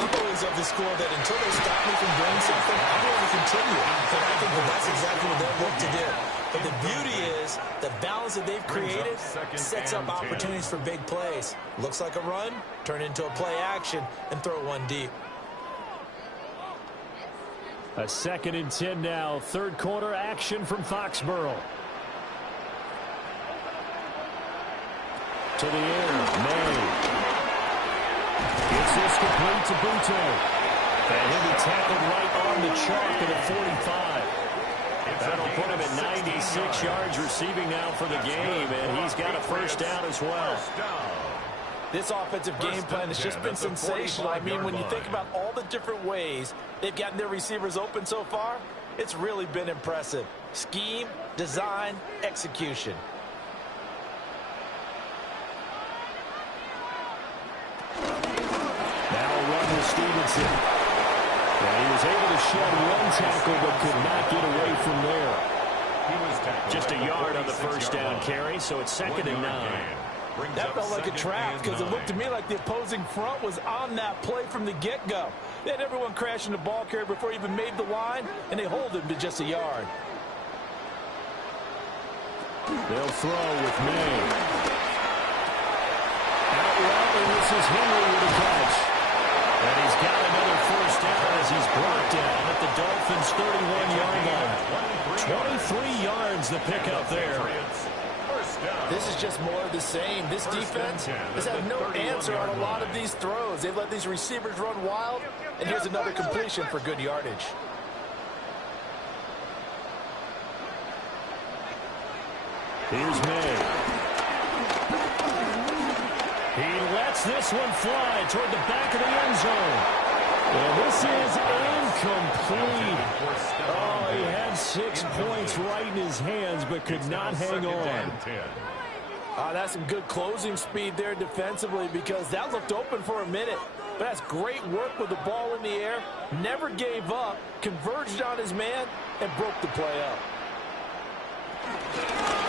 I'm always of the score that until they stop me from doing something, I'm going to continue. And I think that that's exactly what they'll look to do. But the beauty is the balance that they've created sets up opportunities for big plays. Looks like a run, turn into a play action, and throw one deep. A 2nd and 10 now. Third quarter action from Foxborough. To the air, May. Gets this complete to Butte. And he'll be tackled right on the chalk at the 45. That'll put him at 96 yards receiving now for the game, and he's got a first down as well. This offensive game plan has just been sensational. I mean, when you think about all the different ways they've gotten their receivers open so far, it's really been impressive. Scheme, design, execution. Now a run with Stevenson. And he was able to shed one tackle but could not get away from there. Just a yard on the first down carry, so it's 2nd and 9. That felt like a trap because it looked to me like the opposing front was on that play from the get-go. They had everyone crashing the ball carrier before he even made the line, and they hold him to just a yard. They'll throw with May. Out route, and this is Henry with a catch. And he's got enough Brought down at the Dolphins' 31-yard line. 23 yards the pickup there. This is just more of the same. This defense has had no answer on a lot of these throws. They've let these receivers run wild, and here's another completion for good yardage. Here's May. He lets this one fly toward the back of the end zone. And this is incomplete. Oh, he had 6 points right in his hands, but could not hang on. That's some good closing speed there defensively, because that looked open for a minute. But that's great work with the ball in the air. Never gave up, converged on his man, and broke the play up.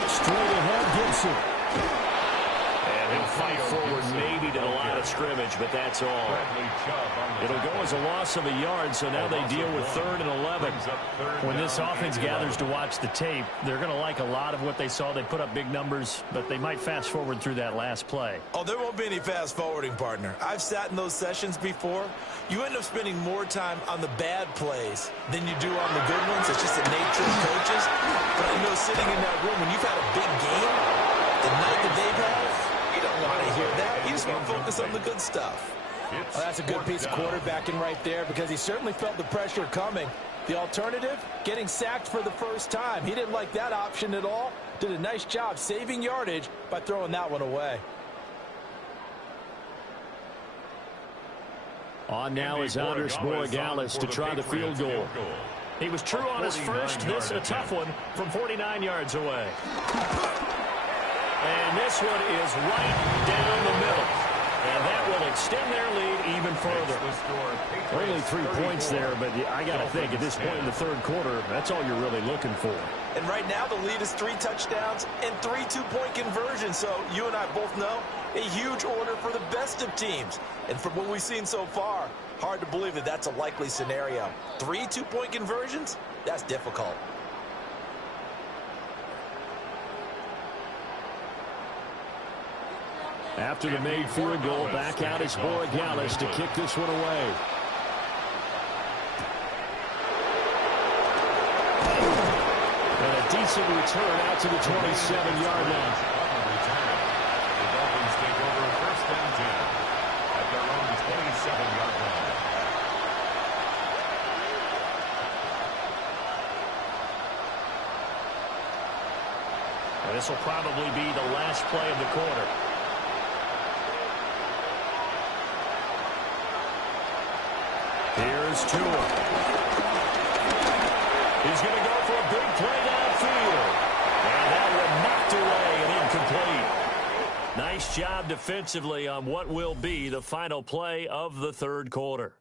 Straight ahead, Gibson. And he'll fight forward maybe to the line of scrimmage, but that's all. It'll go as a loss of a yard, so now they deal with 3rd and 11. When this offense gathers to watch the tape, they're going to like a lot of what they saw. They put up big numbers, but they might fast forward through that last play. Oh, there won't be any fast forwarding, partner. I've sat in those sessions before. You end up spending more time on the bad plays than you do on the good ones. It's just the nature of coaches. But I know sitting in that room, when you've had a big game, the night that they've had, you don't want to hear that. You just want to focus on the good stuff. Well, that's a good piece of quarterbacking right there, because he certainly felt the pressure coming. The alternative, getting sacked for the first time. He didn't like that option at all. Did a nice job saving yardage by throwing that one away. On now is Anders Borregales to try the field goal. He was true on his first. This a tough one from 49 yards away. And this one is right down the middle. And that will extend their lead even further. Only 3 points there, but I got to think at this point in the third quarter, that's all you're really looking for. And right now the lead is 3 touchdowns and 3 two-point conversions. So you and I both know a huge order for the best of teams. And from what we've seen so far, hard to believe that that's a likely scenario. 3 two-point conversions? That's difficult. After the made field goal, back out is Borregales to kick this one away. And a decent return out to the 27-yard line. The Dolphins take over 1st and 10 at their own 27-yard line. And this will probably be the last play of the quarter. Here's Tua. He's going to go for a big play downfield. And that one knocked away and incomplete. Nice job defensively on what will be the final play of the third quarter.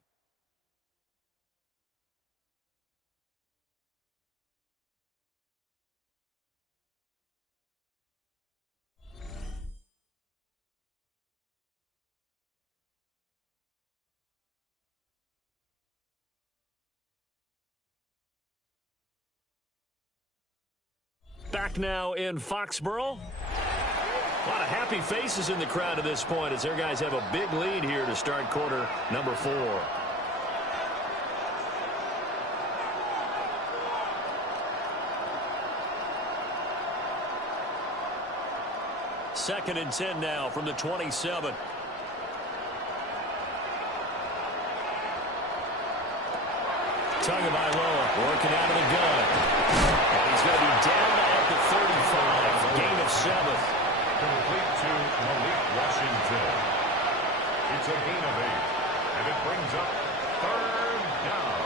Back now in Foxborough. A lot of happy faces in the crowd at this point as their guys have a big lead here to start quarter number 4. Second and 10 now from the 27. Tagovailoa working out of the gun. And he's going to be down at the 35. Gain of 7. Complete to Malik Washington. It's a gain of 8. And it brings up 3rd down.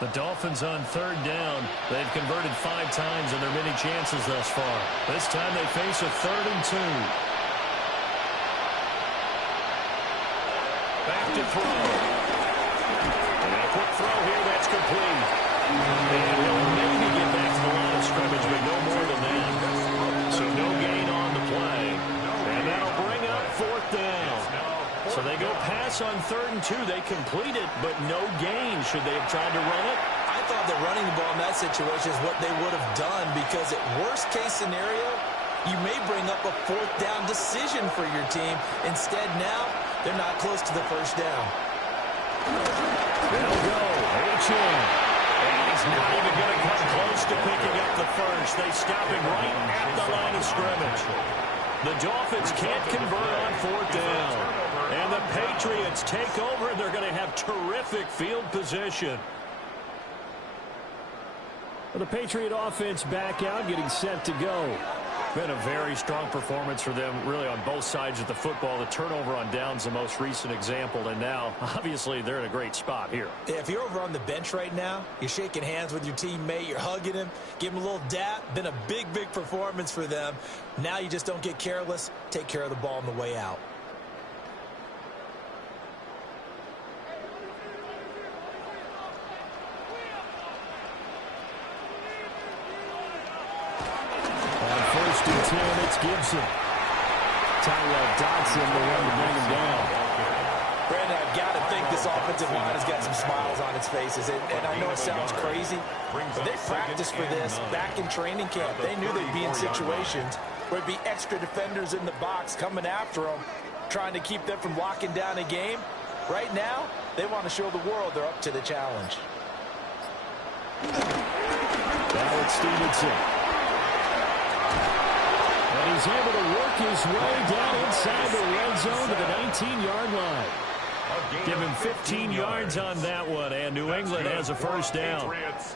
The Dolphins on 3rd down. They've converted 5 times in their many chances thus far. This time they face a 3rd and 2. Back to throw. And a quick throw here, that's complete. And he'll maybe get back to the line of scrimmage, but no more than that. So no gain on the play. And that'll bring up 4th down. So they go pass on 3rd and 2. They complete it, but no gain. Should they have tried to run it? I thought that running the ball in that situation is what they would have done, because at worst case scenario, you may bring up a 4th down decision for your team. Instead now, They're not close to the first down. They'll go. H.in. And he's not even going to come close to picking up the first. They stop him right at the line of scrimmage. The Dolphins can't convert on fourth down. And the Patriots take over, and they're going to have terrific field position. Well, the Patriot offense back out, getting set to go. Been a very strong performance for them, really, on both sides of the football. The turnover on downs, the most recent example, and now, obviously, they're in a great spot here. Yeah, if you're over on the bench right now, you're shaking hands with your teammate, you're hugging him, give him a little dap. Been a big, big performance for them. Now you just don't get careless. Take care of the ball on the way out. It's Gibson. Tyrell Dodson, the one to bring him down. Brandon, I've got to think this offensive line has got some smiles on its faces. And I know it sounds crazy, but they practiced for this back in training camp. They knew they'd be in situations where it'd be extra defenders in the box coming after them, trying to keep them from locking down a game. Right now, they want to show the world they're up to the challenge. Now it's Stevenson. And he's able to work his way down inside the red zone to the 19-yard line. Give him 15 yards on that one, and New England has a first down.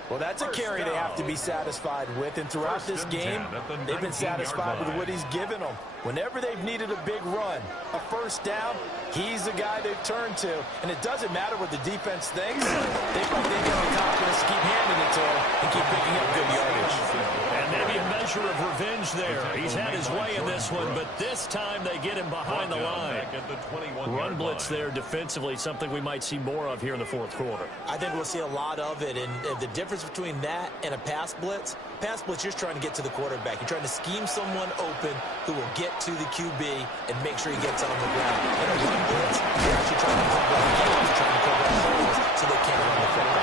Well, that's a carry they have to be satisfied with, and throughout this game, they've been satisfied with what he's given them. Whenever they've needed a big run, a first down, he's the guy they've turned to. And it doesn't matter what the defense thinks. They got the confidence to keep handing it to him and keep picking up good yardage. And maybe a measure of revenge there. He's had his way in this one, but this time they get him behind the line. Run blitz there defensively, something we might see more of here in the fourth quarter. I think we'll see a lot of it, and the difference between that and a pass blitz, you're trying to get to the quarterback. You're trying to scheme someone open who will get to the QB and make sure he gets on the ground. In a run blitz, you're actually trying to cover up games, trying to cover up holes so they can't run the football.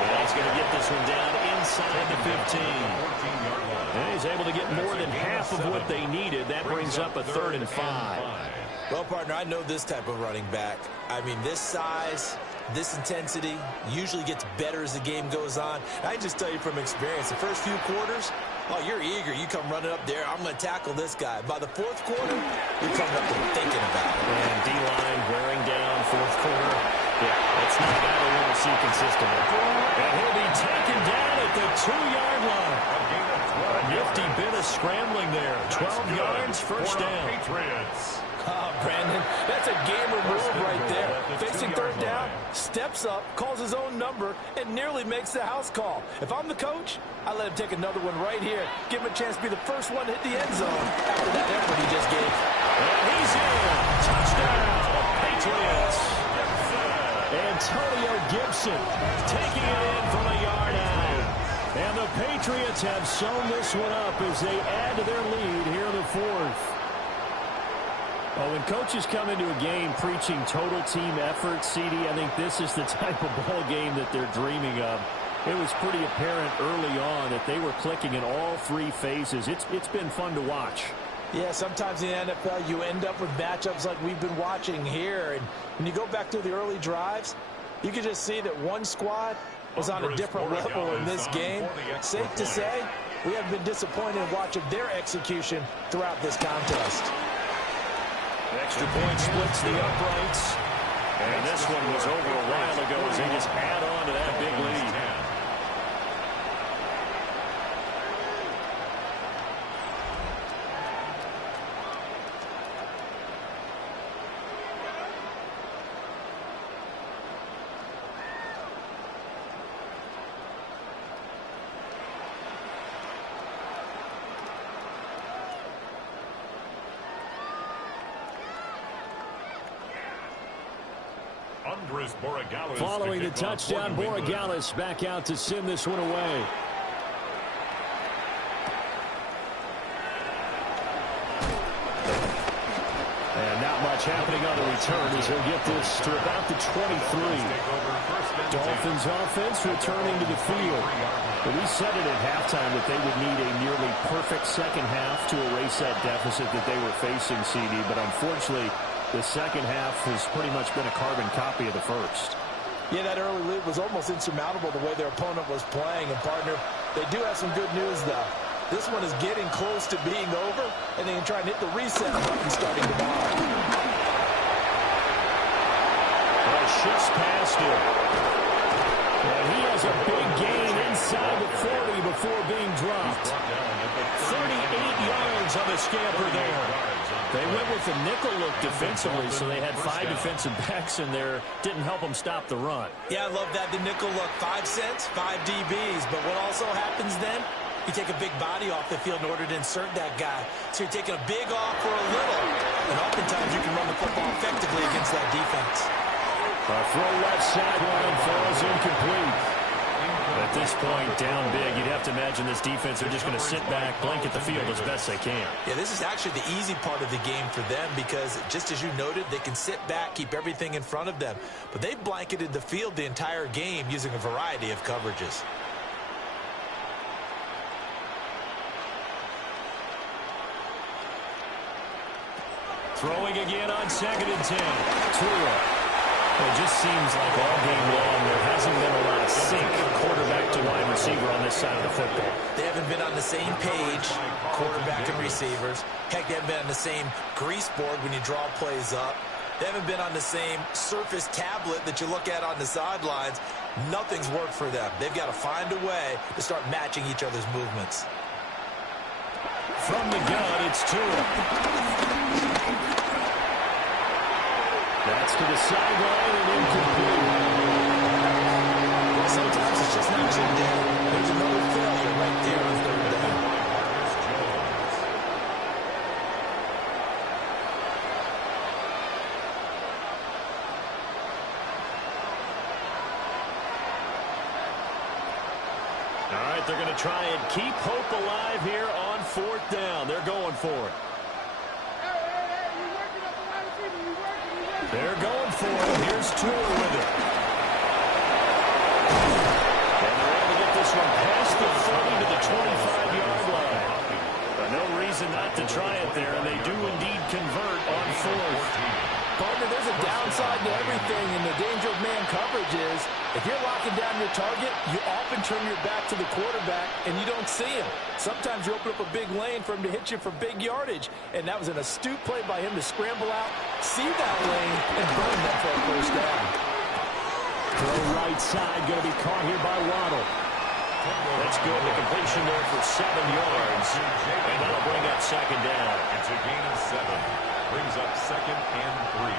And he's going to get this one down inside the 15. And he's able to get more than half of what they needed. That brings up a 3rd and 5. Well, partner, I know this type of running back. I mean, this size, this intensity usually gets better as the game goes on. I can just tell you from experience, the first few quarters, oh, you're eager. You come running up there. I'm going to tackle this guy. By the fourth quarter, you're coming up and thinking about it. And D-line wearing down fourth quarter. Yeah, that's not a guy we want to see consistently. And he'll be taken down at the 2-yard line. A nifty bit of scrambling there. 12 yards, first down. Oh, Brandon, that's a gamer move right there. Facing third down, steps up, calls his own number, and nearly makes the house call. If I'm the coach, I let him take another one right here. Give him a chance to be the first one to hit the end zone after that effort he just gave. And he's in. Touchdown, Patriots. Antonio Gibson taking it in from a yard out. And the Patriots have sewn this one up as they add to their lead here in the fourth. Well, when coaches come into a game preaching total team effort, CD, I think this is the type of ball game that they're dreaming of. It was pretty apparent early on that they were clicking in all 3 phases. It's been fun to watch. Yeah, sometimes in the NFL you end up with matchups like we've been watching here. And when you go back to the early drives, you can just see that one squad was on a different level in this game. Safe to say, we have been disappointed in watching their execution throughout this contest. Extra point splits the uprights. And this one was over a while ago as they just add on to that big lead. Following the touchdown, Borregales back out to send this one away. And not much happening on the return as he'll get this to about the 23. Dolphins offense returning to the field. But we said it at halftime that they would need a nearly perfect second half to erase that deficit that they were facing, CD. But unfortunately, The second half has pretty much been a carbon copy of the first. Yeah, that early lead was almost insurmountable the way their opponent was playing. And, partner, they do have some good news, though. This one is getting close to being over, and they can try and hit the reset button starting tomorrow. Well, shifts past him. And he has a big gain inside the 40 before being dropped. 38 yards on the scamper there. They went with the nickel look defensively, so they had 5 defensive backs in there. Didn't help them stop the run. Yeah, I love that. The nickel look, 5 cents, 5 DBs. But what also happens then? You take a big body off the field in order to insert that guy. So you're taking a big off for a little. And oftentimes you can run the football effectively against that defense. A throw left sideline falls incomplete. At this point, down big, you'd have to imagine this defense are just going to sit back, blanket the field as best they can. Yeah, this is actually the easy part of the game for them because, just as you noted, they can sit back, keep everything in front of them. But they've blanketed the field the entire game using a variety of coverages. Throwing again on 2nd and 10. Tua. It just seems like all game long there hasn't been a lot of sync quarterback to wide receiver on this side of the football. They haven't been on the same page, quarterback and receivers. Heck, they haven't been on the same grease board when you draw plays up. They haven't been on the same surface tablet that you look at on the sidelines. Nothing's worked for them. They've got to find a way to start matching each other's movements. From the gun, it's Tua. That's to the sideline and incomplete. Sometimes it's just not your day. There's another failure right there on 3rd down. All right, they're going to try and keep hope alive here on 4th down. They're going for it. They're going for it. Here's Tua with it. And they're able to get this one past the 30 to the 25-yard line. But no reason not to try it there, and they do indeed convert on 4th. Partner, there's a downside to everything, and the danger of man coverage is if you're locking down your target, you often turn your back to the quarterback, and you don't see him. Sometimes you open up a big lane for him to hit you for big yardage, and that was an astute play by him to scramble out, see that lane, and burn that for a 1st down. Throw right side, going to be caught here by Waddle. That's good. The completion there for 7 yards, and that'll bring up 2nd down. It's a gain of 7. Brings up 2nd and 3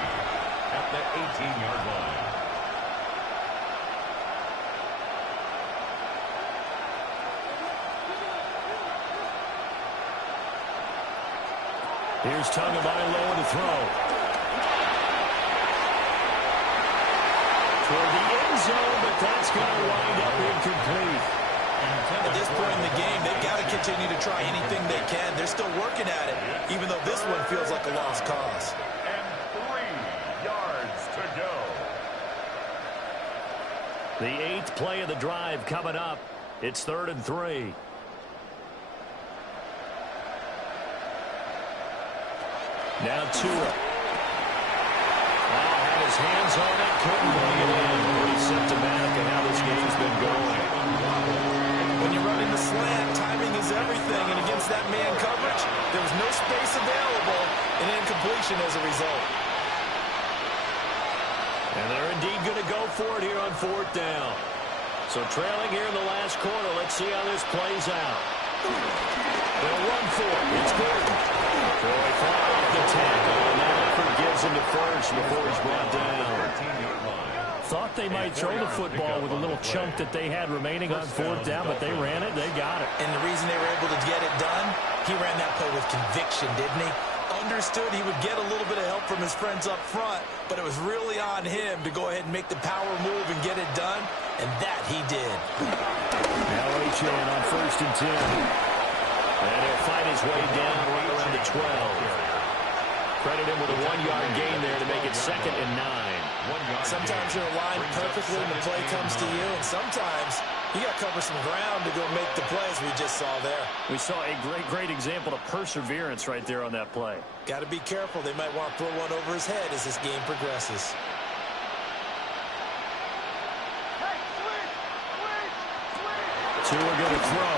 at the 18-yard line. Here's Tagovailoa to throw. Toward the end zone, but that's going to wind up incomplete. At this point in the game, they've got to continue to try anything they can. They're still working at it, even though this one feels like a lost cause. And 3 yards to go. The 8th play of the drive coming up. It's 3rd and 3. Now Tua. Had his hands on it, couldn't bring it in. Pretty symptomatic of how this game's been going. When you're running the slant, timing is everything, and against that man coverage, there was no space available, and incompletion as a result. And they're indeed going to go for it here on 4th down. So trailing here in the last quarter, let's see how this plays out. They'll run for it. It's good. Boy, far off the tackle, and that effort gives him to first before he's brought down. Thought they might throw the football with a little chunk that they had remaining on 4th down, but they ran it. They got it. And the reason they were able to get it done, he ran that play with conviction, didn't he? Understood he would get a little bit of help from his friends up front, but it was really on him to go ahead and make the power move and get it done, and that he did. Now H.A. on 1st and 10. And he'll fight his way down right around the 12. Credit him with a 1-yard gain there to make it 2nd and 9. Sometimes you're aligned perfectly and the play comes to you, and sometimes you got to cover some ground to go make the plays we just saw there. We saw a great example of perseverance right there on that play. Got to be careful. They might want to throw one over his head as this game progresses. Two are going to throw.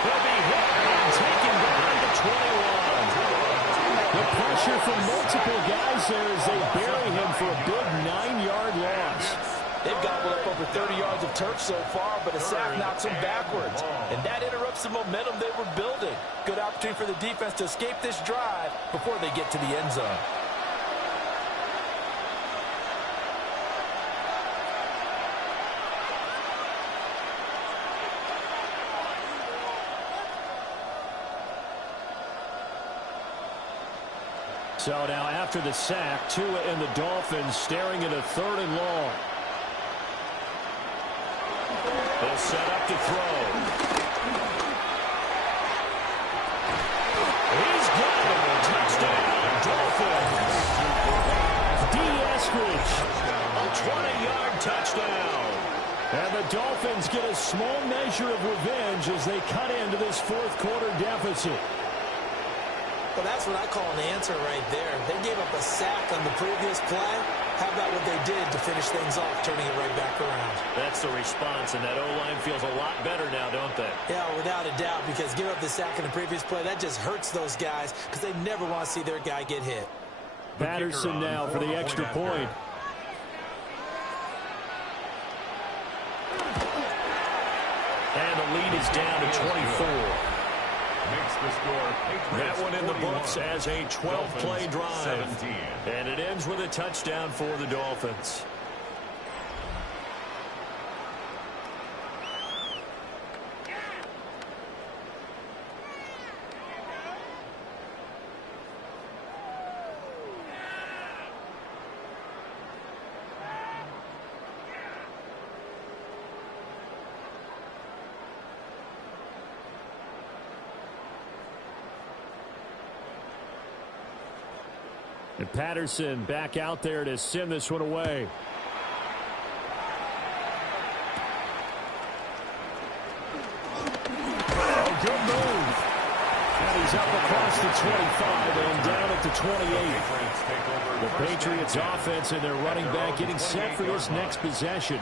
He'll be hit and taken down to 21. The pressure from multiple guys there as they bury him for a big 9-yard loss. They've gobbled up over 30 yards of turf so far, but a sack knocks them backwards. And that interrupts the momentum they were building. Good opportunity for the defense to escape this drive before they get to the end zone. So now after the sack, Tua and the Dolphins staring at a 3rd and long. They'll set up to throw. He's got it. Touchdown, Dolphins. Eskridge. A 20-yard touchdown. And the Dolphins get a small measure of revenge as they cut into this 4th quarter deficit. Well, that's what I call an answer right there. They gave up a sack on the previous play. How about what they did to finish things off, turning it right back around? That's the response, and that O-line feels a lot better now, don't they? Yeah, without a doubt, because give up the sack in the previous play, that just hurts those guys because they never want to see their guy get hit. Patterson now for the extra point. And the lead is down to 24. Makes the score. That one in the books as a 12-play drive. 17. And it ends with a touchdown for the Dolphins. And Patterson back out there to send this one away. Oh, good move. And he's up across the 25 and down at the 28. The Patriots offense and their running back getting set for this next possession.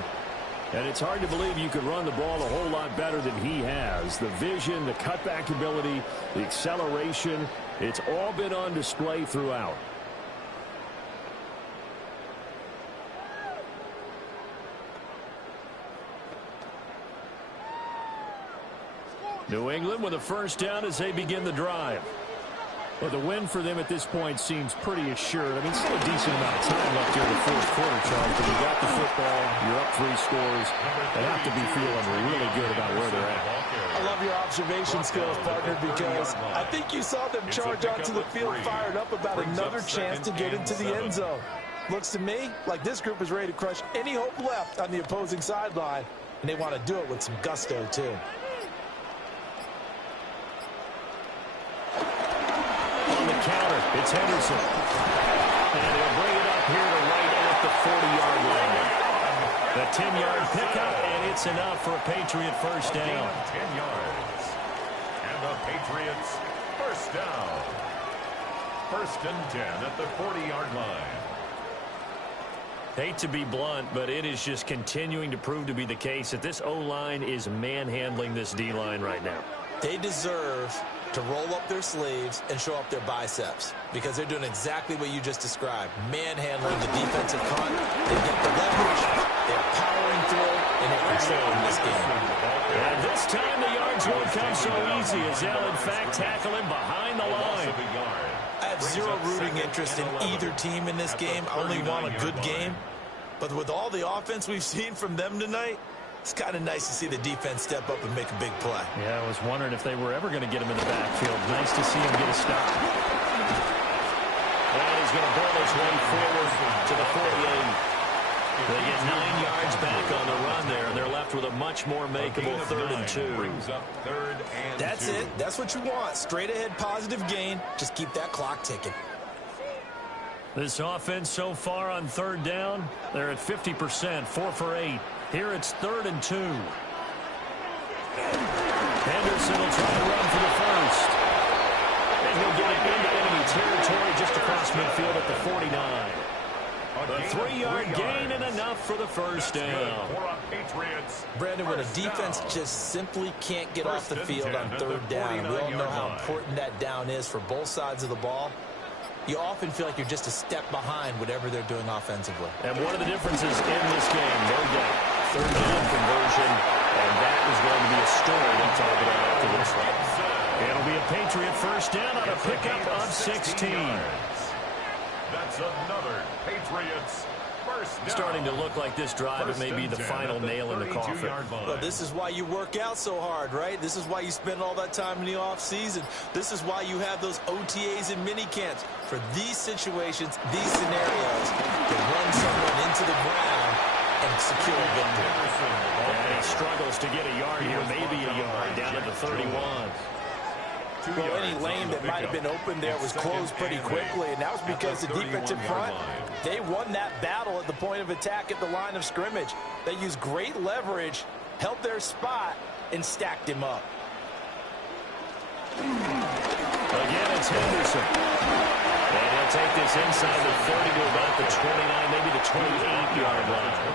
And it's hard to believe you could run the ball a whole lot better than he has. The vision, the cutback ability, the acceleration, it's all been on display throughout. New England with a first down as they begin the drive. Well, the win for them at this point seems pretty assured. I mean, still a decent amount of time left here in the 4th quarter, Charles, but you got the football, you're up 3 scores. They have to be feeling really good about where they're at. I love your observation skills, partner, because I think you saw them charge onto the field fired up about another chance to get into the end zone. Looks to me like this group is ready to crush any hope left on the opposing sideline, and they want to do it with some gusto, too. Counter. It's Henderson. And he'll bring it up here to right at the 40-yard line. The 10-yard pickup, and it's enough for a Patriot first down. 10 yards. And the Patriots first down. 1st and 10 at the 40-yard line. Hate to be blunt, but it is just continuing to prove to be the case that this O-line is manhandling this D-line right now. They deserve to roll up their sleeves and show up their biceps because they're doing exactly what you just described, manhandling the defensive front. They've got the leverage, they're powering through, and they're controlling this game. And this time the yards won't come so easy as they'll, in fact, tackle him behind the line. I have zero rooting interest in either team in this game. I only want a good game. But with all the offense we've seen from them tonight, it's kind of nice to see the defense step up and make a big play. Yeah, I was wondering if they were ever going to get him in the backfield. Nice to see him get a stop. And he's going to burn his way forward to the 48. They get 9 yards back on the run there, and they're left with a much more makeable 3rd and 2. Brings up 3rd and 2. That's it. That's what you want. Straight ahead positive gain. Just keep that clock ticking. This offense so far on 3rd down, they're at 50%, 4 for 8. Here it's 3rd and 2. Henderson will try to run for the first. And he'll get it into enemy territory just across midfield at the 49. A 3-yard gain and enough for the first down. Brandon, when a defense just simply can't get off the field on 3rd down, and we all know how important that down is for both sides of the ball, you often feel like you're just a step behind whatever they're doing offensively. And one of the differences in this game, no doubt, 3rd down conversion, and that is going to be a story to talk about after this one. It'll be a Patriot first down on a pickup of 16. That's another Patriots first down. Starting to look like this drive, it may be the final nail in the coffin. Well, this is why you work out so hard, right? This is why you spend all that time in the offseason. This is why you have those OTAs and mini camps. For these situations, these scenarios, to run someone into the ground and secure a victory. And he struggles to get a yard here, maybe a yard, down at the 31. Well, any lane that might have been open there was closed pretty quickly, and that was because the defensive front, they won that battle at the point of attack at the line of scrimmage. They used great leverage, held their spot, and stacked him up. Again, it's Henderson. And he'll take this inside the 30 to about the 29, maybe the 28-yard line.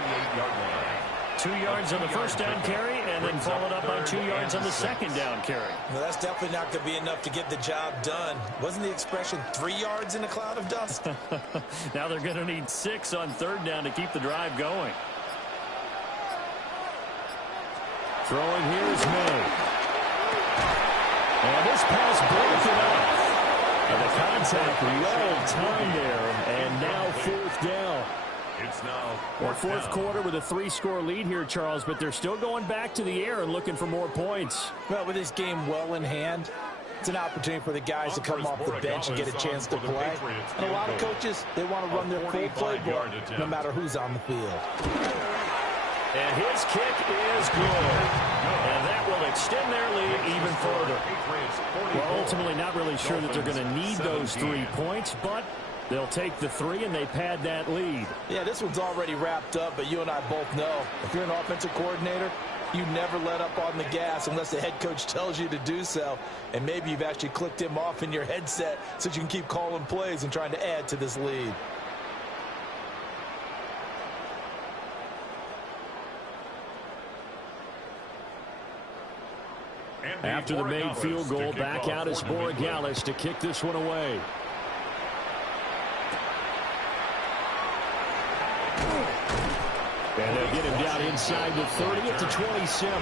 2 yards on the first down carry, and then followed up by 2 yards on the second down carry. Well, that's definitely not going to be enough to get the job done. Wasn't the expression 3 yards in a cloud of dust? Now they're going to need 6 on 3rd down to keep the drive going. Throwing here is May. And this pass broken up. And the contact well timed there, and now 4th down. It's now Well, 4th quarter with a 3-score lead here, Charles, but they're still going back to the air and looking for more points. Well, with this game well in hand, it's an opportunity for the guys to come off the bench and get a chance to play. And a lot of coaches, they want to run their full playbook no matter who's on the field. And his kick is good. And that will extend their lead even further. Well, ultimately not really sure that they're going to need those 3 points, but they'll take the 3 and they pad that lead. Yeah, this one's already wrapped up, but you and I both know if you're an offensive coordinator, you never let up on the gas unless the head coach tells you to do so. And maybe you've actually clicked him off in your headset so you can keep calling plays and trying to add to this lead. After the made field goal, back out is Borregales to kick this one away. And they'll get him down inside the 30 at the 27.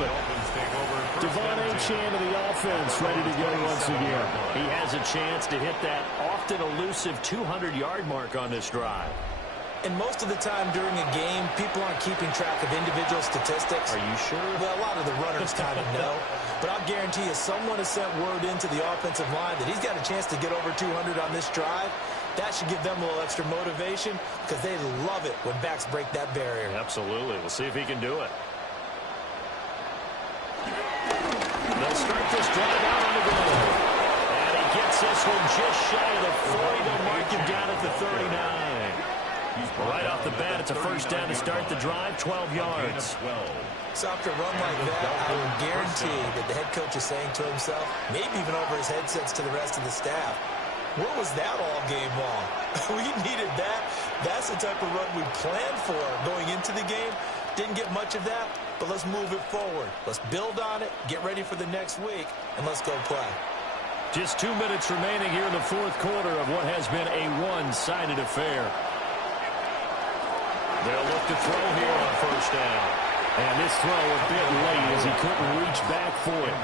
Devon Achane of the offense ready to go once again. He has a chance to hit that often elusive 200-yard mark on this drive. And most of the time during a game, people aren't keeping track of individual statistics. Are you sure? Well, a lot of the runners kind of know. But I'll guarantee you someone has sent word into the offensive line that he's got a chance to get over 200 on this drive. That should give them a little extra motivation because they love it when backs break that barrier. Absolutely. We'll see if he can do it. They'll start this drive out on the go. And he gets this one just shy of the 40. They'll mark him down at the 39. Right off the bat, it's a first down to start the drive, 12 yards. So after a run like that, I would guarantee that the head coach is saying to himself, maybe even over his headsets to the rest of the staff, where was that all game long? We needed that. That's the type of run we planned for going into the game. Didn't get much of that, but let's move it forward. Let's build on it, get ready for the next week, and let's go play. Just 2 minutes remaining here in the 4th quarter of what has been a one-sided affair. They'll look to throw here on first down. And this throw a bit late as he couldn't reach back for it.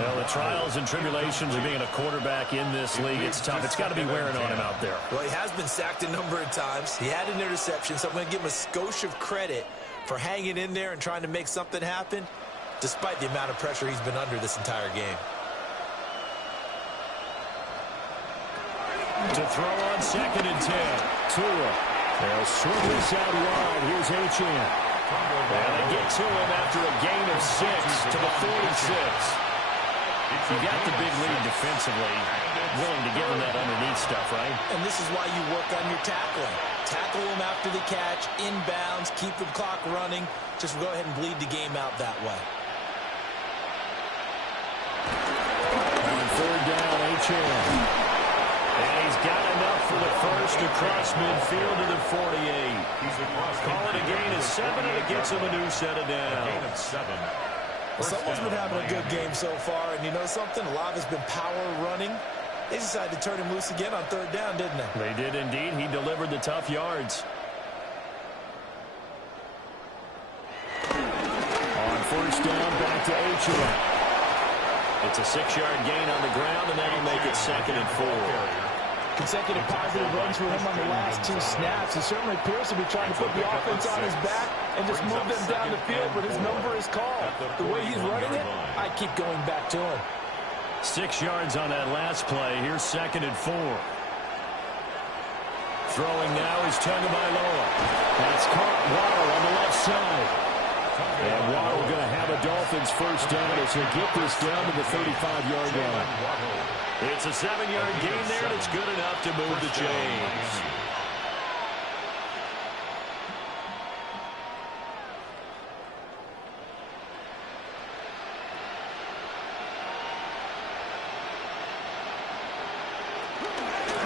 Well, the trials and tribulations of being a quarterback in this league, it's tough. It's got to be wearing on him out there. Well, he has been sacked a number of times. He had an interception, so I'm going to give him a skosh of credit for hanging in there and trying to make something happen, despite the amount of pressure he's been under this entire game. To throw on 2nd and 10. Tua They'll swing this out wide. Here's H.N. And they get to him after a gain of 6 to the 46. You got the big lead defensively, willing to give him that underneath stuff, right? And this is why you work on your tackling. Tackle him after the catch, inbounds, keep the clock running. Just go ahead and bleed the game out that way. On third down, H.N. And he's got enough for the first across midfield to the 48. Call it a gain of 7, and it gets him a new set of downs. Someone's been having a good game so far, and you know something? A lot has been power running. They decided to turn him loose again on third down, didn't they? They did indeed. He delivered the tough yards. On first down, back to H.N. It's a 6-yard gain on the ground, and that'll make it 2nd and 4. Consecutive positive runs for him on the last 2 snaps. He certainly appears to be trying to put the offense on his back and just move them down the field, but his number is called. The way he's running it, I keep going back to him. 6 yards on that last play. Here's 2nd and 4. Throwing now is Tagovailoa. That's caught Waddle on the left side. And Waddle going to have a Dolphins first down as he'll get this down to the 35-yard line. It's a 7-yard gain there, and it's good enough to move the chains.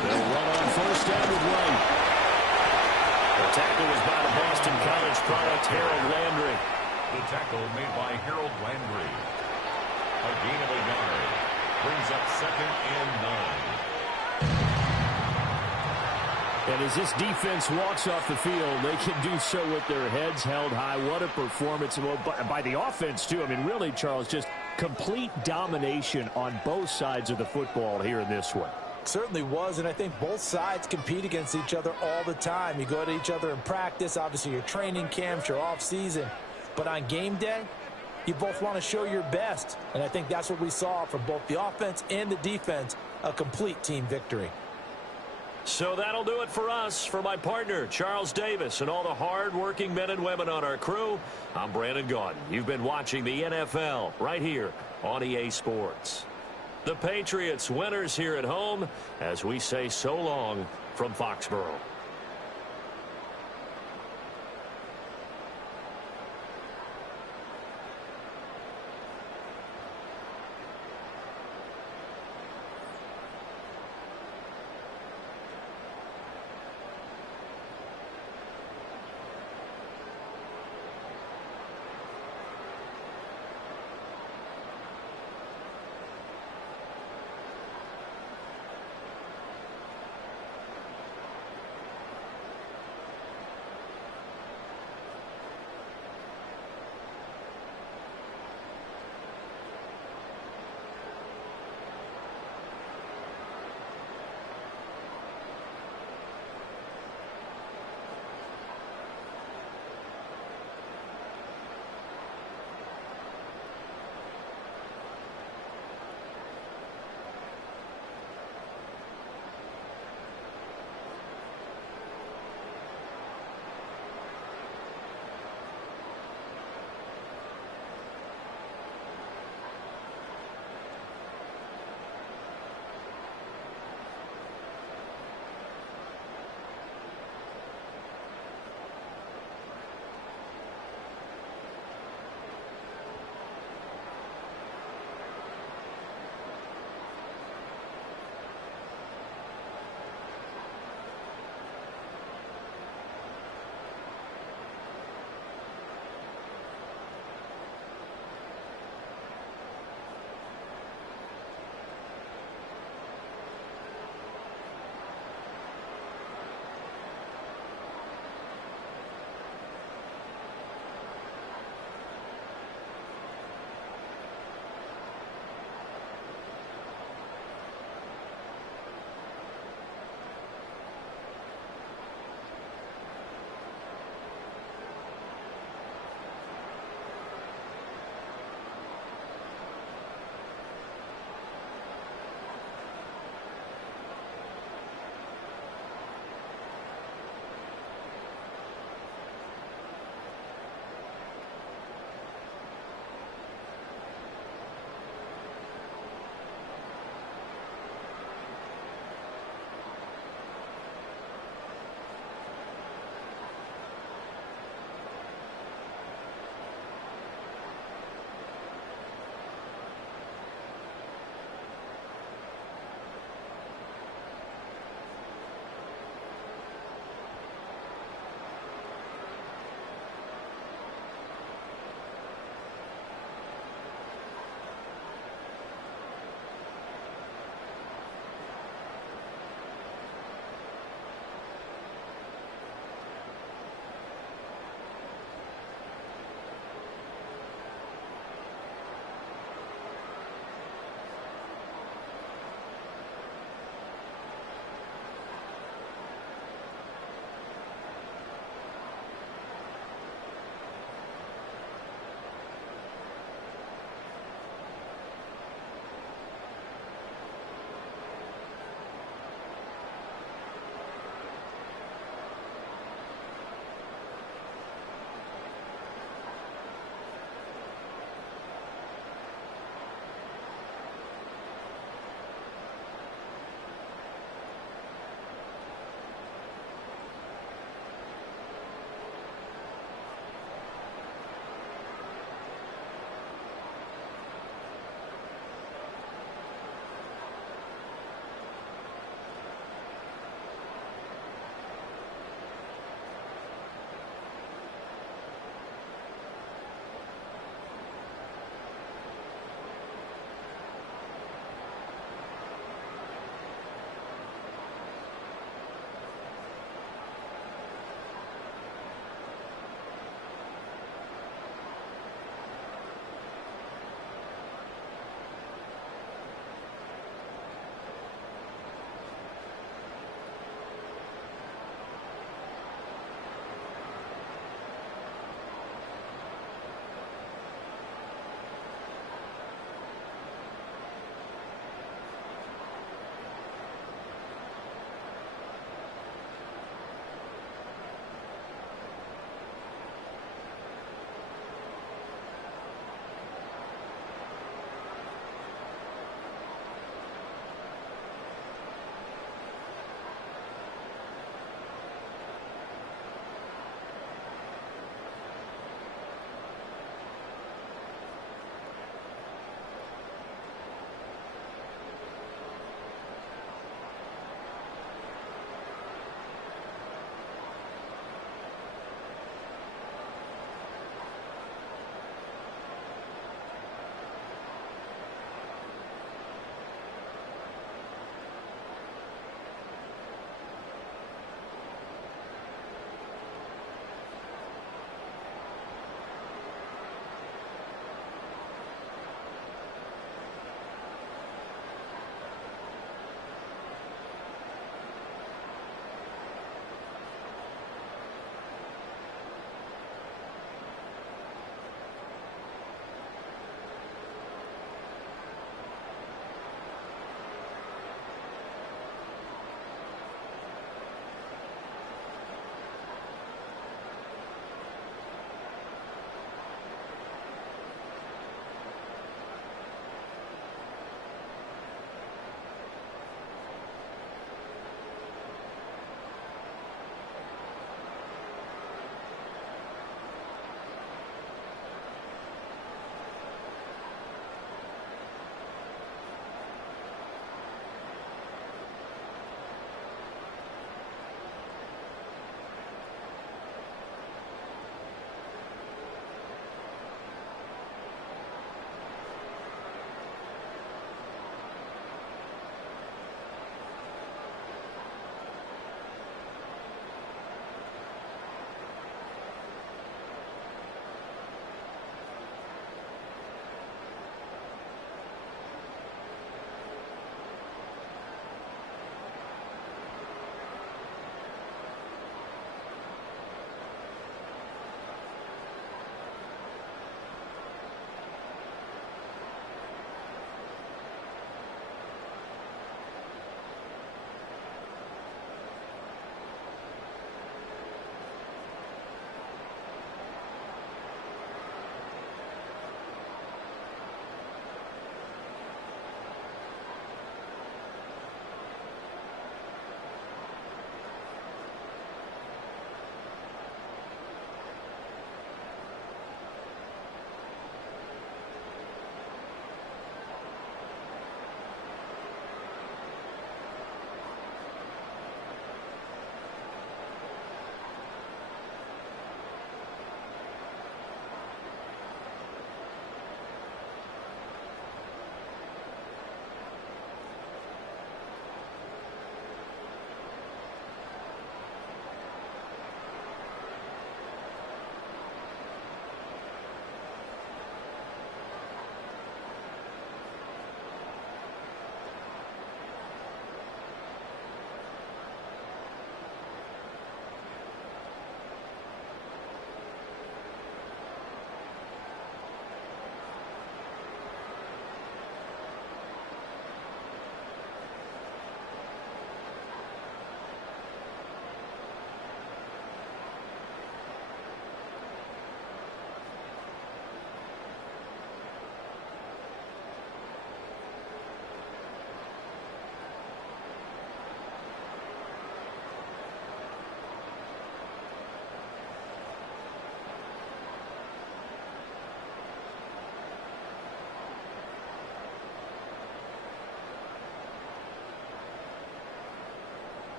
They'll run on first down with Wright. The tackle was by the Boston College product, Harold Landry. The tackle made by Harold Landry. A gain of a yard. Brings up 2nd and 9. And as this defense walks off the field, they can do so with their heads held high. What a performance by the offense, too. I mean, really, Charles, just complete domination on both sides of the football here in this one. Certainly was, and I think both sides compete against each other all the time. You go at each other in practice, obviously your training camps, your off-season. But on game day, you both want to show your best, and I think that's what we saw from both the offense and the defense, a complete team victory. So that'll do it for us. For my partner, Charles Davis, and all the hard-working men and women on our crew, I'm Brandon Gaudin. You've been watching the NFL right here on EA Sports. The Patriots winners here at home as we say so long from Foxborough.